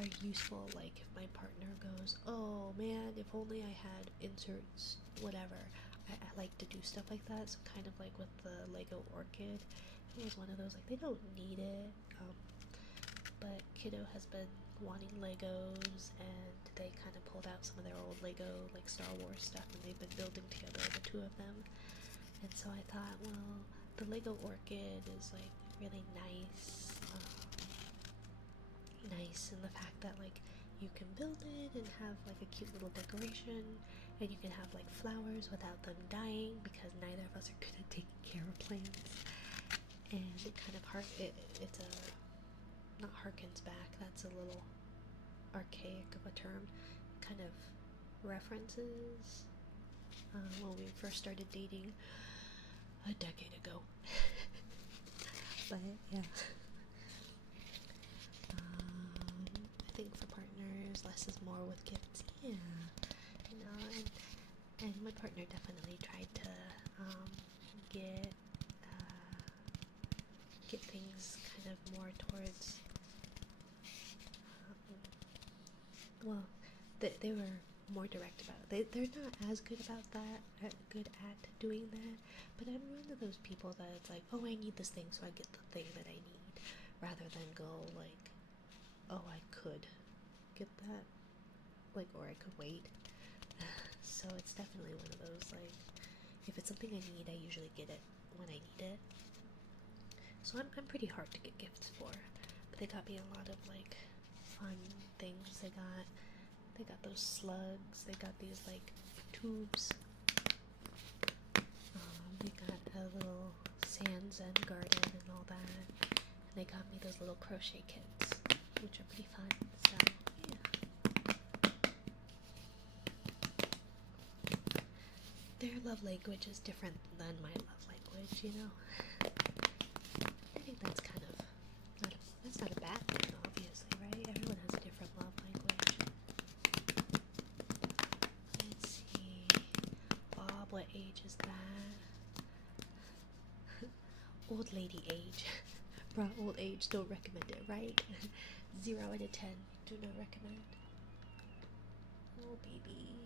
are useful. Like if my partner goes, oh man, if only I had inserts, whatever. I like to do stuff like that. So kind of like with the Lego orchid, it was one of those like they don't need it, but kiddo has been wanting Legos, and they kind of pulled out some of their old Lego like Star Wars stuff, and they've been building together, the two of them. And so I thought, well, the Lego orchid is like really nice, nice in the fact that like you can build it and have like a cute little decoration, and you can have like flowers without them dying, because neither of us are good at taking care of plants. And it kind of it's a not harkens back, that's a little archaic of a term, kind of references when we first started dating a decade ago. But yeah, I think for partners, less is more with gifts. Yeah, you know, and my partner definitely tried to get things kind of more towards. Well, they were more direct about it. They're not as good about that, good at doing that, but I'm one of those people that it's like, oh, I need this thing, so I get the thing that I need, rather than go like, oh, I could get that, like, or I could wait. So it's definitely one of those, like, if it's something I need, I usually get it when I need it. So I'm pretty hard to get gifts for, but they got me a lot of like fun things. They got those slugs. They got these like tubes. They got a little sand zen garden and all that. And they got me those little crochet kits, which are pretty fun. So yeah, their love language is different than my love language, you know. I think that's kind of that's not a bad thing, obviously, right? Everyone has a different love language. Let's see. Bob, what age is that? Old lady age. Raw old age, don't recommend it, right? 0 out of 10, do not recommend. Oh, baby.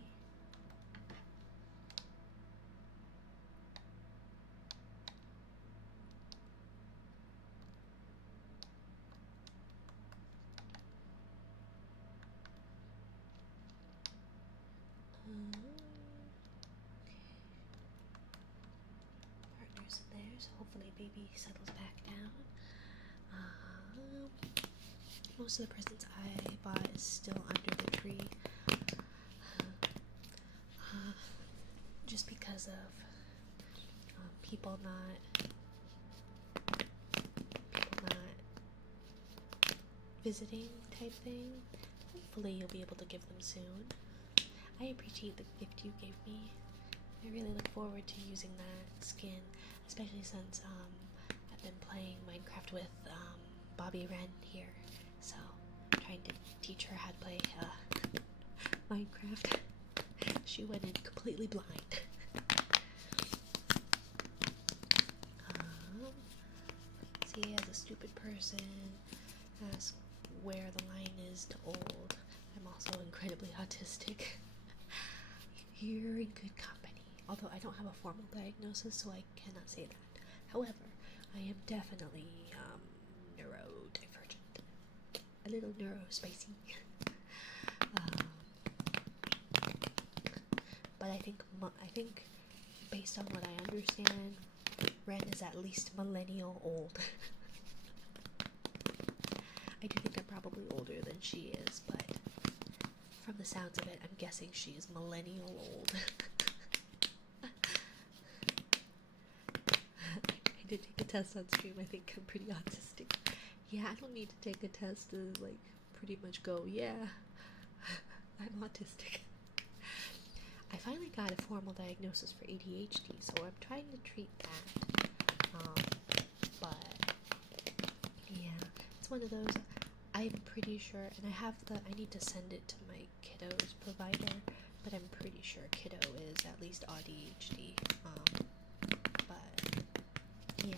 Partners in there, so hopefully baby settles back down. Most of the presents I bought is still under the tree, just because of people not visiting type thing. Hopefully you'll be able to give them soon. I appreciate the gift you gave me. I really look forward to using that skin, especially since I've been playing Minecraft with Bobby Wren here, so I'm trying to teach her how to play Minecraft. She went in completely blind. See, as a stupid person asks where the line is to old, I'm also incredibly autistic. You're in good company. Although I don't have a formal diagnosis, so I cannot say that. However, I am definitely neurodivergent. A little neurospicy. But but I think based on what I understand, Ren is at least millennial old. I do think I'm probably older than she is, but from the sounds of it, I'm guessing she's millennial old. I did take a test on stream. I think I'm pretty autistic. Yeah, I don't need to take a test to like pretty much go, yeah, I'm autistic. I finally got a formal diagnosis for ADHD, so I'm trying to treat that. But yeah, it's one of those. I'm pretty sure, and I need to send it to my kiddo's provider, but I'm pretty sure kiddo is at least ADHD. But yeah.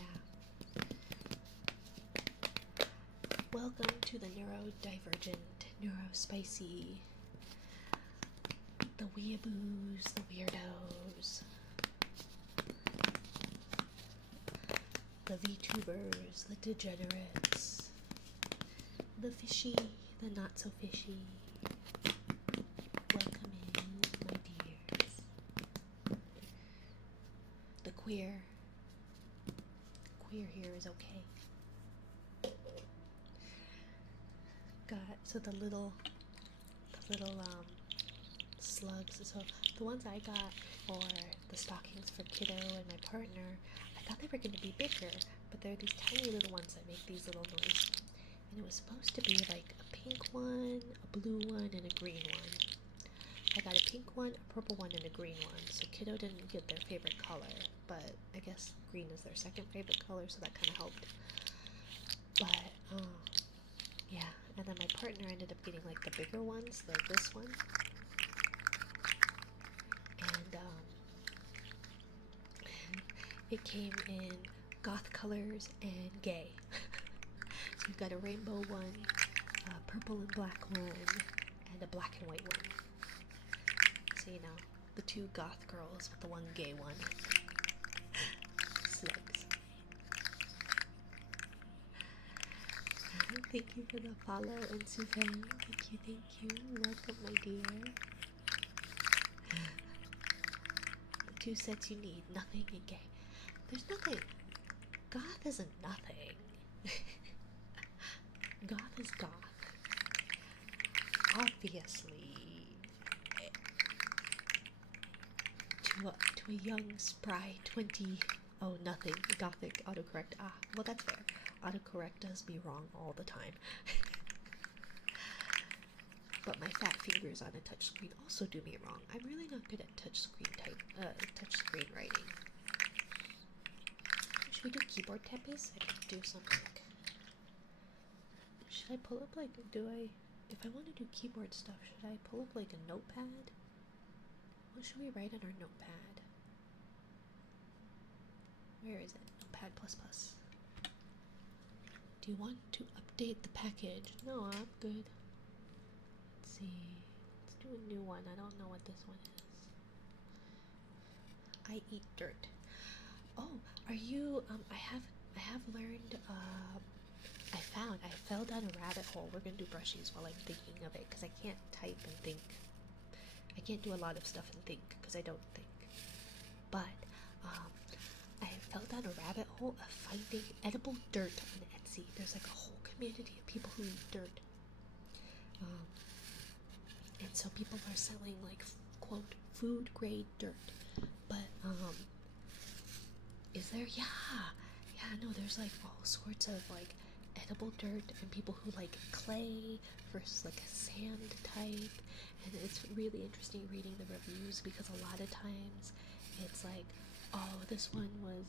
Welcome to the neurodivergent, neurospicy, the weeaboos, the weirdos, the VTubers, the degenerates, the fishy, the not so fishy. Welcome in, my dears. The queer here is okay. Got so the little slugs. So the ones I got for the stockings for kiddo and my partner, I thought they were going to be bigger, but they're these tiny little ones that make these little noises. And it was supposed to be like a pink one, a blue one, and a green one. I got a pink one, a purple one, and a green one. So kiddo didn't get their favorite color, but I guess green is their second favorite color, so that kind of helped. But yeah, and then my partner ended up getting like the bigger ones, like this one. And it came in goth colors and gay. So you've got a rainbow one, a purple and black one, and a black and white one. So you know, the two goth girls with the one gay one. Slugs. Thank you for the follow, and Suzanne. Thank you. Welcome, my dear. The two sets you need, nothing and gay. There's nothing. Goth isn't nothing. Goth is goth. Obviously, to a young, spry 20, oh, nothing, gothic, autocorrect. Ah, well, that's fair. Autocorrect does me wrong all the time. But my fat fingers on a touchscreen also do me wrong. I'm really not good at touchscreen writing. Should we do keyboard tappies? I could do something. Should I pull up like, if I want to do keyboard stuff, should I pull up like a notepad? What should we write on our notepad? Where is it? Notepad++. Do you want to update the package? No, I'm good. Let's see. Let's do a new one. I don't know what this one is. I eat dirt. Oh, are you, I have learned, I fell down a rabbit hole. We're gonna do brushies while I'm thinking of it, because I can't type and think. I can't do a lot of stuff and think, because I don't think. But, I fell down a rabbit hole of finding edible dirt on Etsy. There's like a whole community of people who eat dirt. And so people are selling like, quote, food grade dirt. But, is there? Yeah, no, there's like all sorts of like edible dirt and people who like clay versus like a sand type. And it's really interesting reading the reviews, because a lot of times it's like, oh, this one was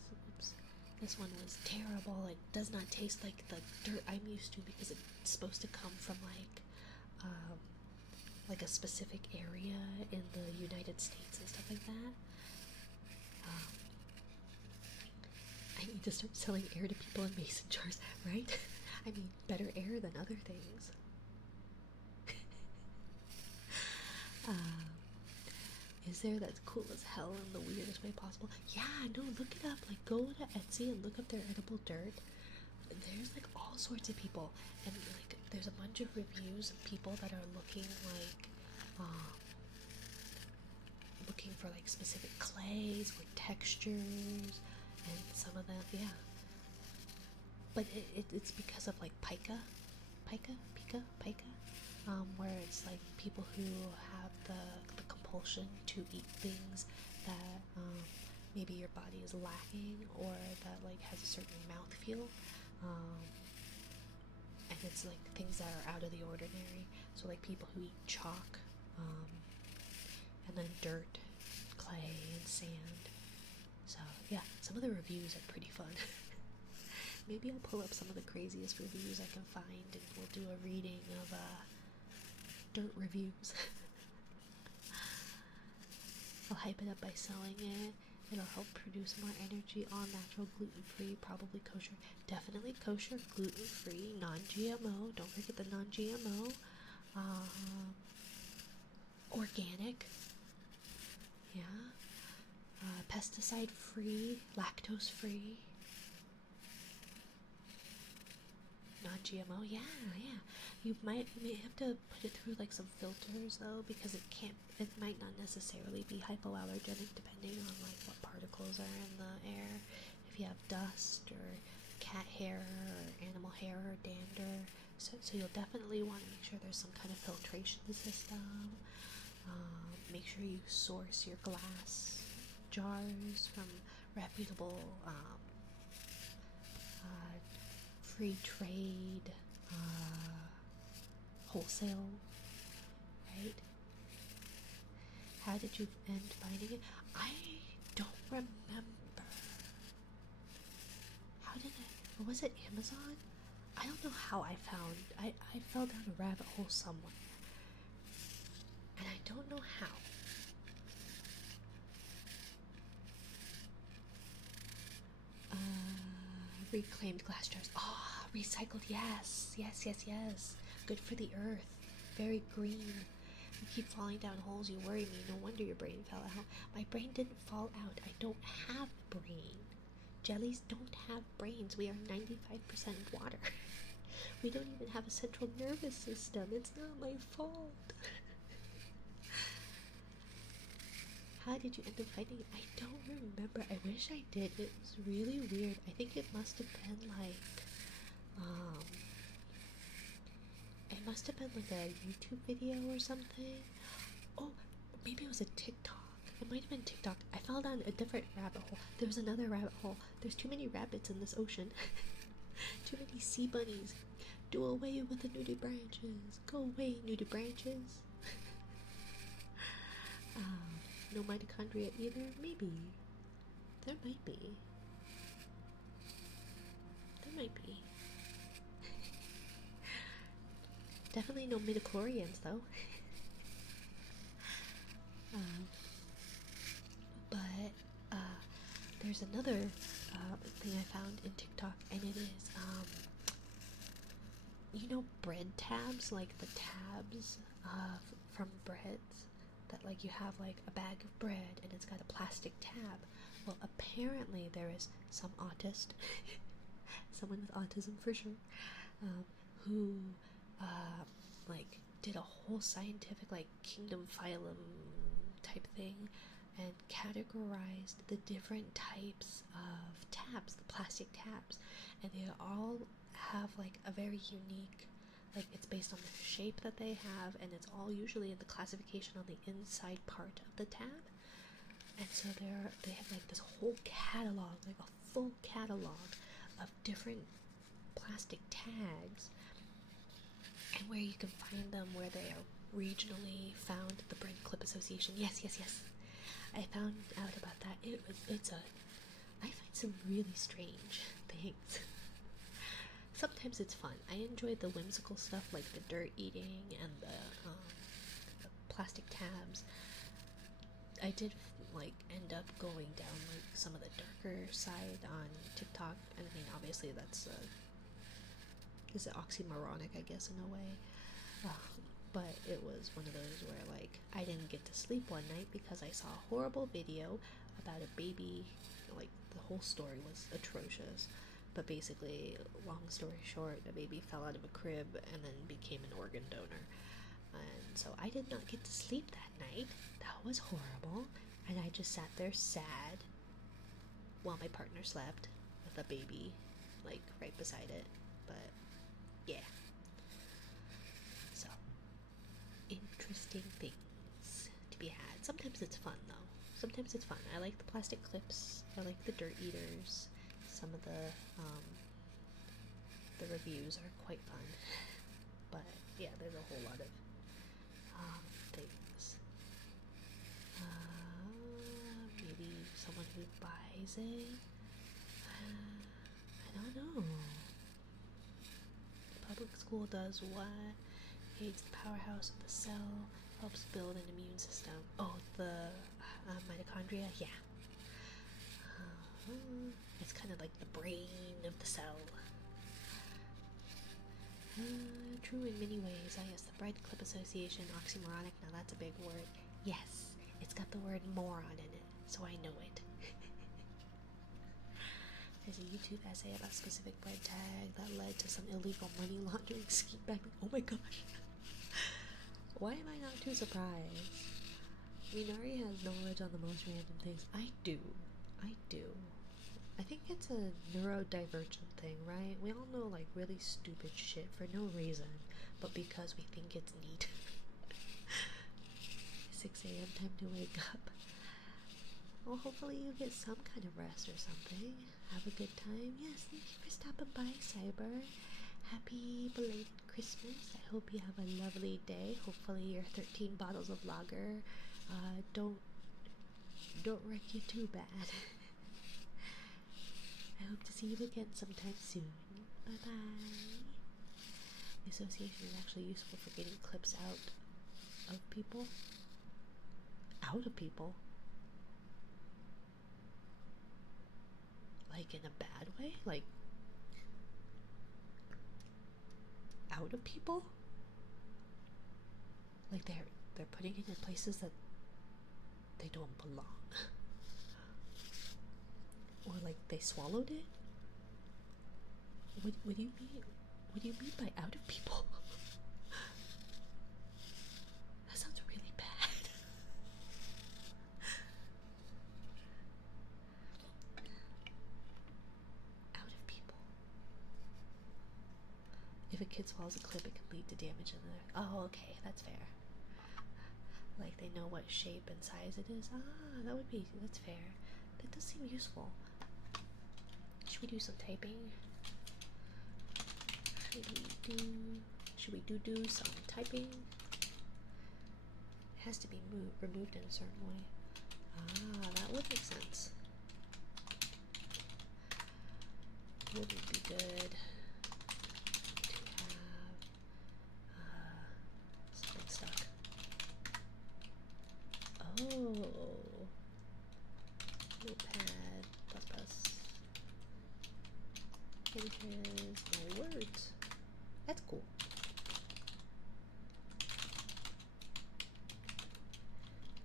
terrible. It does not taste like the dirt I'm used to, because it's supposed to come from like a specific area in the United States and stuff like that. I need to start selling air to people in mason jars, right? I mean, better air than other things. Is there? That's cool as hell in the weirdest way possible. Yeah, no, look it up. Like, go to Etsy and look up their edible dirt. There's like all sorts of people, and like there's a bunch of reviews of people that are looking like looking for like specific clays or textures, and some of them, yeah. But it's because of like pica, where it's like people who have the compulsion to eat things that maybe your body is lacking, or that like has a certain mouthfeel, and it's like things that are out of the ordinary. So like people who eat chalk, and then dirt, clay, and sand. So yeah, some of the reviews are pretty fun. Maybe I'll pull up some of the craziest reviews I can find, and we'll do a reading of dirt reviews. I'll hype it up by selling it. It'll help produce more energy, all natural, gluten-free, probably kosher. Definitely kosher, gluten-free, non-GMO. Don't forget the non-GMO. Organic. Yeah. Pesticide-free, lactose-free. Non-GMO, yeah. You may have to put it through like some filters though, because it might not necessarily be hypoallergenic depending on like what particles are in the air. If you have dust or cat hair or animal hair or dander, so you'll definitely want to make sure there's some kind of filtration system. Make sure you source your glass jars from reputable free trade, wholesale, right? How did you end finding it? I don't remember. How did I? Was it Amazon? I don't know how I found. I fell down a rabbit hole somewhere, and I don't know how. Reclaimed glass jars. Ah, oh, recycled. Yes. Good for the earth. Very green. You keep falling down holes. You worry me. No wonder your brain fell out. My brain didn't fall out. I don't have a brain. Jellies don't have brains. We are 95% water. We don't even have a central nervous system. It's not my fault. How did you end up finding it? I don't remember. I wish I did. It was really weird. I think it must have been like, a YouTube video or something. Oh, maybe it was a TikTok. It might have been TikTok. I fell down a different rabbit hole. There was another rabbit hole. There's too many rabbits in this ocean. Too many sea bunnies. Do away with the nudie branches. Go away, nudie branches. No mitochondria either? Maybe. There might be. Definitely no midichlorians though. But there's another thing I found in TikTok, and it is bread tabs, like the tabs from breads, that like you have like a bag of bread and it's got a plastic tab. Well, apparently there is some autist, someone with autism for sure, who like did a whole scientific like kingdom phylum type thing, and categorized the different types of tabs, the plastic tabs, and they all have like a very unique, like it's based on the shape that they have, and it's all usually in the classification on the inside part of the tab. And so they have like this whole catalog, like a full catalog of different plastic tags, and where you can find them, where they are regionally found. The Bread Clip Association. Yes. I found out about that. I find some really strange things. Sometimes it's fun. I enjoy the whimsical stuff like the dirt eating and the plastic tabs. I did like end up going down like some of the darker side on TikTok, and I mean obviously that's is it oxymoronic, I guess, in a way. But it was one of those where like I didn't get to sleep one night because I saw a horrible video about a baby. Like the whole story was atrocious, but basically, long story short, a baby fell out of a crib and then became an organ donor. And so I did not get to sleep that night. That was horrible. And I just sat there sad while my partner slept with a baby, like, right beside it. But, yeah. So, interesting things to be had. Sometimes it's fun, though. Sometimes it's fun. I like the plastic clips. I like the dirt eaters. Some of the reviews are quite fun. But, yeah, there's a whole lot of things. Maybe someone who buys it. I don't know. Public school does what? Aids the powerhouse of the cell, helps build an immune system. Oh, the mitochondria? Yeah. It's kind of like the brain of the cell. True in many ways. Ah, yes, the Bread Clip Association, oxymoronic. Now that's a big word. Yes, it's got the word moron in it, so I know it. There's a YouTube essay about specific bread tag that led to some illegal money laundering scheme back. Oh my gosh. Why am I not too surprised? Minari has knowledge on the most random things. I do. I think it's a neurodivergent thing, right? We all know like really stupid shit for no reason, but because we think it's neat. 6 a.m. time to wake up. Well, hopefully you get some kind of rest or something. Have a good time. Yes, thank you for stopping by, Cyber. Happy belated Christmas. I hope you have a lovely day. Hopefully your 13 bottles of lager don't wreck you too bad. I hope to see you again sometime soon. Bye bye. The association is actually useful for getting clips out of people. Out of people? Like in a bad way? Like out of people? Like they're putting it in places that they don't belong. Or like they swallowed it? What do you mean? What do you mean by out of people? That sounds really bad. Out of people. If a kid swallows a clip, it can lead to damage in the... Oh, okay, that's fair. Like they know what shape and size it is. Ah, that's fair. That does seem useful. Should we do some typing? Should we do some typing? It has to be removed in a certain way. Ah, that would make sense. Wouldn't be good to have something stuck. Oh, Notepad plus. And here's my words. That's cool.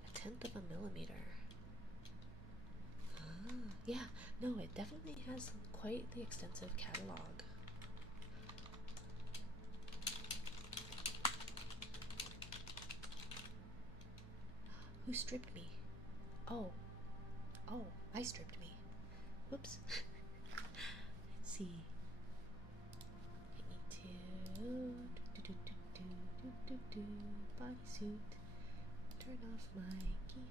A 1/10 of a millimeter. Ah, yeah. No, it definitely has quite the extensive catalog. Who stripped me? Oh, I stripped me. Whoops. Let's see. I need to bodysuit. Turn off my key.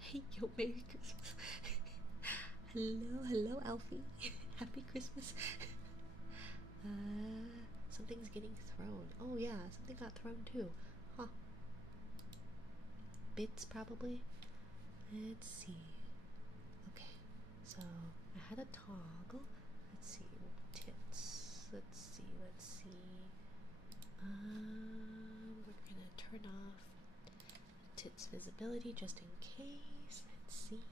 Hey, yo, Merry Christmas. Hello, Alfie. Happy Christmas. Something's getting thrown. Oh yeah, something got thrown too. Huh. Bits probably. Let's see. Okay, so I had a toggle. Let's see, tits. Let's see. We're gonna turn off tits visibility just in case. Let's see.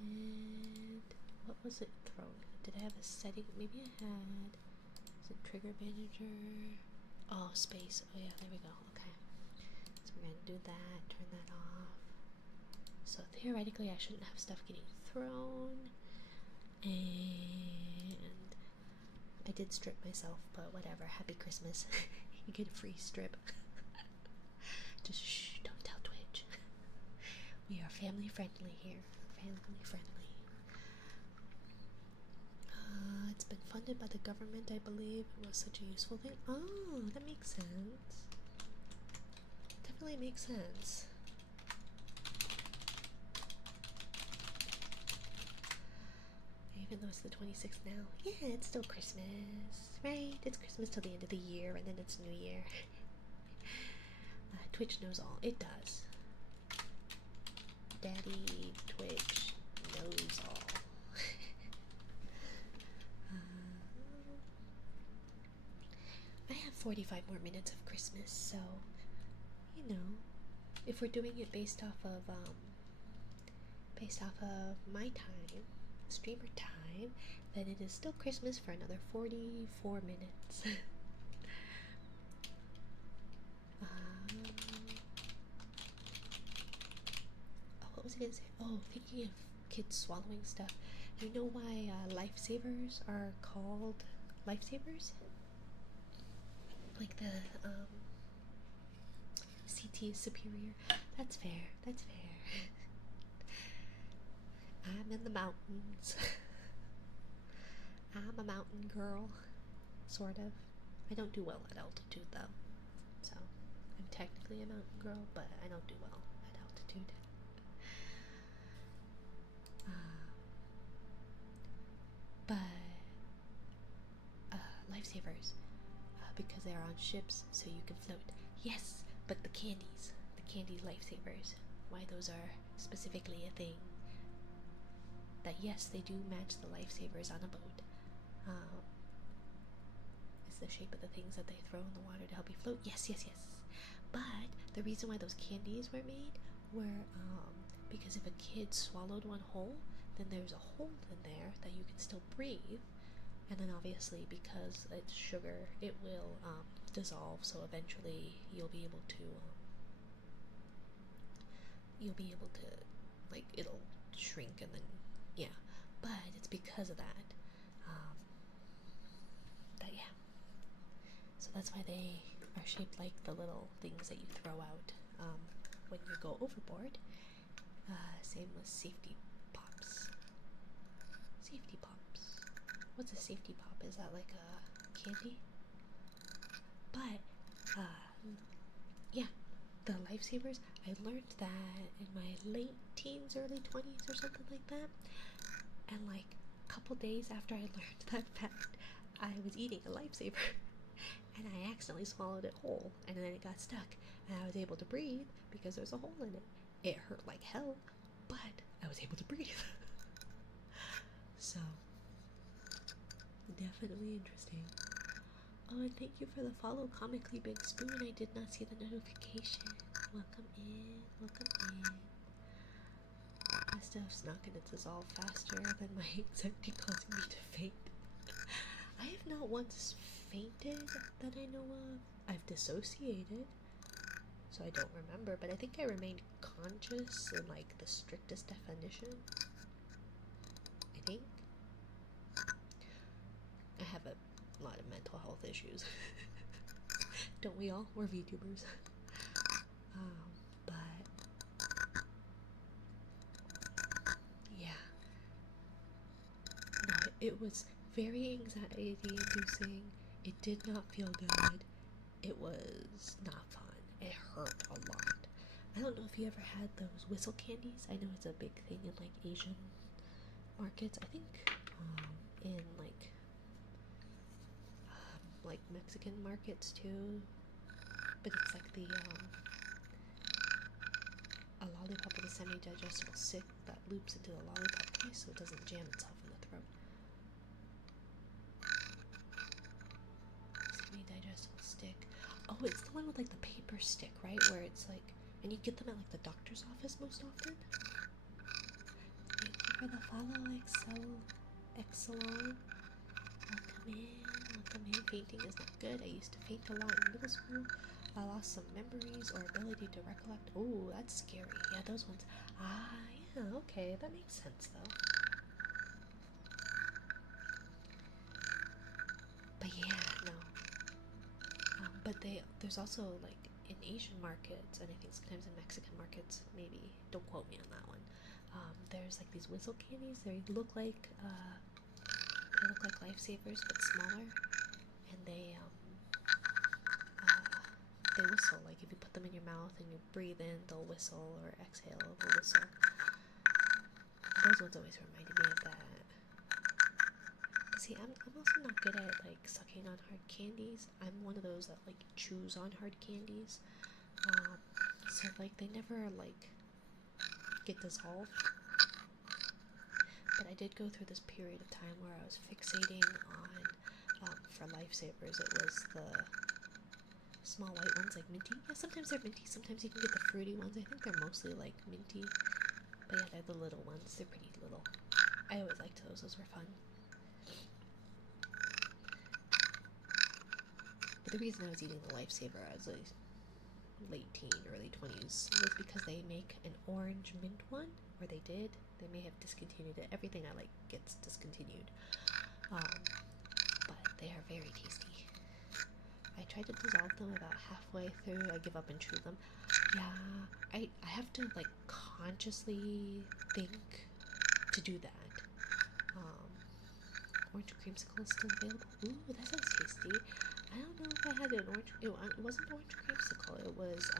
And what was it thrown? Did I have a setting? Maybe I had. Is it trigger manager? Oh, space. Oh yeah, there we go. Okay. So we're gonna do that. Turn that off. So theoretically, I shouldn't have stuff getting thrown. And I did strip myself, but whatever. Happy Christmas. You get a free strip. Just shh, don't tell Twitch. We are family friendly here. Family friendly. It's been funded by the government, I believe. It was such a useful thing. Oh, that makes sense. Definitely makes sense. Even though it's the 26th now. Yeah, it's still Christmas, right? It's Christmas till the end of the year, and then it's New Year. Twitch knows all. It does. Daddy Twitch knows all. I have 45 more minutes of Christmas, so, you know, if we're doing it based off of my time, streamer time, then it is still Christmas for another 44 minutes. What was I gonna say? Oh, thinking of kids swallowing stuff. You know why lifesavers are called lifesavers? Like the CT is superior. That's fair. That's fair. I'm in the mountains. I'm a mountain girl, sort of. I don't do well at altitude though, so I'm technically a mountain girl, but I don't do well at altitude. But lifesavers, because they're on ships, so you can float. Yes, but the candies lifesavers. Why those are specifically a thing? That yes, they do match the lifesavers on a boat. It's the shape of the things that they throw in the water to help you float. Yes, yes, yes. But the reason why those candies were made were because if a kid swallowed one whole, then there's a hole in there that you can still breathe. And then obviously because it's sugar, it will dissolve, so eventually you'll be able to like, it'll shrink, and then yeah. But it's because of that yeah. So that's why they are shaped like the little things that you throw out when you go overboard. Same with safety pops. Safety pops. What's a safety pop? Is that like a candy? But yeah, the lifesavers, I learned that in my late teens, early 20s or something like that. And like a couple days after I learned that fact, I was eating a lifesaver and I accidentally swallowed it whole, and then it got stuck, and I was able to breathe because there's a hole in it. It hurt like hell, but I was able to breathe. So definitely interesting. Oh, and thank you for the follow, Comically Big Spoon. I did not see the notification. Welcome in, welcome in. My stuff's not gonna dissolve faster than my anxiety causing me to faint. I have not once fainted that I know of. I've dissociated, so I don't remember, but I think I remained conscious in like the strictest definition. I think. I have a lot of mental health issues. Don't we all? We're VTubers. But yeah. No, it was very anxiety inducing. It did not feel good. It was not fun. It hurt a lot. I don't know if you ever had those whistle candies. I know it's a big thing in like Asian markets. I think in like Mexican markets too. But it's like the a lollipop with a semi-digestible stick that loops into the lollipop case so it doesn't jam itself in the throat. Semi-digestible stick. Oh, it's the one with like the paper stick, right? Where it's like, and you get them at like the doctor's office most often. Thank you for the follow, Exelon. Welcome in. Fainting is not good. I used to faint a lot in middle school. I lost some memories or ability to recollect. Oh, that's scary. Yeah, those ones. Yeah, okay. That makes sense, though. But yeah, no. But there's also like in Asian markets, and I think sometimes in Mexican markets, maybe, don't quote me on that one. There's like these whistle candies. They look like lifesavers but smaller, and they whistle. Like if you put them in your mouth and you breathe in, they'll whistle, or exhale, they'll whistle. Those ones always reminded me of that. See, I'm also not good at like sucking on hard candies. I'm one of those that like chews on hard candies. So like they never like get dissolved. But I did go through this period of time where I was fixating on, for lifesavers, it was the small white ones like minty. Yeah, sometimes they're minty, sometimes you can get the fruity ones. I think they're mostly like minty. But yeah, they're the little ones. They're pretty little. I always liked those. Those were fun. But the reason I was eating the lifesaver as a late teen, early 20s was because they make an orange mint one, or they did. They may have discontinued it. Everything I like gets discontinued. But they are very tasty. I tried to dissolve them about halfway through. I give up and chew them. Yeah, I have to like consciously think to do that. Orange creamsicle is still available. Ooh, that sounds tasty. I don't know if I had an orange. It wasn't orange creamsicle. It was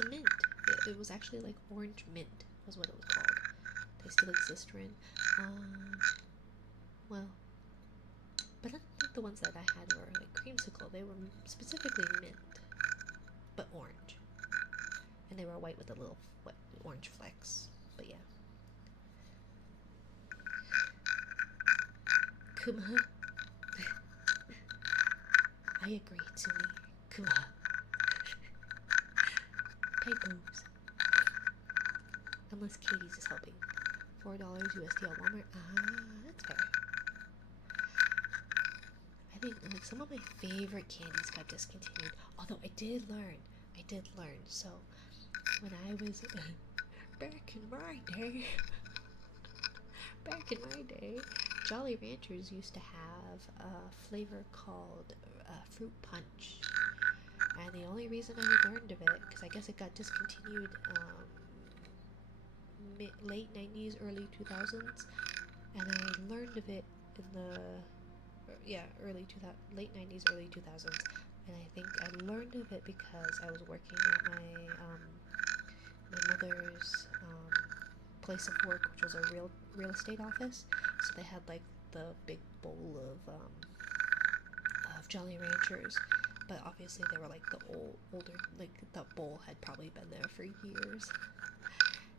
a mint. It was actually like orange mint was what it was called. They still exist, Rin. Well, but I don't think the ones that I had were like creamsicle. They were specifically mint, but orange, and they were white with a little orange flecks. But yeah. Kuma. I agree, Tsumi. Kuma. Typos. Unless Katie's is helping. $4 USD at Walmart. That's fair. I think like some of my favorite candies got discontinued. Although I did learn. So when I was back in my day, Jolly Ranchers used to have a flavor called fruit punch. And the only reason I learned of it, because I guess it got discontinued late 90s, early 2000s, and I learned of it in the late 90s, early 2000s, and I think I learned of it because I was working at my mother's place of work, which was a real estate office. So they had like the big bowl of Jolly Ranchers, but obviously they were like the older, like that bowl had probably been there for years.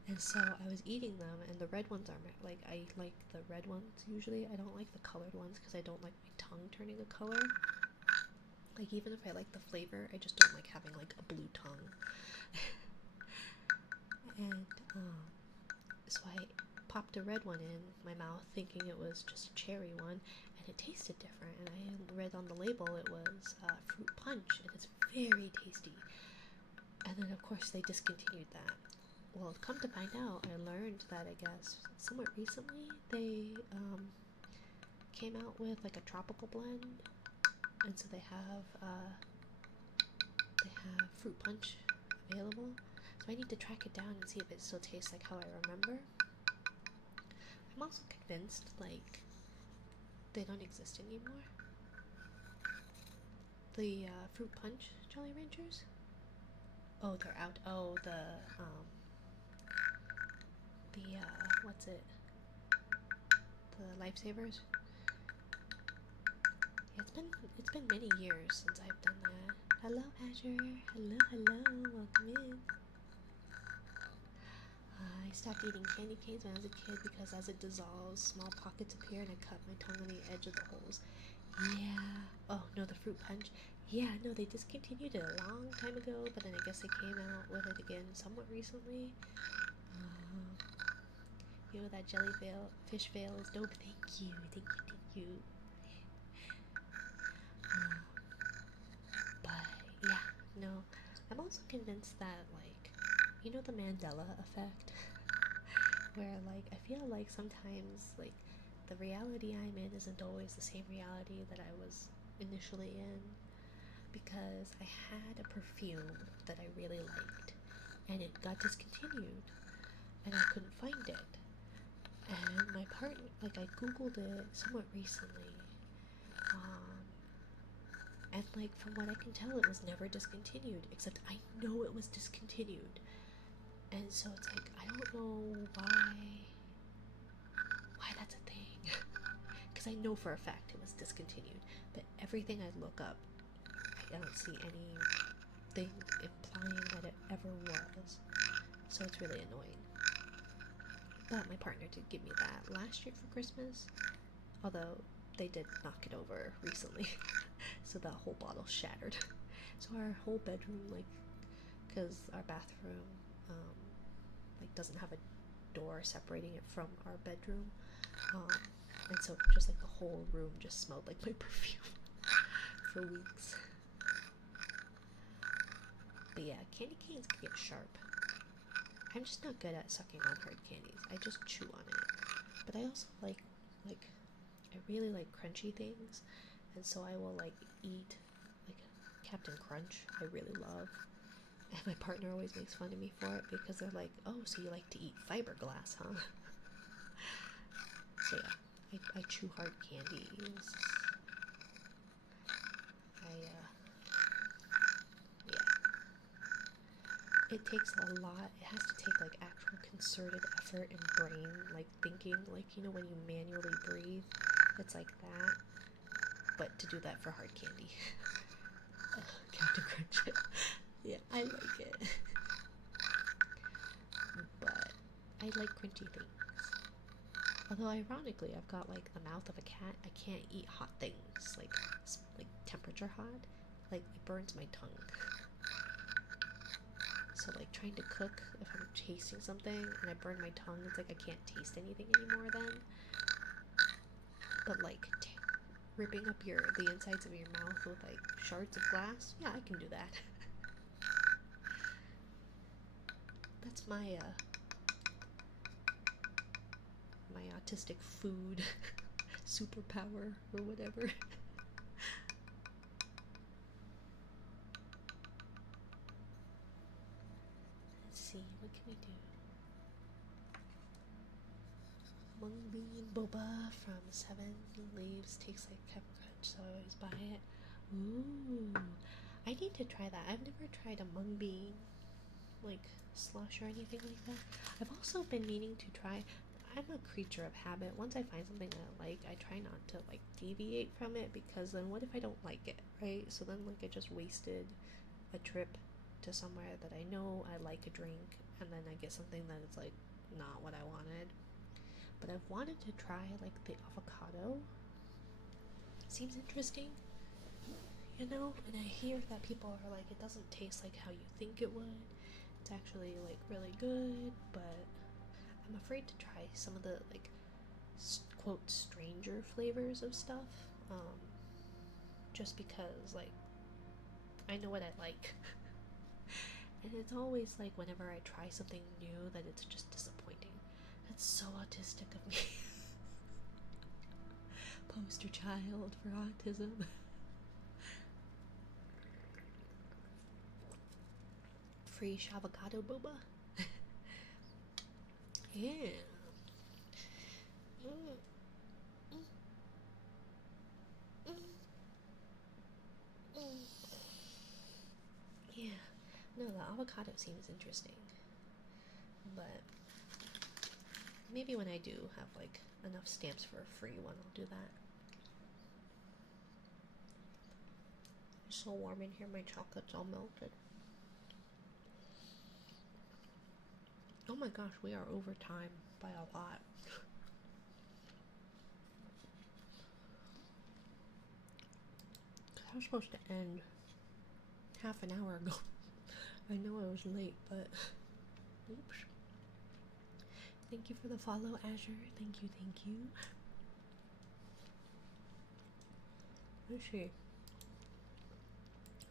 And so I was eating them, and the red ones are like, I like the red ones usually. I don't like the colored ones because I don't like my tongue turning a color. Like even if I like the flavor, I just don't like having like a blue tongue. And so I popped a red one in my mouth thinking it was just a cherry one, and it tasted different. And I read on the label it was fruit punch, and it's very tasty. And then of course they discontinued that. Well, come to find out, I learned that I guess somewhat recently they came out with like a tropical blend, and so they have fruit punch available. So I need to track it down and see if it still tastes like how I remember. I'm also convinced like they don't exist anymore. The fruit punch Jolly Ranchers. Oh, they're out. Oh, the what's it? The Lifesavers. Yeah, it's been many years since I've done that. Hello, Azure. Hello. Welcome in. I stopped eating candy canes when I was a kid because as it dissolves, small pockets appear and I cut my tongue on the edge of the holes. Yeah. Oh, no, the fruit punch. Yeah, no, they discontinued it a long time ago, but then I guess they came out with it again somewhat recently. Yo, that fish veil is dope. Thank you. But yeah, no, I'm also convinced that like, you know, the Mandela effect, where like I feel like sometimes like the reality I'm in isn't always the same reality that I was initially in. because I had a perfume that I really liked and it got discontinued and I couldn't find it. And my partner, like, I googled it somewhat recently, and like from what I can tell, it was never discontinued. Except I know it was discontinued, and so it's like I don't know why that's a thing, because I know for a fact it was discontinued. But everything I look up, I don't see anything implying that it ever was. So it's really annoying. But my partner did give me that last year for Christmas, although they did knock it over recently. So that whole bottle shattered. So our whole bedroom, like, because our bathroom like doesn't have a door separating it from our bedroom, and so just like the whole room just smelled like my perfume for weeks. But yeah, candy canes can get sharp. I'm just not good at sucking on hard candies. I just chew on it. But I also like I really like crunchy things, and so I will like eat like Captain Crunch. I really love, and my partner always makes fun of me for it because they're like, "Oh, so you like to eat fiberglass, huh?" So yeah, I chew hard candies. Yeah. It takes a lot. It has to take like actual concerted effort and brain, like thinking, like, you know, when you manually breathe, it's like that. But to do that for hard candy. Captain Crunch. Yeah, I like it. But I like crunchy things. Although ironically, I've got like the mouth of a cat. I can't eat hot things, like temperature hot. Like it burns my tongue. So like trying to cook, if I'm tasting something and I burn my tongue, it's like I can't taste anything anymore then. But like ripping up the insides of your mouth with like shards of glass, yeah, I can do that. That's my my autistic food superpower or whatever. Let's see, what can we do? Mung bean boba from 7-Leaves tastes like Captain Crunch, so I always buy it. Ooh, I need to try that. I've never tried a mung bean like slush or anything like that. I've also been meaning to try. I'm a creature of habit. Once I find something I like, I try not to like deviate from it, because then what if I don't like it, right? So then like I just wasted a trip to somewhere that I know I like a drink, and then I get something that is like not what I wanted. But I've wanted to try like the avocado. Seems interesting, you know? And I hear that people are like, it doesn't taste like how you think it would. It's actually like really good, but I'm afraid to try some of the like quote stranger flavors of stuff, just because like I know what I like. And it's always like whenever I try something new that it's just disappointing. That's so autistic of me. Poster child for autism. Free avocado boba. Yeah. Mm. Mm. Mm. Mm. Yeah. No, the avocado seems interesting. But maybe when I do have like enough stamps for a free one, I'll do that. It's so warm in here, my chocolate's all melted. Oh my gosh, we are over time by a lot. I was supposed to end half an hour ago. I know I was late, but oops. Thank you for the follow, Azure. Thank you, thank you. Let's see.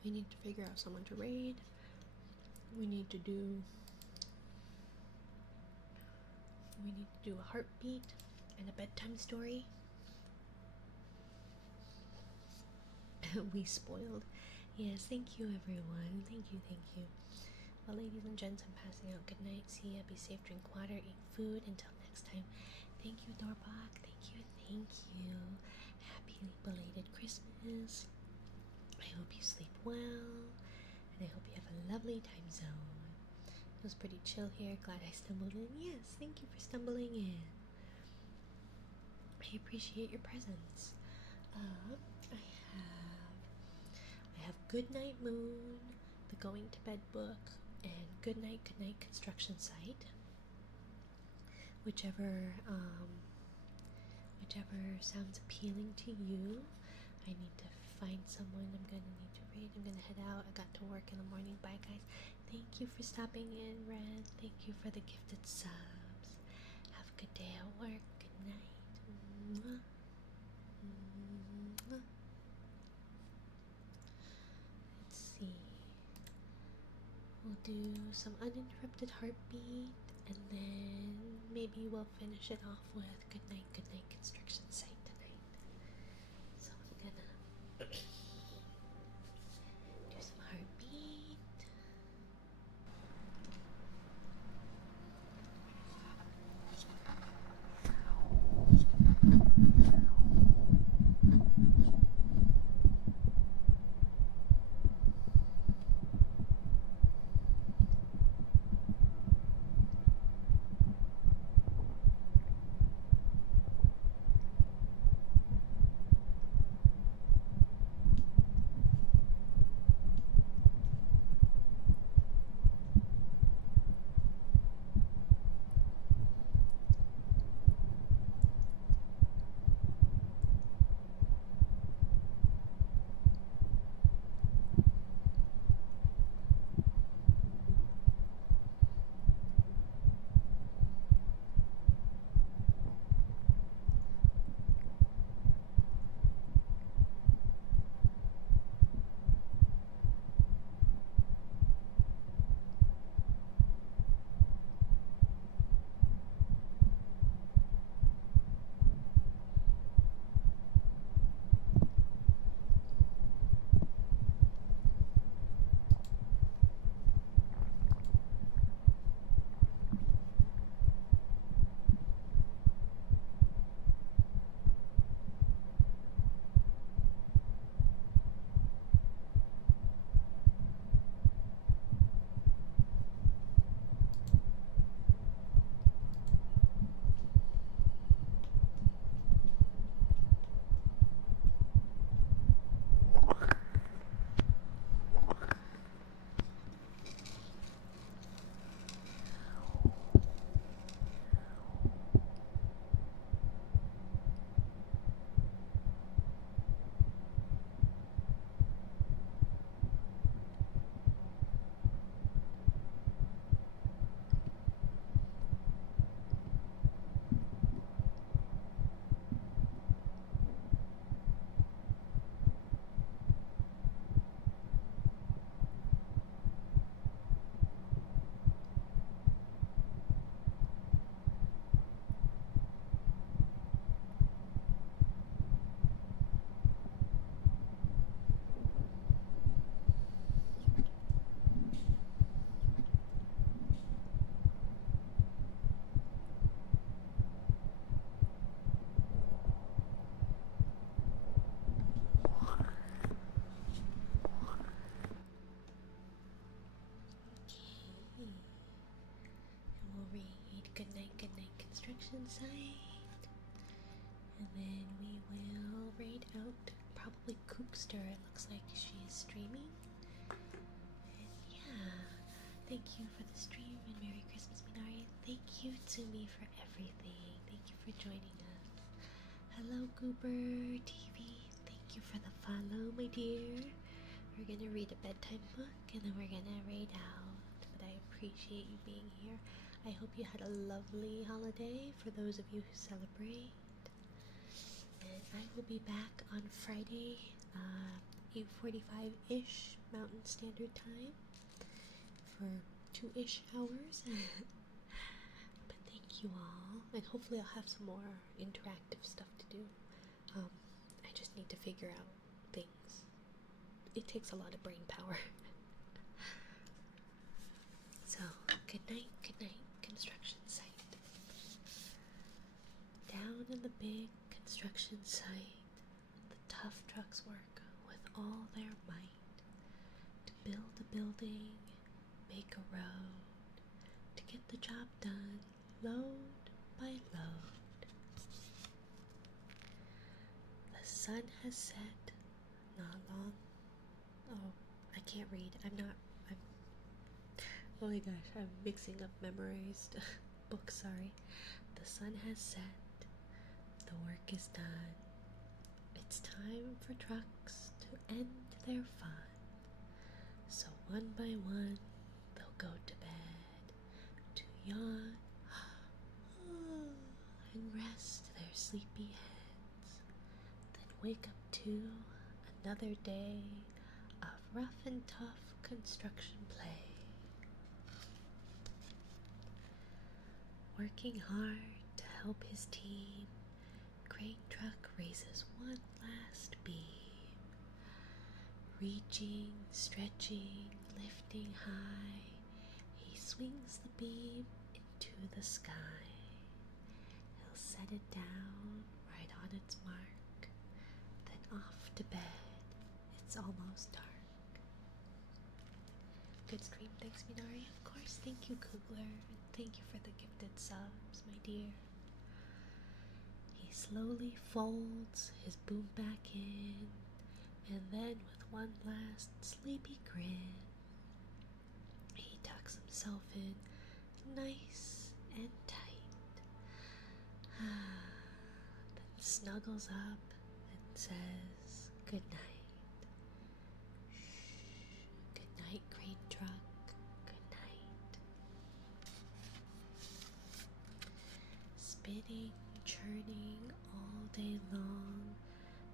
We need to figure out someone to raid. We need to do a heartbeat and a bedtime story. We spoiled Yes, thank you everyone. Thank you, thank you. Well, ladies and gents, I'm passing out. Good night. See ya. Be safe. Drink water. Eat food. Until next time. Thank you, Dorbach. Thank you. Thank you. Happy belated Christmas. I hope you sleep well. And I hope you have a lovely time zone. It was pretty chill here. Glad I stumbled in. Yes, thank you for stumbling in. I appreciate your presence. I have Good Night Moon, the Going to Bed book, and Good Night Construction Site. Whichever sounds appealing to you. I need to find someone I'm gonna need to read. I'm gonna head out. I got to work in the morning. Bye guys. Thank you for stopping in, Red. Thank you for the gifted subs. Have a good day at work. Good night. Mwah. Mwah. Let's see. We'll do some uninterrupted heartbeat, and then maybe we'll finish it off with good night construction site tonight. So I'm gonna do some heartbeat. We'll read Good Night Construction Site, and then we will read out probably Cookster. It looks like she's streaming. And yeah, thank you for the stream and Merry Christmas, Minari. Thank you to me for everything. Thank you for joining us. Hello, Goober TV. Thank you for the follow, my dear. We're gonna read a bedtime book and then we're gonna read out. But I appreciate you being here. I hope you had a lovely holiday for those of you who celebrate. And I will be back on Friday, 8:45-ish Mountain Standard Time for 2-ish hours. But thank you all, and hopefully I'll have some more interactive stuff to do. I just need to figure out things it takes a lot of brain power. So, good night, construction site. Down in the big construction site, the tough trucks work with all their might to build a building, make a road, to get the job done, load by load. The sun has set not long. Oh, I can't read. Oh my gosh, I'm mixing up memorized books, sorry. The sun has set, the work is done. It's time for trucks to end their fun. So one by one, they'll go to bed, to yawn and rest their sleepy heads. Then wake up to another day of rough and tough construction play. Working hard to help his team, crane truck raises one last beam. Reaching, stretching, lifting high, he swings the beam into the sky. He'll set it down right on its mark, then off to bed. It's almost dark. Good scream, thanks Minari. Of course, thank you Kugler, and thank you for the gifted subs, my dear. He slowly folds his boom back in, and then with one last sleepy grin, he tucks himself in nice and tight. Then snuggles up and says good night. Good night, crane truck. Good night. Spinning, churning all day long,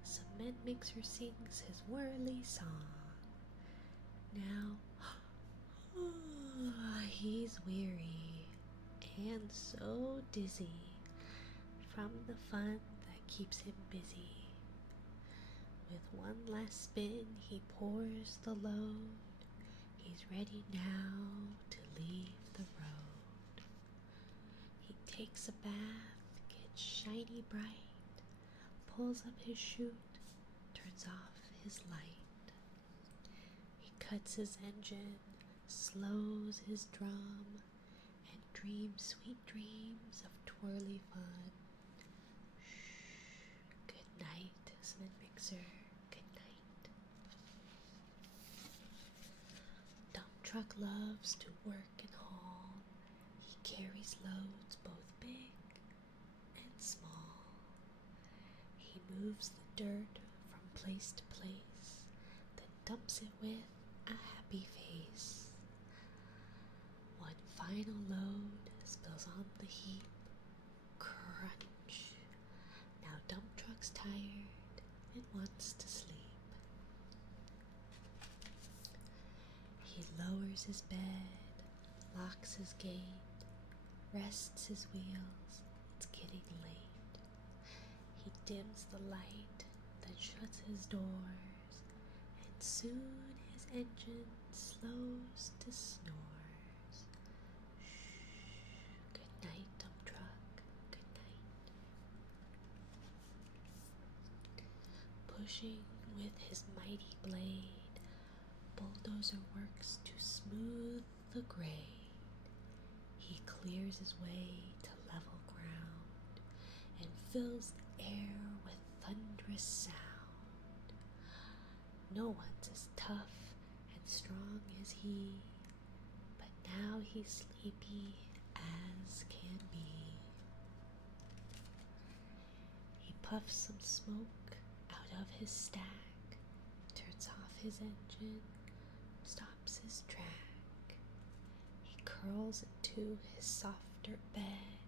cement mixer sings his whirly song. Now, he's weary and so dizzy from the fun that keeps him busy. With one last spin, he pours the load. He's ready now to leave the road. He takes a bath, gets shiny bright, pulls up his chute, turns off his light. He cuts his engine, slows his drum, and dreams sweet dreams of twirly fun. Good night, cement mixer. Good night. Dump truck loves to work and haul. He carries loads both big and small. He moves the dirt from place to place, then dumps it with a happy face. One final load spills on the heap. Crunch. Now dump truck's tired and wants to sleep. He lowers his bed, locks his gate, rests his wheels. It's getting late. He dims the light, then shuts his doors, and soon his engine slows to snores. Good night, dump truck. Good night. Pushing with his mighty blade, bulldozer works to smooth the grade. He clears his way to level ground and fills the air with thunderous sound. No one's as tough and strong as he, but now he's sleepy as can be. He puffs some smoke out of his stack, turns off his engine, stops his track. He curls into his softer bed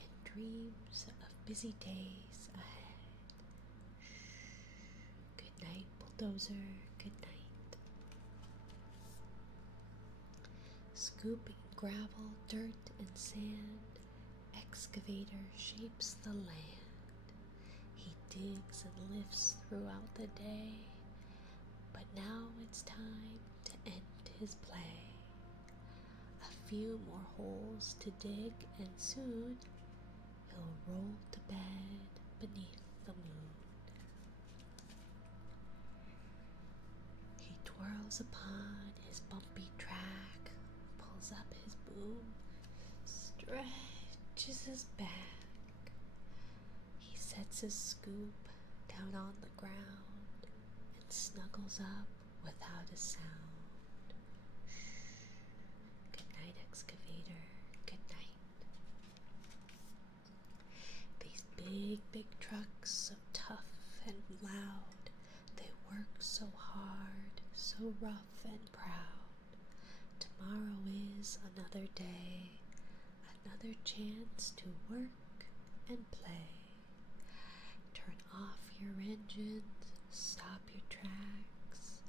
and dreams of busy days ahead. Good night, bulldozer. Good night. Scooping gravel, dirt, and sand, excavator shapes the land. He digs and lifts throughout the day, but But now it's time to end his play. A few more holes to dig, and soon he'll roll to bed beneath the moon. He twirls upon his bumpy track, pulls up his boom, stretches his back. He sets his scoop down on the ground and snuggles up without a sound. Shh. Good night, excavator. Good night. These big trucks, so tough and loud, they work so hard, so rough and proud. Tomorrow is another day, another chance to work and play. Turn off your engines, stop your tracks,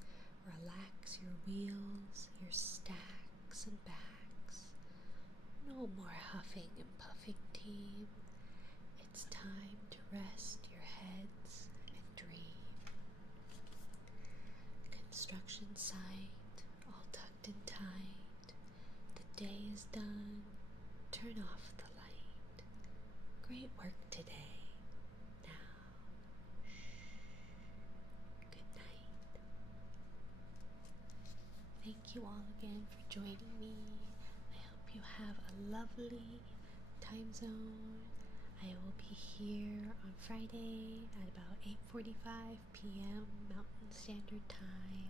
relax your wheels, your stacks and backs. No more huffing and puffing, team. It's time to rest your heads and dream. Construction site, all tucked and tight. The day is done. Turn off the light. Great work today. Now, shh. Good night. Thank you all again for joining me. I hope you have a lovely time zone. I will be here on Friday at about 8:45 p.m. Mountain Standard Time.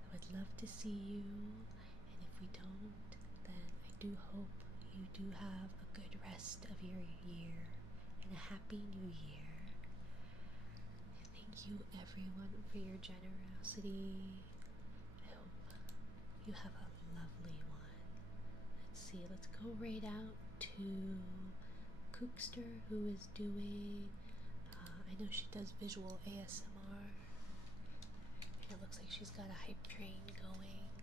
I would love to see you, and if we don't, then I do hope you do have a good rest of your year and a happy new year. Thank you everyone for your generosity. I hope you have a lovely one. Let's see, let's go right out to Cookster, who is doing, I know she does visual ASMR, and it looks like she's got a hype train going.